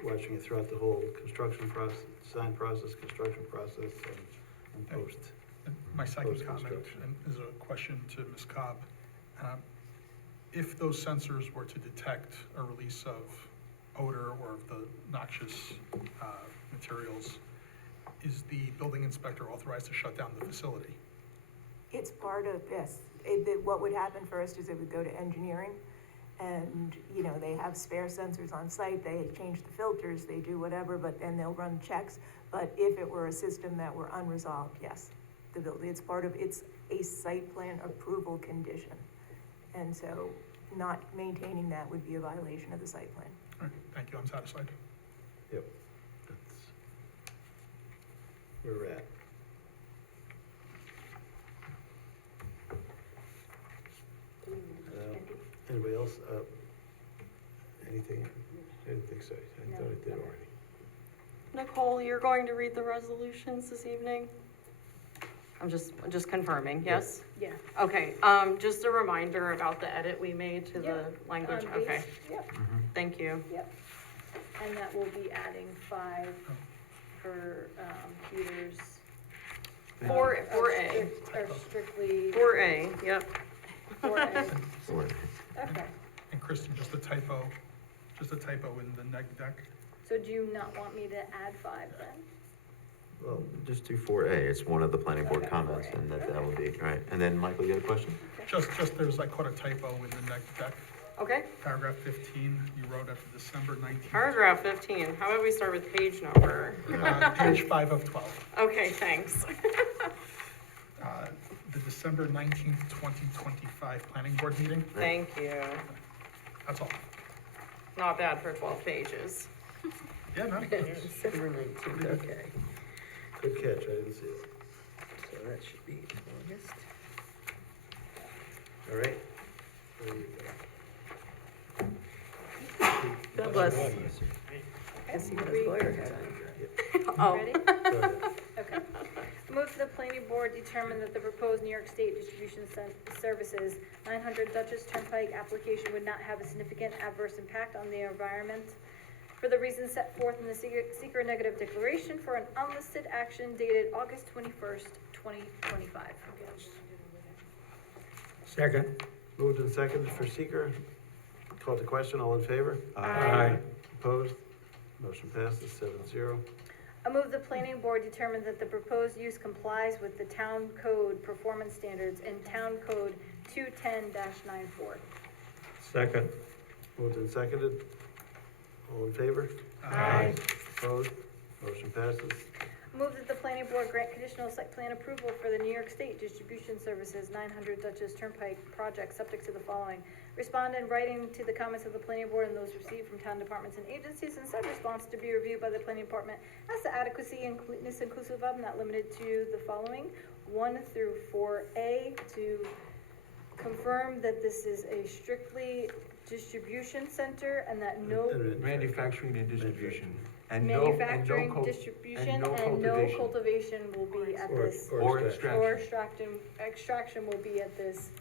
watching it throughout the whole construction process, design process, construction process, and post. And my second comment Post-construction. is a question to Ms. Cobb. If those sensors were to detect a release of odor or of the noxious materials, is the building inspector authorized to shut down the facility? It's part of this. What would happen first is it would go to engineering, and, they have spare sensors on site, they change the filters, they do whatever, but then they'll run checks. But if it were a system that were unresolved, yes, the building, it's a site plan approval condition. And so not maintaining that would be a violation of the site plan. All right, thank you, I'm satisfied. Yep. That's where we're at. Anybody else? Anything? I didn't think so. I thought I did already. Nicole, you're going to read the resolutions this evening? I'm just confirming, yes? Yeah. Okay, just a reminder about the edit we made to the language, On okay, these, Yep, thank you. yep. And that will be adding 5 for, Peter's. 4A, Or strictly. 4A, yep. 4A, Or- okay. And Kristen, just a typo in the neg deck. So do you not want me to add 5 then? Well, just do 4A, it's one of the planning board Okay, comments, 4A. and that will be, right, and then Michael, you had a question? Just I caught a typo in the neg deck. Okay, Paragraph 15, you wrote after December 19th. paragraph 15, how about we start with page number? Page 5 of 12. Okay, thanks. The December 19th, 2025 planning board meeting. Thank you. That's all. Not bad for 12 pages. Yeah, no. December 19th, okay. Good catch, I didn't see it. So that should be August. All right. There you go. God bless. Guess you got his lawyer hat on. Oh. Ready? Go ahead. Okay. Move the planning board determine that the proposed New York State Distribution Services 900 Dutchess Turnpike application would not have a significant adverse impact on the environment for the reasons set forth in the seeker negative declaration for an unlisted action dated August 21st, 2025. Second. Moved and seconded for seeker. Called to question, all in favor? Aye. Opposed? Motion passes 7-0. I move the planning board determine that the proposed use complies with the town code performance standards and town code 210-94. Second. Moved and seconded. All in favor? Aye. Opposed? Motion passes. Move that the planning board grant conditional site plan approval for the New York State Distribution Services 900 Dutchess Turnpike project, subject to the following. Respond in writing to the comments of the planning board and those received from town departments and agencies, and said response to be reviewed by the planning department as to adequacy and completeness inclusive of, not limited to, the following. 1 through 4A, to confirm that this is a strictly distribution center and that no Manufacturing and distribution. And no manufacturing, distribution, and no cultivation will be at this. Or extraction. Or extraction will be at this,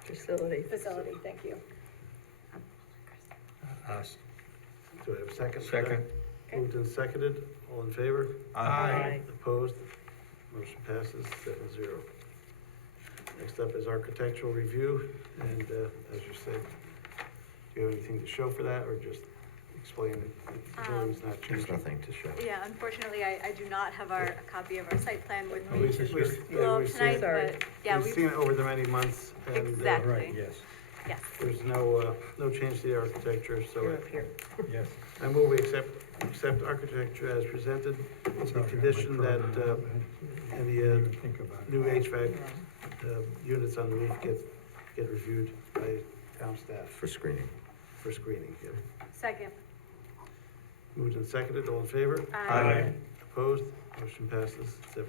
Facility. thank you. Do I have a second? Second. Moved and seconded. All in favor? Aye. Opposed? Motion passes 7-0. Next up is architectural review, and, as you said, do you have anything to show for that, or just explain it? The building's not There's changing. nothing to show. Yeah, unfortunately, I do not have a copy of our site plan with me We've seen tonight, it. but, yeah, We've seen it over the many months, and, Exactly. Right, yes, yes. there's no change to the architecture, so yes. I move we accept architecture as presented, with the condition that, any, Think about it. new HVAC, units on the roof get reviewed by town staff For screening. for screening, yeah. Second. Moved and seconded, all in favor? Aye. Opposed? Motion passes 7-0.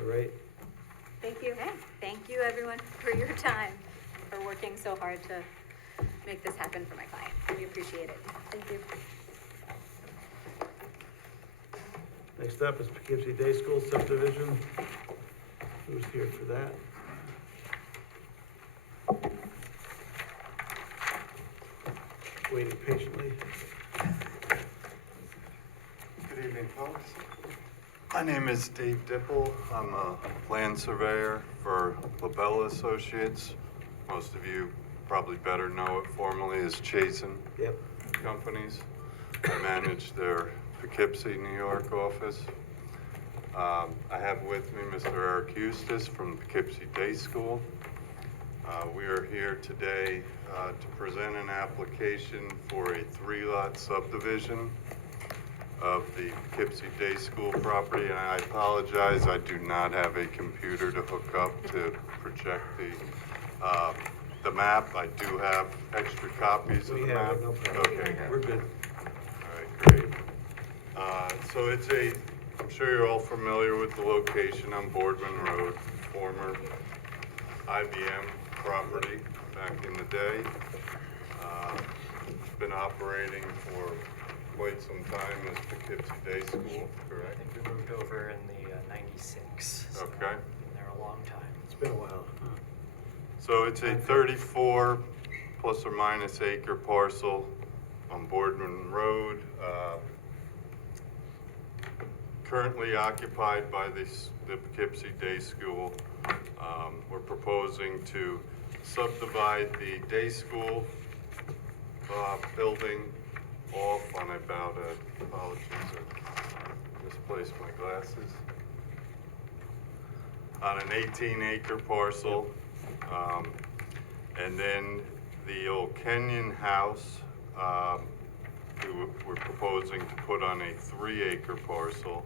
All right, Thank you. Okay, thank you everyone for your time, for working so hard to make this happen for my client. We appreciate it. Thank you. next up is Poughkeepsie Day School subdivision. Who's here for that? Waiting patiently. Good evening, folks. My name is Dave Dipple. I'm a land surveyor for LaBella Associates. Most of you probably better know it formally as Chasen Yep. Companies. I manage their Poughkeepsie, New York office. I have with me Mr. Eric Eustace from Poughkeepsie Day School. We are here today to present an application for a 3-lot subdivision of the Poughkeepsie Day School property, and I apologize, I do not have a computer to hook up to project the map. I do have extra copies of the We map. have it, no problem. Okay, We're good. all right, great. So it's I'm sure you're all familiar with the location on Boardman Road, former IBM property back in the day. It's been operating for quite some time as Poughkeepsie Day School, I correct? think we moved over in the 96. So Okay. been there a long time. It's been a while. So it's a 34 plus or minus acre parcel on Boardman Road, currently occupied by the Poughkeepsie Day School. We're proposing to subdivide the day school building off on about, apologies, I misplaced my glasses, on an 18-acre parcel. And then the old Kenyon house, we're proposing to put on a 3-acre parcel.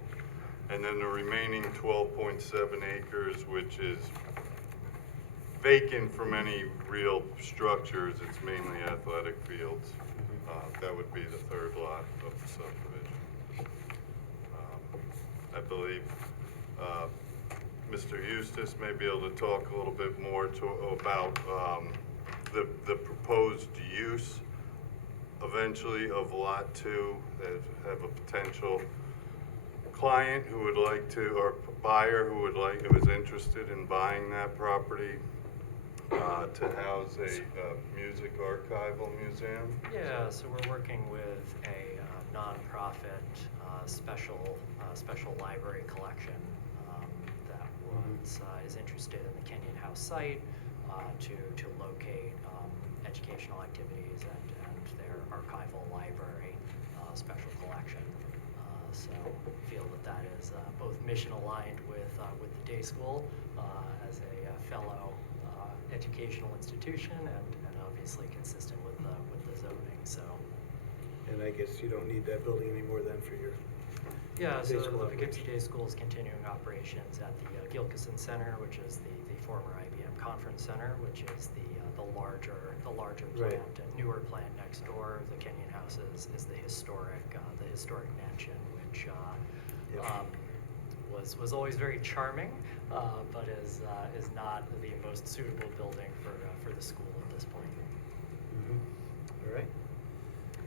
And then the remaining 12.7 acres, which is vacant from any real structures, it's mainly athletic fields. That would be the 3rd lot of the subdivision. I believe Mr. Eustace may be able to talk a little bit more about the proposed use eventually of Lot 2, that have a potential client who would like to, or buyer who is interested in buying that property to house a music archival museum. Yeah, so we're working with a nonprofit special library collection that is interested in the Kenyon House site to locate educational activities and their archival library special So feel that that is both mission aligned with the day school as a fellow educational institution and obviously consistent with the zoning. So. And I guess you don't need that building anymore then for your Yeah, day so school the Poughkeepsie operation. Day School is continuing operations at the Gilkison Center, which is the former IBM Conference Center, which is the larger Right. plant, and newer plant next door. The Kenyon House is the historic mansion, which was always very charming, but is not the most suitable building for the school at this point. All right.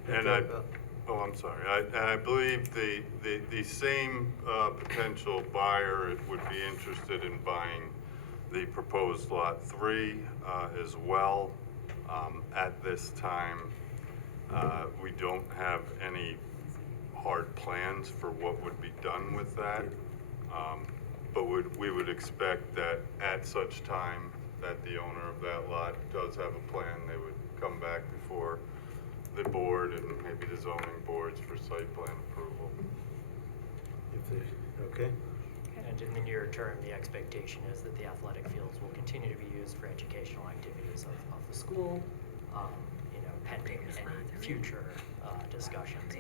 And I'm sorry, I believe the same potential buyer would be interested in buying the proposed Lot 3 as well. At this time, we don't have any hard plans for what would be done with that. But we would expect that at such time that the owner of that lot does have a plan, they would come back before the board and maybe the zoning boards for site plan approval. Okay. And in the near term, the expectation is that the athletic fields will continue to be used for educational activities of the school, pending any future discussions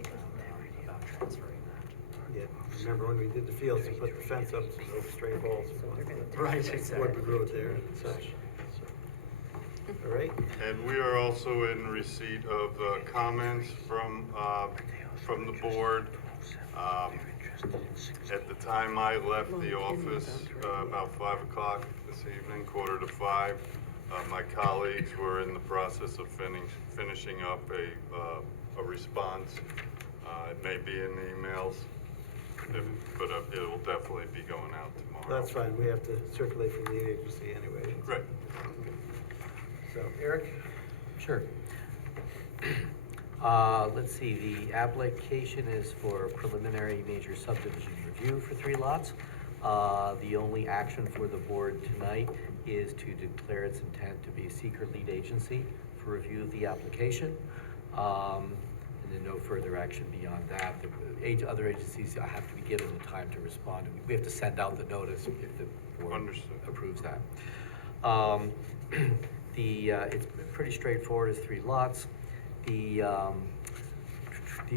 about transferring that. Yeah, remember when we did the fields, we put the fence up, so stray balls. Right, exactly. Woodward Road there and such. All right. And we are also in receipt of comments from the board. At the time I left the office, about 5 o'clock this evening, 4:45, my colleagues were in the process of finishing up a response. It may be in the emails, but it will definitely be going out tomorrow. That's fine, we have to circulate from the agency anyway. Right. So, Eric? Sure. Let's see, the application is for preliminary major subdivision review for 3 lots. The only action for the board tonight is to declare its intent to be a seeker lead agency for review of the application. And then no further action beyond that. The other agencies have to be given the time to respond. We have to send out the notice if the board approves that. It's pretty straightforward, it's 3 lots. The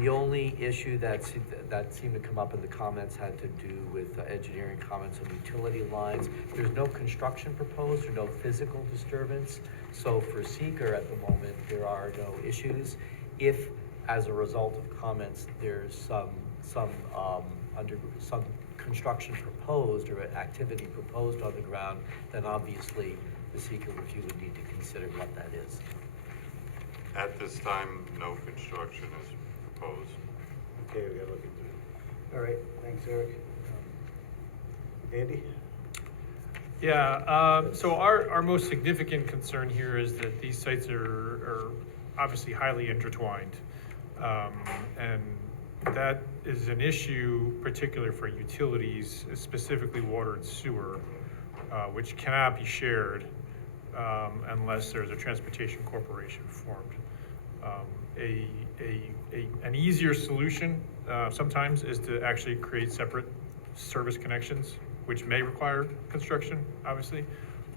only issue that seemed to come up in the comments had to do with engineering comments on utility lines. There's no construction proposed or no physical disturbance. So for seeker at the moment, there are no issues. If, as a result of comments, there's some construction proposed or activity proposed on the ground, then obviously the seeker review would need to consider what that is. At this time, no construction is proposed. Okay, we gotta look into it. All right, thanks, Eric. Andy? Yeah, so our most significant concern here is that these sites are obviously highly intertwined. And that is an issue particular for utilities, specifically water and sewer, which cannot be shared unless there's a transportation corporation formed. An easier solution sometimes is to actually create separate service connections, which may require construction, obviously,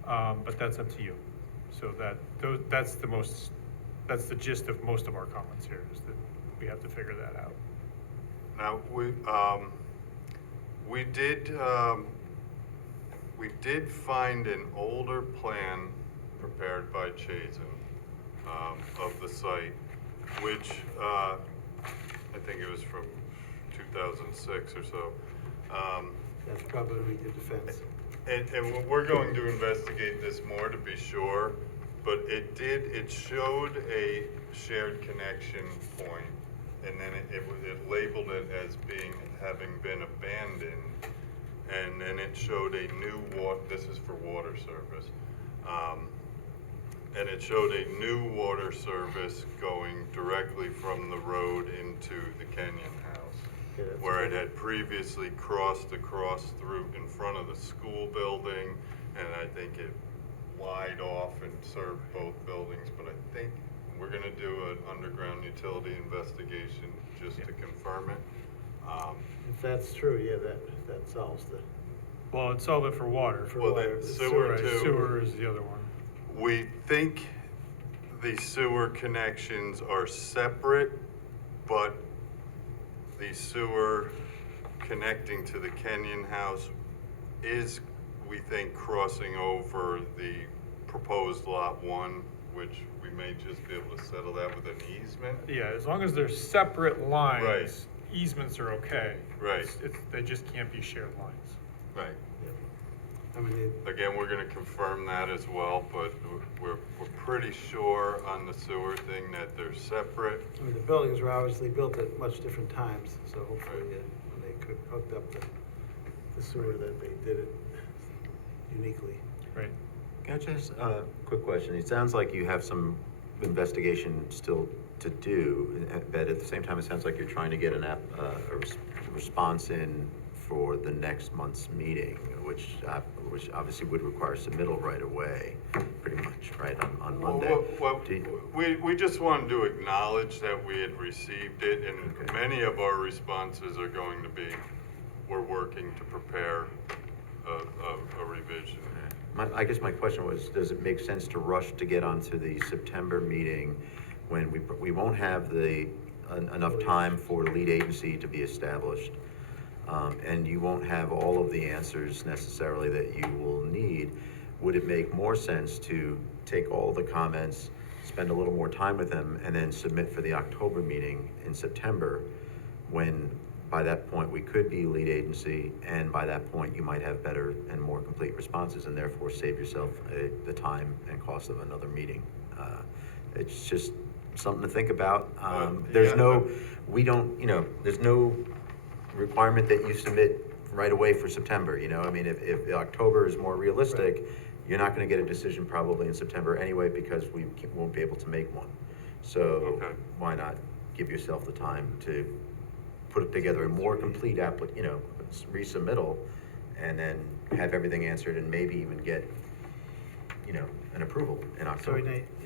but that's up to you. So that's the gist of most of our comments here, is that we have to figure that out. Now, we did find an older plan prepared by Chazen of the site, which I think it was from 2006 or so. That's probably when we did the fence. And we're going to investigate this more to be sure, but it showed a shared connection point, and then it labeled it as having been abandoned, and then it showed a new this is for water service, and it showed a new water service going directly from the road into the Kenyon House, where it had previously crossed through in front of the school building, and I think it lied off and served both buildings, but I think we're gonna do an underground utility investigation just to confirm it. If that's true, yeah, that solves the, Well, it's solved it for water. for Well, water. the sewer Right, too. sewer is the other one. We think the sewer connections are separate, but the sewer connecting to the Kenyon house is, we think, crossing over the proposed lot 1, which we may just be able to settle that with an easement. Yeah, as long as they're separate lines, Right. easements are okay. Right. They just can't be shared lines. Right. I mean, Again, we're gonna confirm that as well, but we're pretty sure on the sewer thing that they're separate. I mean, the buildings were obviously built at much different times, so hopefully, when they hooked up the sewer, that they did it uniquely. Right. Can I just, quick question? It sounds like you have some investigation still to do, but at the same time, it sounds like you're trying to get a response in for the next month's meeting, which obviously would require submittal right away, pretty much, right, on Monday. Well, we just wanted to acknowledge that we had received it, and Okay. many of our responses are going to be, we're working to prepare a revision. I guess my question was, does it make sense to rush to get onto the September meeting when we won't have enough time for lead agency to be established? And you won't have all of the answers necessarily that you will need. Would it make more sense to take all the comments, spend a little more time with them, and then submit for the October meeting in September, when by that point we could be lead agency, and by that point you might have better and more complete responses, and therefore save yourself the time and cost of another meeting? It's just something to think about. There's there's no requirement that you submit right away for September, I mean, if October is more realistic, you're not gonna get a decision probably in September anyway, because we won't be able to make one. So Okay. why not give yourself the time to put together a more complete resubmittal, and then have everything answered, and maybe even get, an approval in So October.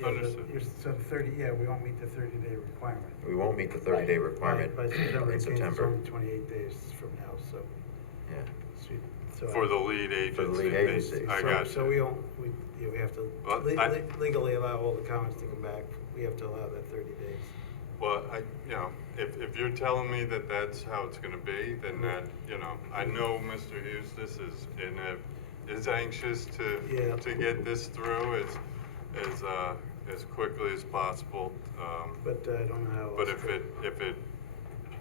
Understood. We won't meet the 30-day requirement. We won't meet the 30-day requirement By September, in it's September. only 28 days from now, so. Yeah. so For the lead agency. For the lead agency. I got So you. we have to Well, legally allow all the comments to come back. We have to allow that 30 days. Well, if you're telling me that that's how it's gonna be, then that, I know Mr. Eustace is anxious Yeah. to get this through as quickly as possible. But I don't know how. But else if to-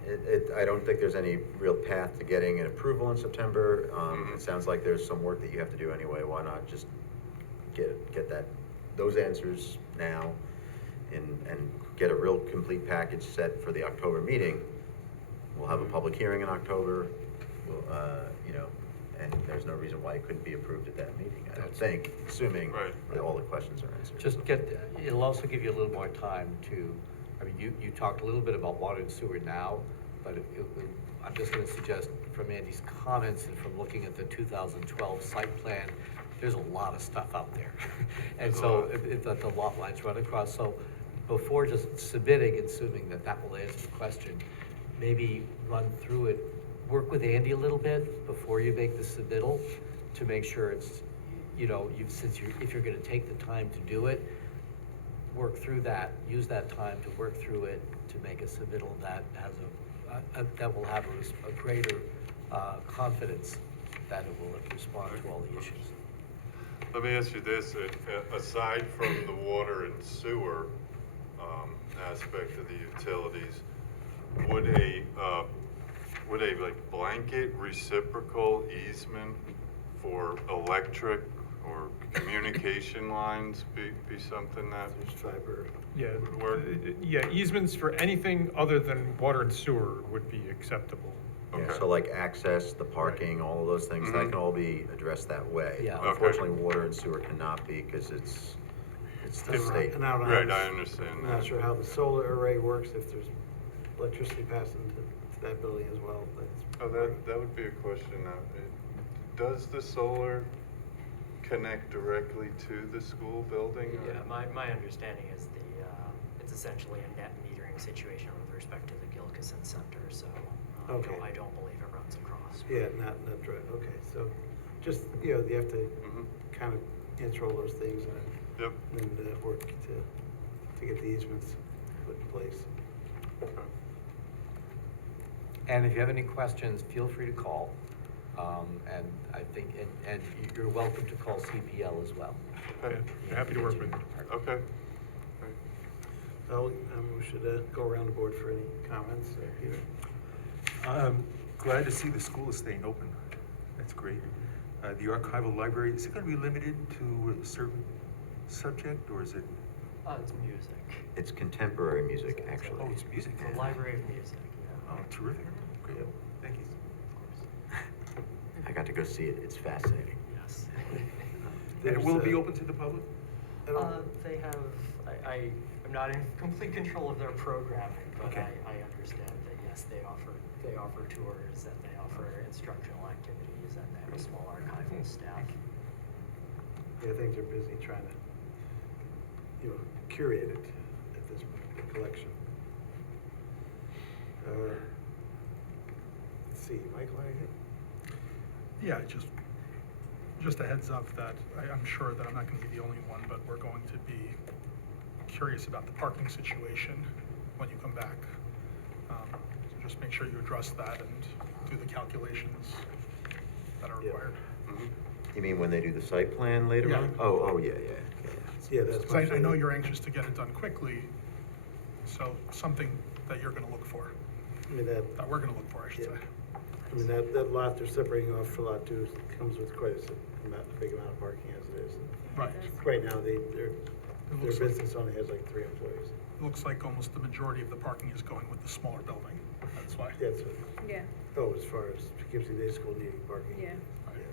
it, I don't think there's any real path to getting an approval in September. It sounds like there's some work that you have to do anyway. Why not just get those answers now and get a real complete package set for the October meeting? We'll have a public hearing in October, and there's no reason why it couldn't be approved at that meeting, I don't think, assuming Right. that all the questions are answered. It'll also give you a little more time to, you talked a little bit about water and sewer now, but I'm just gonna suggest from Andy's comments and from looking at the 2012 site plan, there's a lot of stuff out there. And so, the lot lines run across, so before just submitting, assuming that will answer the question, maybe run through it, work with Andy a little bit before you make the submittal, to make sure it's, if you're gonna take the time to do it, work through that, use that time to work through it, to make a submittal that has that will have a greater confidence that it will respond to all the issues. let me ask you this, aside from the water and sewer, aspect of the utilities, would a like blanket reciprocal easement for electric or communication lines be something that There's fiber. Yeah, would work? yeah, easements for anything other than water and sewer would be acceptable. Yeah, Okay. so like access, the parking, all of those things, that Mhm. can all be addressed that way. Yeah. Okay. Unfortunately, water and sewer cannot be, because it's the state. And I don't know Right, how I this- understand I'm not that. sure how the solar array works, if there's electricity passing to that building as well, but. Oh, that would be a question. Does the solar connect directly to the school building? or- Yeah, my understanding is it's essentially a net metering situation with respect to the Gilkison Center, so. Okay. I don't believe it runs across. Yeah, not right, okay, so just, you have to kind of answer all those things Yep. and work to get the easements put in place. And if you have any questions, feel free to call. And I think, and you're welcome to call CPL as well. Okay. Happy to work with you. Okay. So we should go around the board for any comments, Peter? Glad to see the school is staying open. That's great. The archival library, is it gonna be limited to a certain subject, or is it? It's music. It's contemporary music, actually. Oh, it's music. The Library of Music, yeah. Oh, terrific. Great. Thank you. I got to go see it. It's fascinating. Yes. And will it be open to the public? They have, I'm not in complete control of their programming, but Okay. I understand that, yes, they offer tours and they offer instructional activities and they have a small archival staff. Yeah, I think they're busy trying to, curate it at this collection. Let's see, Michael, anything? Yeah, just a heads up that I'm sure that I'm not gonna be the only one, but we're going to be curious about the parking situation when you come back. So just make sure you address that and do the calculations that are required. You mean when they do the site plan later Yeah. on? Oh, yeah. Yeah, that's. Because I know you're anxious to get it done quickly, so something that you're gonna look for, I mean, that that we're gonna look for, I should say. I mean, that lot they're separating off for lot 2 comes with quite a big amount of parking as it is. Right. Right now, their looks like- business only has like 3 employees. It looks like almost the majority of the parking is going with the smaller building, that's why. That's it. Yeah, Oh, as far as Poughkeepsie Day School needing parking? yeah. Yes.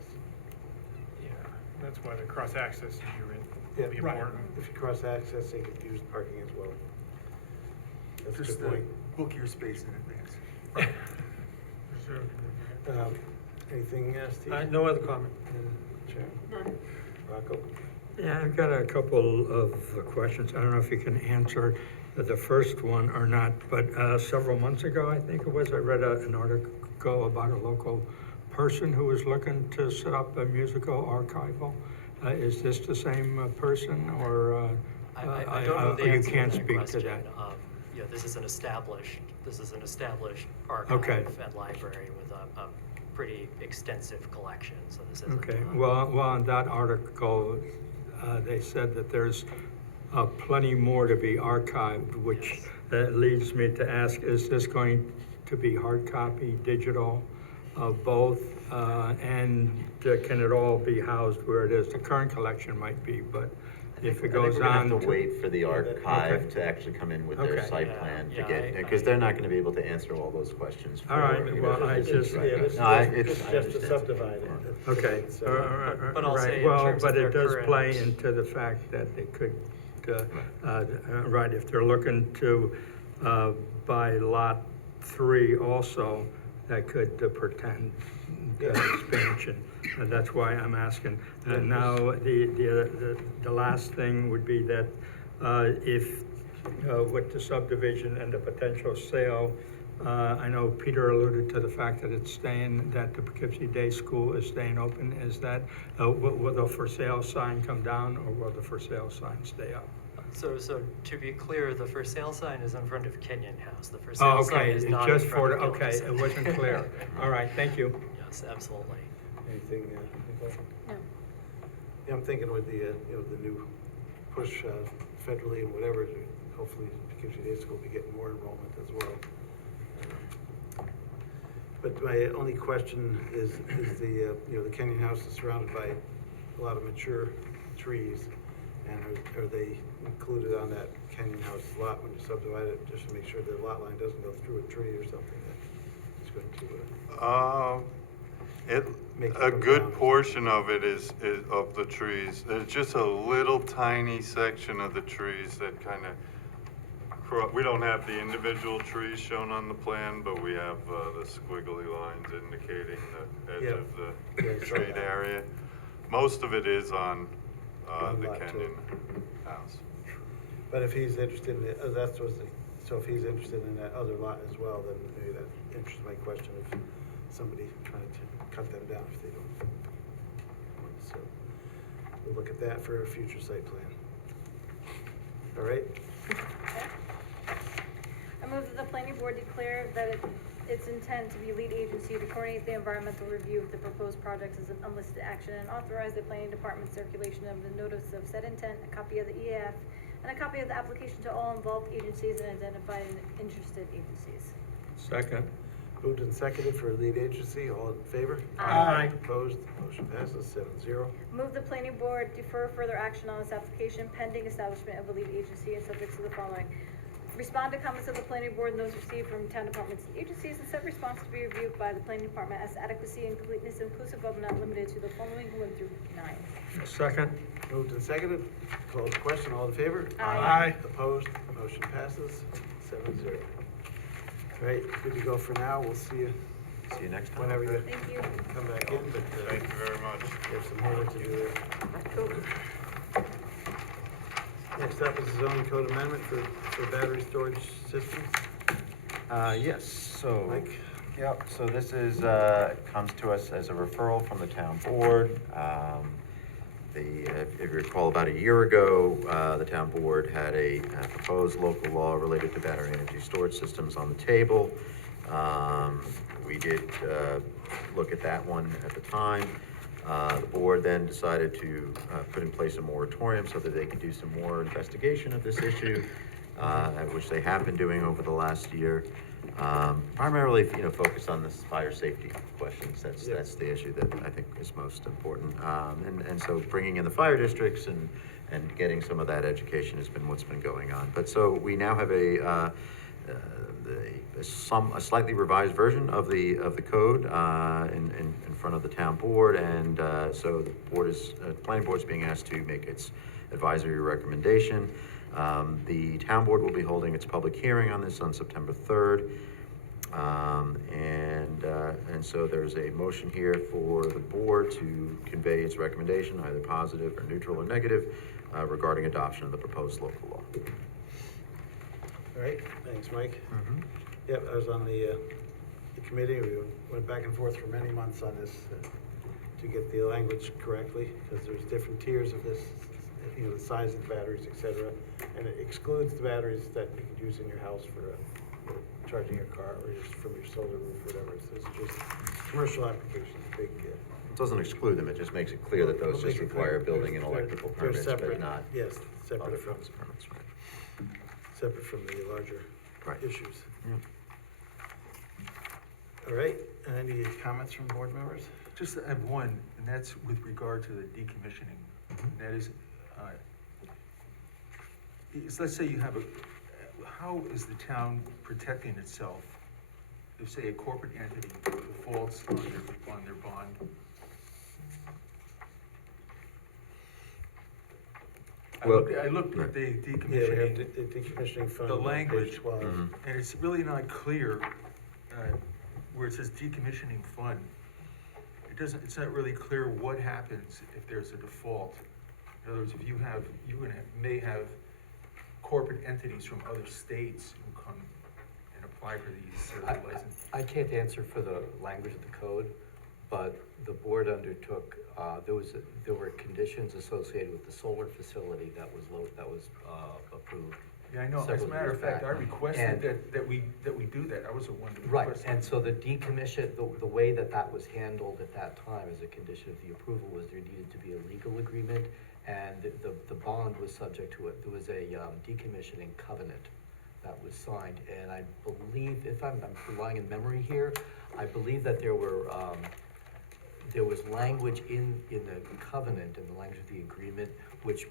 Yeah, that's why the cross-access issue Yeah, will be right. important. If you cross-access, they could use parking as well. That's a Just good point. book your space in advance. Anything, Steve? No other comment. Chairman? Rocco? Yeah, I've got a couple of questions. I don't know if you can answer the first one or not, but several months ago, I think it was, I read an article about a local person who was looking to set up a musical archival. Is this the same person, or I don't know the you answer can't to that speak question. to that? Yeah, this is an established Okay. archive and library with a pretty extensive collection, so this isn't. Okay, well, in that article, they said that there's plenty more to be archived, which leads me to ask, is this going to be hard copy, digital, both? And can it all be housed where it is? The current collection might be, but if it goes I think we're gonna on have to wait for the archive Okay. to actually come in with their Okay. site plan to Yeah, get, because they're not gonna be able to answer all those questions. All right, for you. well, I just- Yeah, this No, I- is it's- I just to understand. subdivide it. Okay, So- But I'll say right, in well, terms but of it their does current- play into the fact that they could, right, if they're looking to buy lot 3 also, that could portend expansion. And that's why I'm asking. Now, the last thing would be that if, with the subdivision and the potential sale, I know Peter alluded to the fact that it's staying, that the Poughkeepsie Day School is staying open. Is that, will the for sale sign come down, or will the for sale sign stay up? So to be clear, the for sale sign is in front of Kenyon House. The for Oh, sale sign okay, is it's not just in front for, of okay, Gilderson. it wasn't clear. All right, thank you. Yes, absolutely. Anything, Nicole? No. Yeah, I'm thinking with the, the new push federally and whatever, hopefully Poughkeepsie Day School will be getting more enrollment as well. But my only question is the, the Kenyon House is surrounded by a lot of mature trees. And are they included on that Kenyon House lot when you subdivide it, just to make sure the lot line doesn't go through a tree or something that's going to, Make it A come good down. portion of it is of the trees. There's just a little tiny section of the trees that kind of, we don't have the individual trees shown on the plan, but we have the squiggly lines indicating the edge Yeah. of Yeah, the I saw treed that. area. Most of it is on On the lot two. Kenyon house. But if he's interested in it, that was the So if he's interested in that other lot as well, then maybe that answers my question of somebody trying to cut them down if they don't. So we'll look at that for a future site plan. All right? I move that the planning board declare that its intent to be lead agency to coordinate the environmental review of the proposed projects as an unlisted action and authorize the planning department circulation of the notice of said intent, a copy of the EAF, and a copy of the application to all involved agencies and identified interested agencies. Second. Moved and seconded for lead agency, all in favor? Aye. Opposed, motion passes 7-0. Move the planning board defer further action on this application pending establishment of a lead agency and subject to the following. Respond to comments of the planning board and those received from town departments and agencies, and said response to be reviewed by the planning department as adequacy and completeness inclusive of not limited to the following 1 through 9. Second. Moved and seconded, call the question, all in favor? Aye. Opposed, motion passes 7-0. All right, good to go for now, we'll see you See you next time. whenever you Thank you. come back in, but Thank you very much. we have some homework to do there. Next up is the zoning code amendment for battery storage systems. Yes, so. Mike? Yep, so this is, comes to us as a referral from the town board. If you recall, about a year ago, the town board had a proposed local law related to battery energy storage systems on the table. We did look at that one at the time. The board then decided to put in place a moratorium so that they could do some more investigation of this issue, which they have been doing over the last year. Primarily, focused on this fire safety questions. That's the issue that I think is most important. And so bringing in the fire districts and getting some of that education has been what's been going on. But so we now have a slightly revised version of the code in front of the town board, and so the planning board is being asked to make its advisory recommendation. The town board will be holding its public hearing on this on September 3rd. And so there's a motion here for the board to convey its recommendation, either positive or neutral or negative, regarding adoption of the proposed local law. All right, thanks, Mike. Yep, I was on the committee, we went back and forth for many months on this to get the language correctly, because there's different tiers of this, the size of the batteries, et cetera, and it excludes the batteries that you could use in your house for charging your car or just from your solar roof, whatever. So it's just commercial applications, big. It doesn't exclude them, it just makes it clear that those just require building and electrical They're permits, separate, but not yes, other separate from, kinds of permits, right? separate from the larger Right. issues. Yep. All right, any comments from board members? Just I have one, and that's with regard to the decommissioning. That is, let's say you have how is the town protecting itself if, say, a corporate entity defaults on their bond? I looked at the Yeah, we have decommissioning, the decommissioning fund. the on language, page 12. Mhm. and it's really not clear, where it says decommissioning fund. It's not really clear what happens if there's a default. In other words, if may have corporate entities from other states who come and apply for these licenses. I can't answer for the language of the code, but the board undertook, there were conditions associated with the solar facility that was approved. Yeah, I know, as a several matter of years fact, back. I requested And- that we do that, I was the one who Right, requested. and so the decommission, the way that was handled at that time as a condition of the approval was there needed to be a legal agreement, and the bond was subject to it. There was a decommissioning covenant that was signed, and I believe, if I'm relying in memory here, I believe that there was language in the covenant and the language of the agreement, which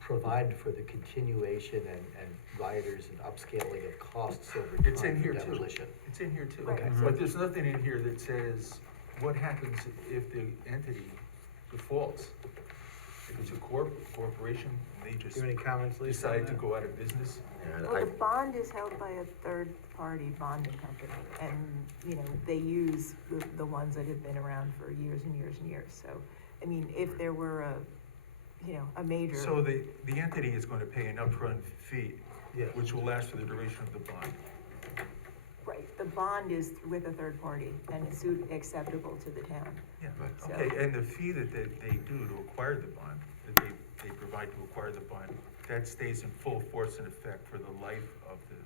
provided for the continuation and riders and upscaling of costs over time. It's in here for too. demolition. It's in here too. Okay. But there's nothing in here that says what happens if the entity defaults. If it's a corporation, and they just Do you have any comments, Lisa? on decide to that? go out of business. Well, the bond is held by a third-party bonding company, and, they use the ones that have been around for years and years and years. So, I mean, if there were a major. So the entity is going to pay an upfront fee Yes. which will last for the duration of the bond. Right, the bond is with a third party and is acceptable to the town. Yeah, So- okay, and the fee that they do to acquire the bond, that they provide to acquire the bond, that stays in full force and effect for the life of the.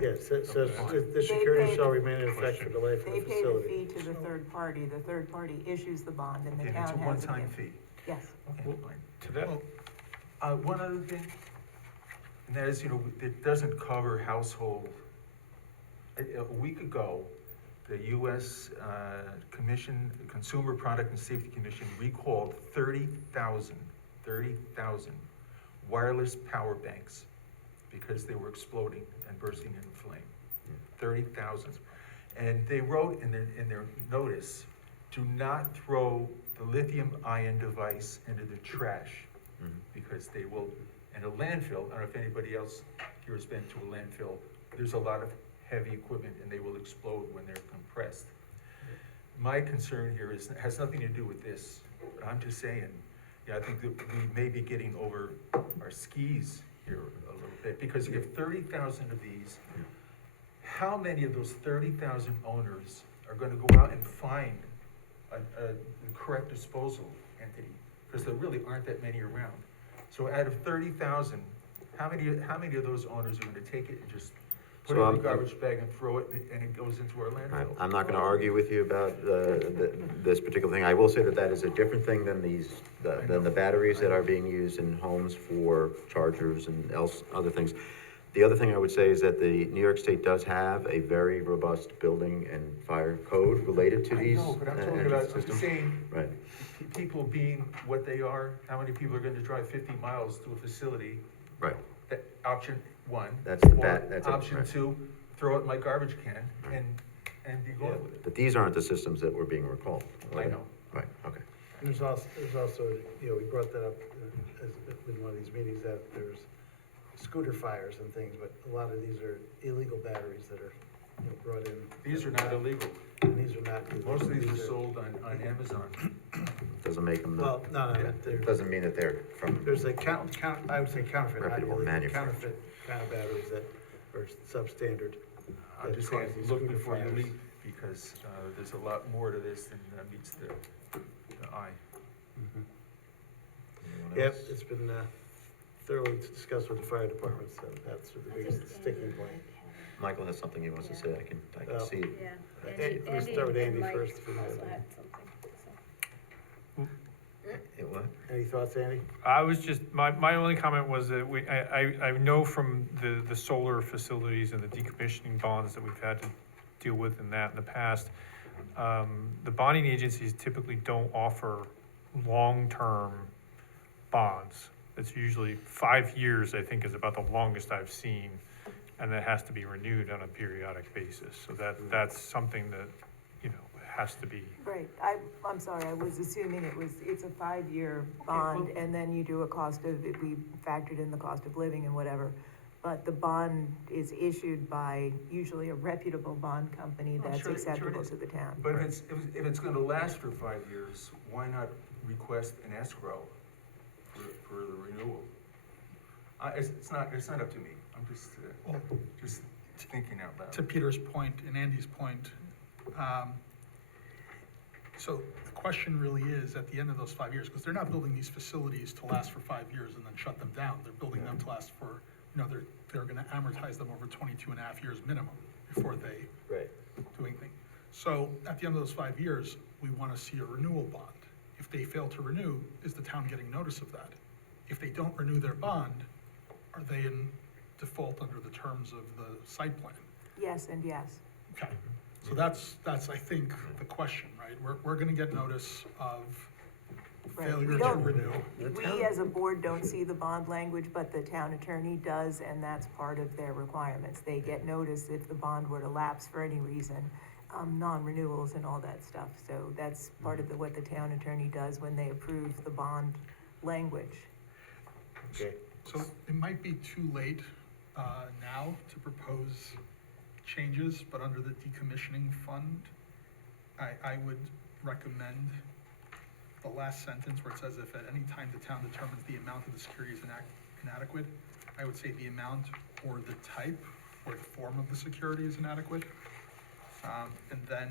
Yes, it says Fine. the They security pay shall the- remain in effect for the life of They the pay the facility. fee to the third party issues the bond, and Okay, the and it's town a has a one-time gift. fee. Yes. Okay, fine. To that, One other thing, and that is, it doesn't cover household. A week ago, the US Consumer Product and Safety Commission recalled 30,000 wireless power banks because they were exploding and bursting into flame. 30,000. And they wrote in their notice, do not throw the lithium-ion device into the trash because they will, in a landfill, I don't know if anybody else here has been to a landfill, there's a lot of heavy equipment and they will explode when they're compressed. My concern here has nothing to do with this, but I'm just saying, I think that we may be getting over our skis here a little bit, because you have 30,000 of these. How many of those 30,000 owners are gonna go out and find a correct disposal entity? Because there really aren't that many around. So out of 30,000, how many of those owners are gonna take it and just put it in the garbage bag and throw it, and it goes into our landfill? I'm not gonna argue with you about this particular thing. I will say that is a different thing than than the batteries that are being used in homes for chargers and other things. The other thing I would say is that the New York State does have a very robust building and fire code related to these. I know, but I'm talking energy about, I'm systems. saying, Right. people being what they are, how many people are gonna drive 50 miles to a facility? Right. Option one. That's the or that's it, Option right. two, throw it in my garbage can and be going with it. But these aren't the systems that were being recalled. are I they? know. Right, okay. And there's also, we brought that up as in one of these meetings, that there's scooter fires and things, but a lot of these are illegal batteries that are, brought in. These are not illegal. And these are not illegal. Most of these are sold on Amazon. Doesn't make them. Well, no, It doesn't mean that they're from. there's a I would say counterfeit, not Reputable illegal, manufacturer. counterfeit kind of batteries that are substandard. I'm that just cause saying, these look scooter before you fires. leap, because there's a lot more to this than meets the eye. Anyone Yep, else? it's been thoroughly discussed with the fire department, so that's the biggest sticking point. Michael has something he wants to say, I can Oh. see it. Yeah. We'll start with Andy Mike first. if we have also any. had something, so. What? Any thoughts, Andy? I was just, my only comment was that I know from the solar facilities and the decommissioning bonds that we've had to deal with in the past, the bonding agencies typically don't offer long-term bonds. It's usually 5 years, I think, is about the longest I've seen, and that has to be renewed on a periodic basis. So that's something that, has to be. Right, I'm sorry, I was assuming it's a 5-year bond, and then you do we factored in the cost of living and whatever. But the bond is issued by usually a reputable bond company Oh, that's sure it acceptable is. to the town. But if it's gonna last for 5 years, why not request an escrow for the renewal? It's not up to me, I'm just thinking out loud. To Peter's point and Andy's point, so the question really is, at the end of those 5 years, because they're not building these facilities to last for 5 years and then shut them down. They're building them to last for, they're gonna amortize them over 22 and a half years minimum before they do anything. So at the end of those 5 years, we wanna see a renewal bond. If they fail to renew, is the town getting notice of that? If they don't renew their bond, are they in default under the terms of the site plan? Yes and yes. Okay, so that's, I think, the question, right? We're gonna get notice of Right. failure We to don't- renew. We, as a board, don't see the bond language, but the town attorney does, and that's part of their requirements. They get notice if the bond were to lapse for any reason, non-renewals and all that stuff. So that's part of what the town attorney does when they approve the bond language. Okay. So it might be too late now to propose changes, but under the decommissioning fund, I would recommend the last sentence where it says, if at any time the town determines the amount of the security is inadequate, I would say the amount or the type or the form of the security is inadequate. And then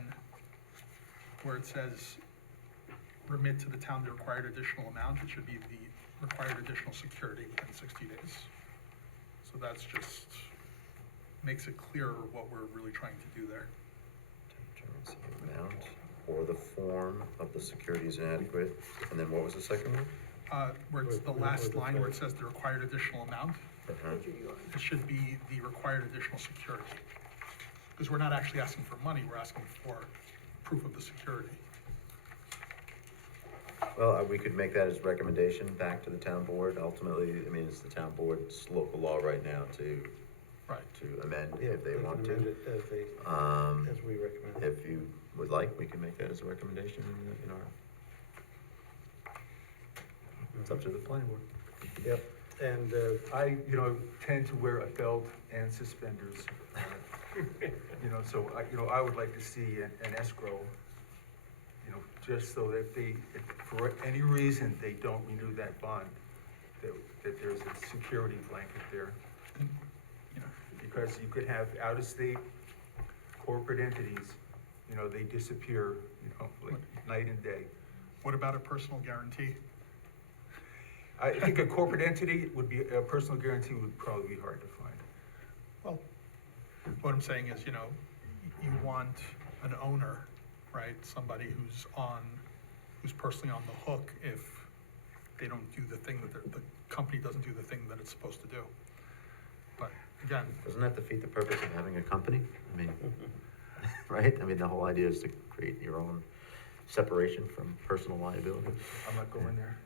where it says remit to the town the required additional amount, it should be the required additional security within 60 days. So that's just, makes it clearer what we're really trying to do there. Determines the amount or the form of the security is inadequate. And then what was the second one? Where it's the last line where it says the required additional amount, it should be the required additional security. Because we're not actually asking for money, we're asking for proof of the security. Well, we could make that as recommendation back to the town board. Ultimately, I mean, it's the town board's local law right now to amend if they want to. Amend it as we recommend. If you would like, we can make that as a recommendation in our, it's up to the planning board. Yep, and, I, tend to wear a belt and suspenders. So I would like to see an escrow, just so that if for any reason they don't renew that bond, that there's a security blanket there. Because you could have out-of-state corporate entities, they disappear, like night and day. What about a personal guarantee? I think a corporate entity a personal guarantee would probably be hard to find. Well, what I'm saying is, you want an owner, right? Somebody who's personally on the hook if they don't do the thing that the company doesn't do the thing that it's supposed to do. But again. Doesn't that defeat the purpose of having a company? I mean, right? I mean, the whole idea is to create your own separation from personal liability. I'm not going there.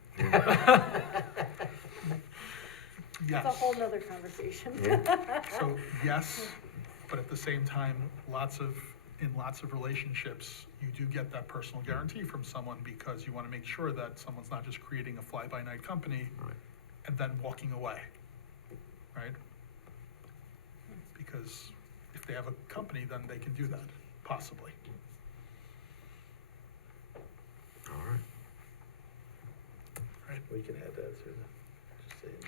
It's a whole nother conversation. So yes, but at the same time, in lots of relationships, you do get that personal guarantee from someone because you want to make sure that someone's not just creating a fly-by-night company and then walking away, right? Because if they have a company, then they can do that, possibly. All right. right, we can add that to just saying,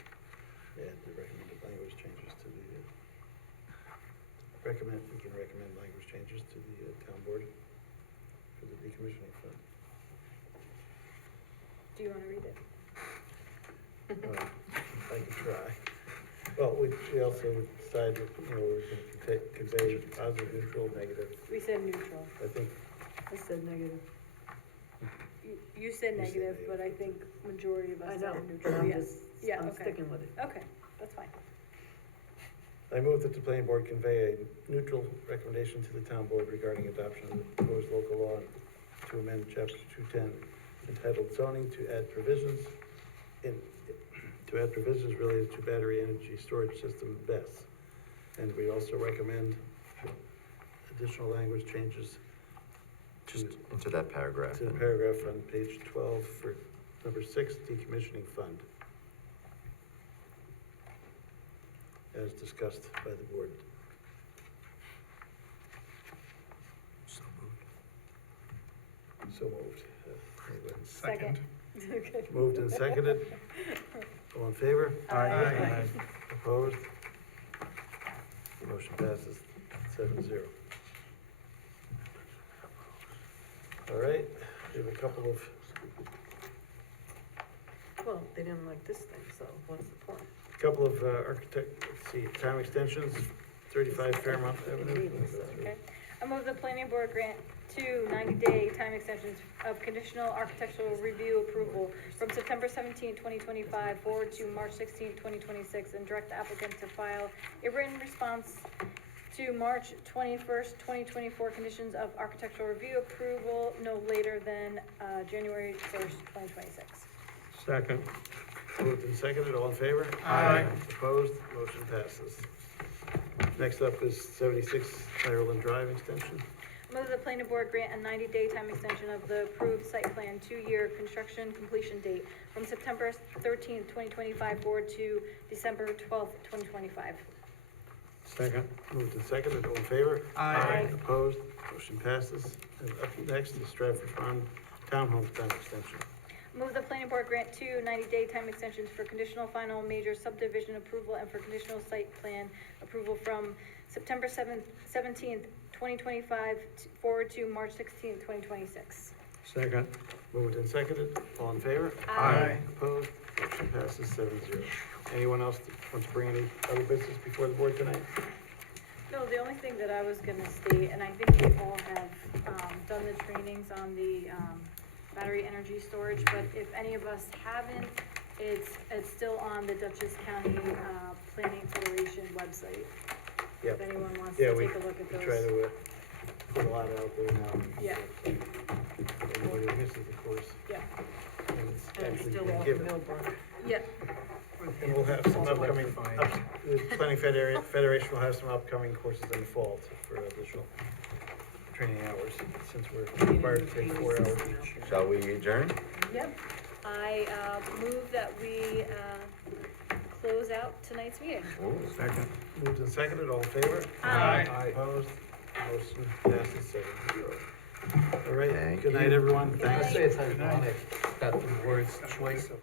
add the recommended language changes to the, we can recommend language changes to the town board for the decommissioning fund. Do you wanna read it? I can try. Well, we also decided, we're gonna convey positive, neutral, negative. We said neutral. I think, I said negative. You said negative, but I think majority of us said neutral, yes. Yeah, I'm okay. sticking with it. Okay, that's fine. I move that the planning board convey a neutral recommendation to the town board regarding adoption of the proposed local law to amend chapter 210 entitled zoning to add provisions related to battery energy storage system BESS. And we also recommend additional language changes Just into that paragraph. to the paragraph on page 12 for number 6, decommissioning fund, as discussed by the board. So moved. So moved. Anybody? Second. Okay. Moved and seconded. All in favor? Aye. Opposed? Motion passes 7-0. All right, we have a couple of, Well, they didn't like this thing, so what's the point? let's see, time extensions, 35 Fairmount Avenue. Okay. I move the planning board grant 2 90-day time extensions of conditional architectural review approval from September 17, 2025 forward to March 16, 2026, and direct the applicant to file a written response to March 21st, 2024 conditions of architectural review approval no later than January 1st, 2026. Second. Moved and seconded, all in favor? Aye. Opposed? Motion passes. Next up is 76 Ireland Drive extension. Move the planning board grant a 90-day time extension of the approved site plan 2-year construction completion date from September 13th, 2025 forward to December 12th, 2025. Second. Moved and seconded, all in favor? Aye. Opposed? Motion passes. And up next is Stratford Farm Townhomes time extension. Move the planning board grant 2 90-day time extensions for conditional final major subdivision approval and for conditional site plan approval from September 17th, 2025 forward to March 16th, 2026. Second. Moved and seconded, all in favor? Aye. Opposed? Motion passes 7-0. Anyone else that wants to bring any other business before the board tonight? No, the only thing that I was gonna state, and I think we all have, done the trainings on the, battery energy storage, but if any of us haven't, it's still on the Dutchess County, Planning Federation website. Yep. If anyone wants Yeah, to we take a look at we those. try to put a lot out there now. Yeah. Everybody misses the course. Yeah. And it's And it's actually still been off given. Millbrook. Yeah. And we'll have some upcoming, the Planning Federation will have some upcoming courses in the fall for additional training hours, since we're required to take 4 hours each. Shall we adjourn? Yep. I, move that we, close out tonight's meeting. Second. Moved and seconded, all in favor? Aye. Opposed? Motion passes 7-0. All right, Thank good night, you. everyone. I Thanks. say it's ironic that the words choice of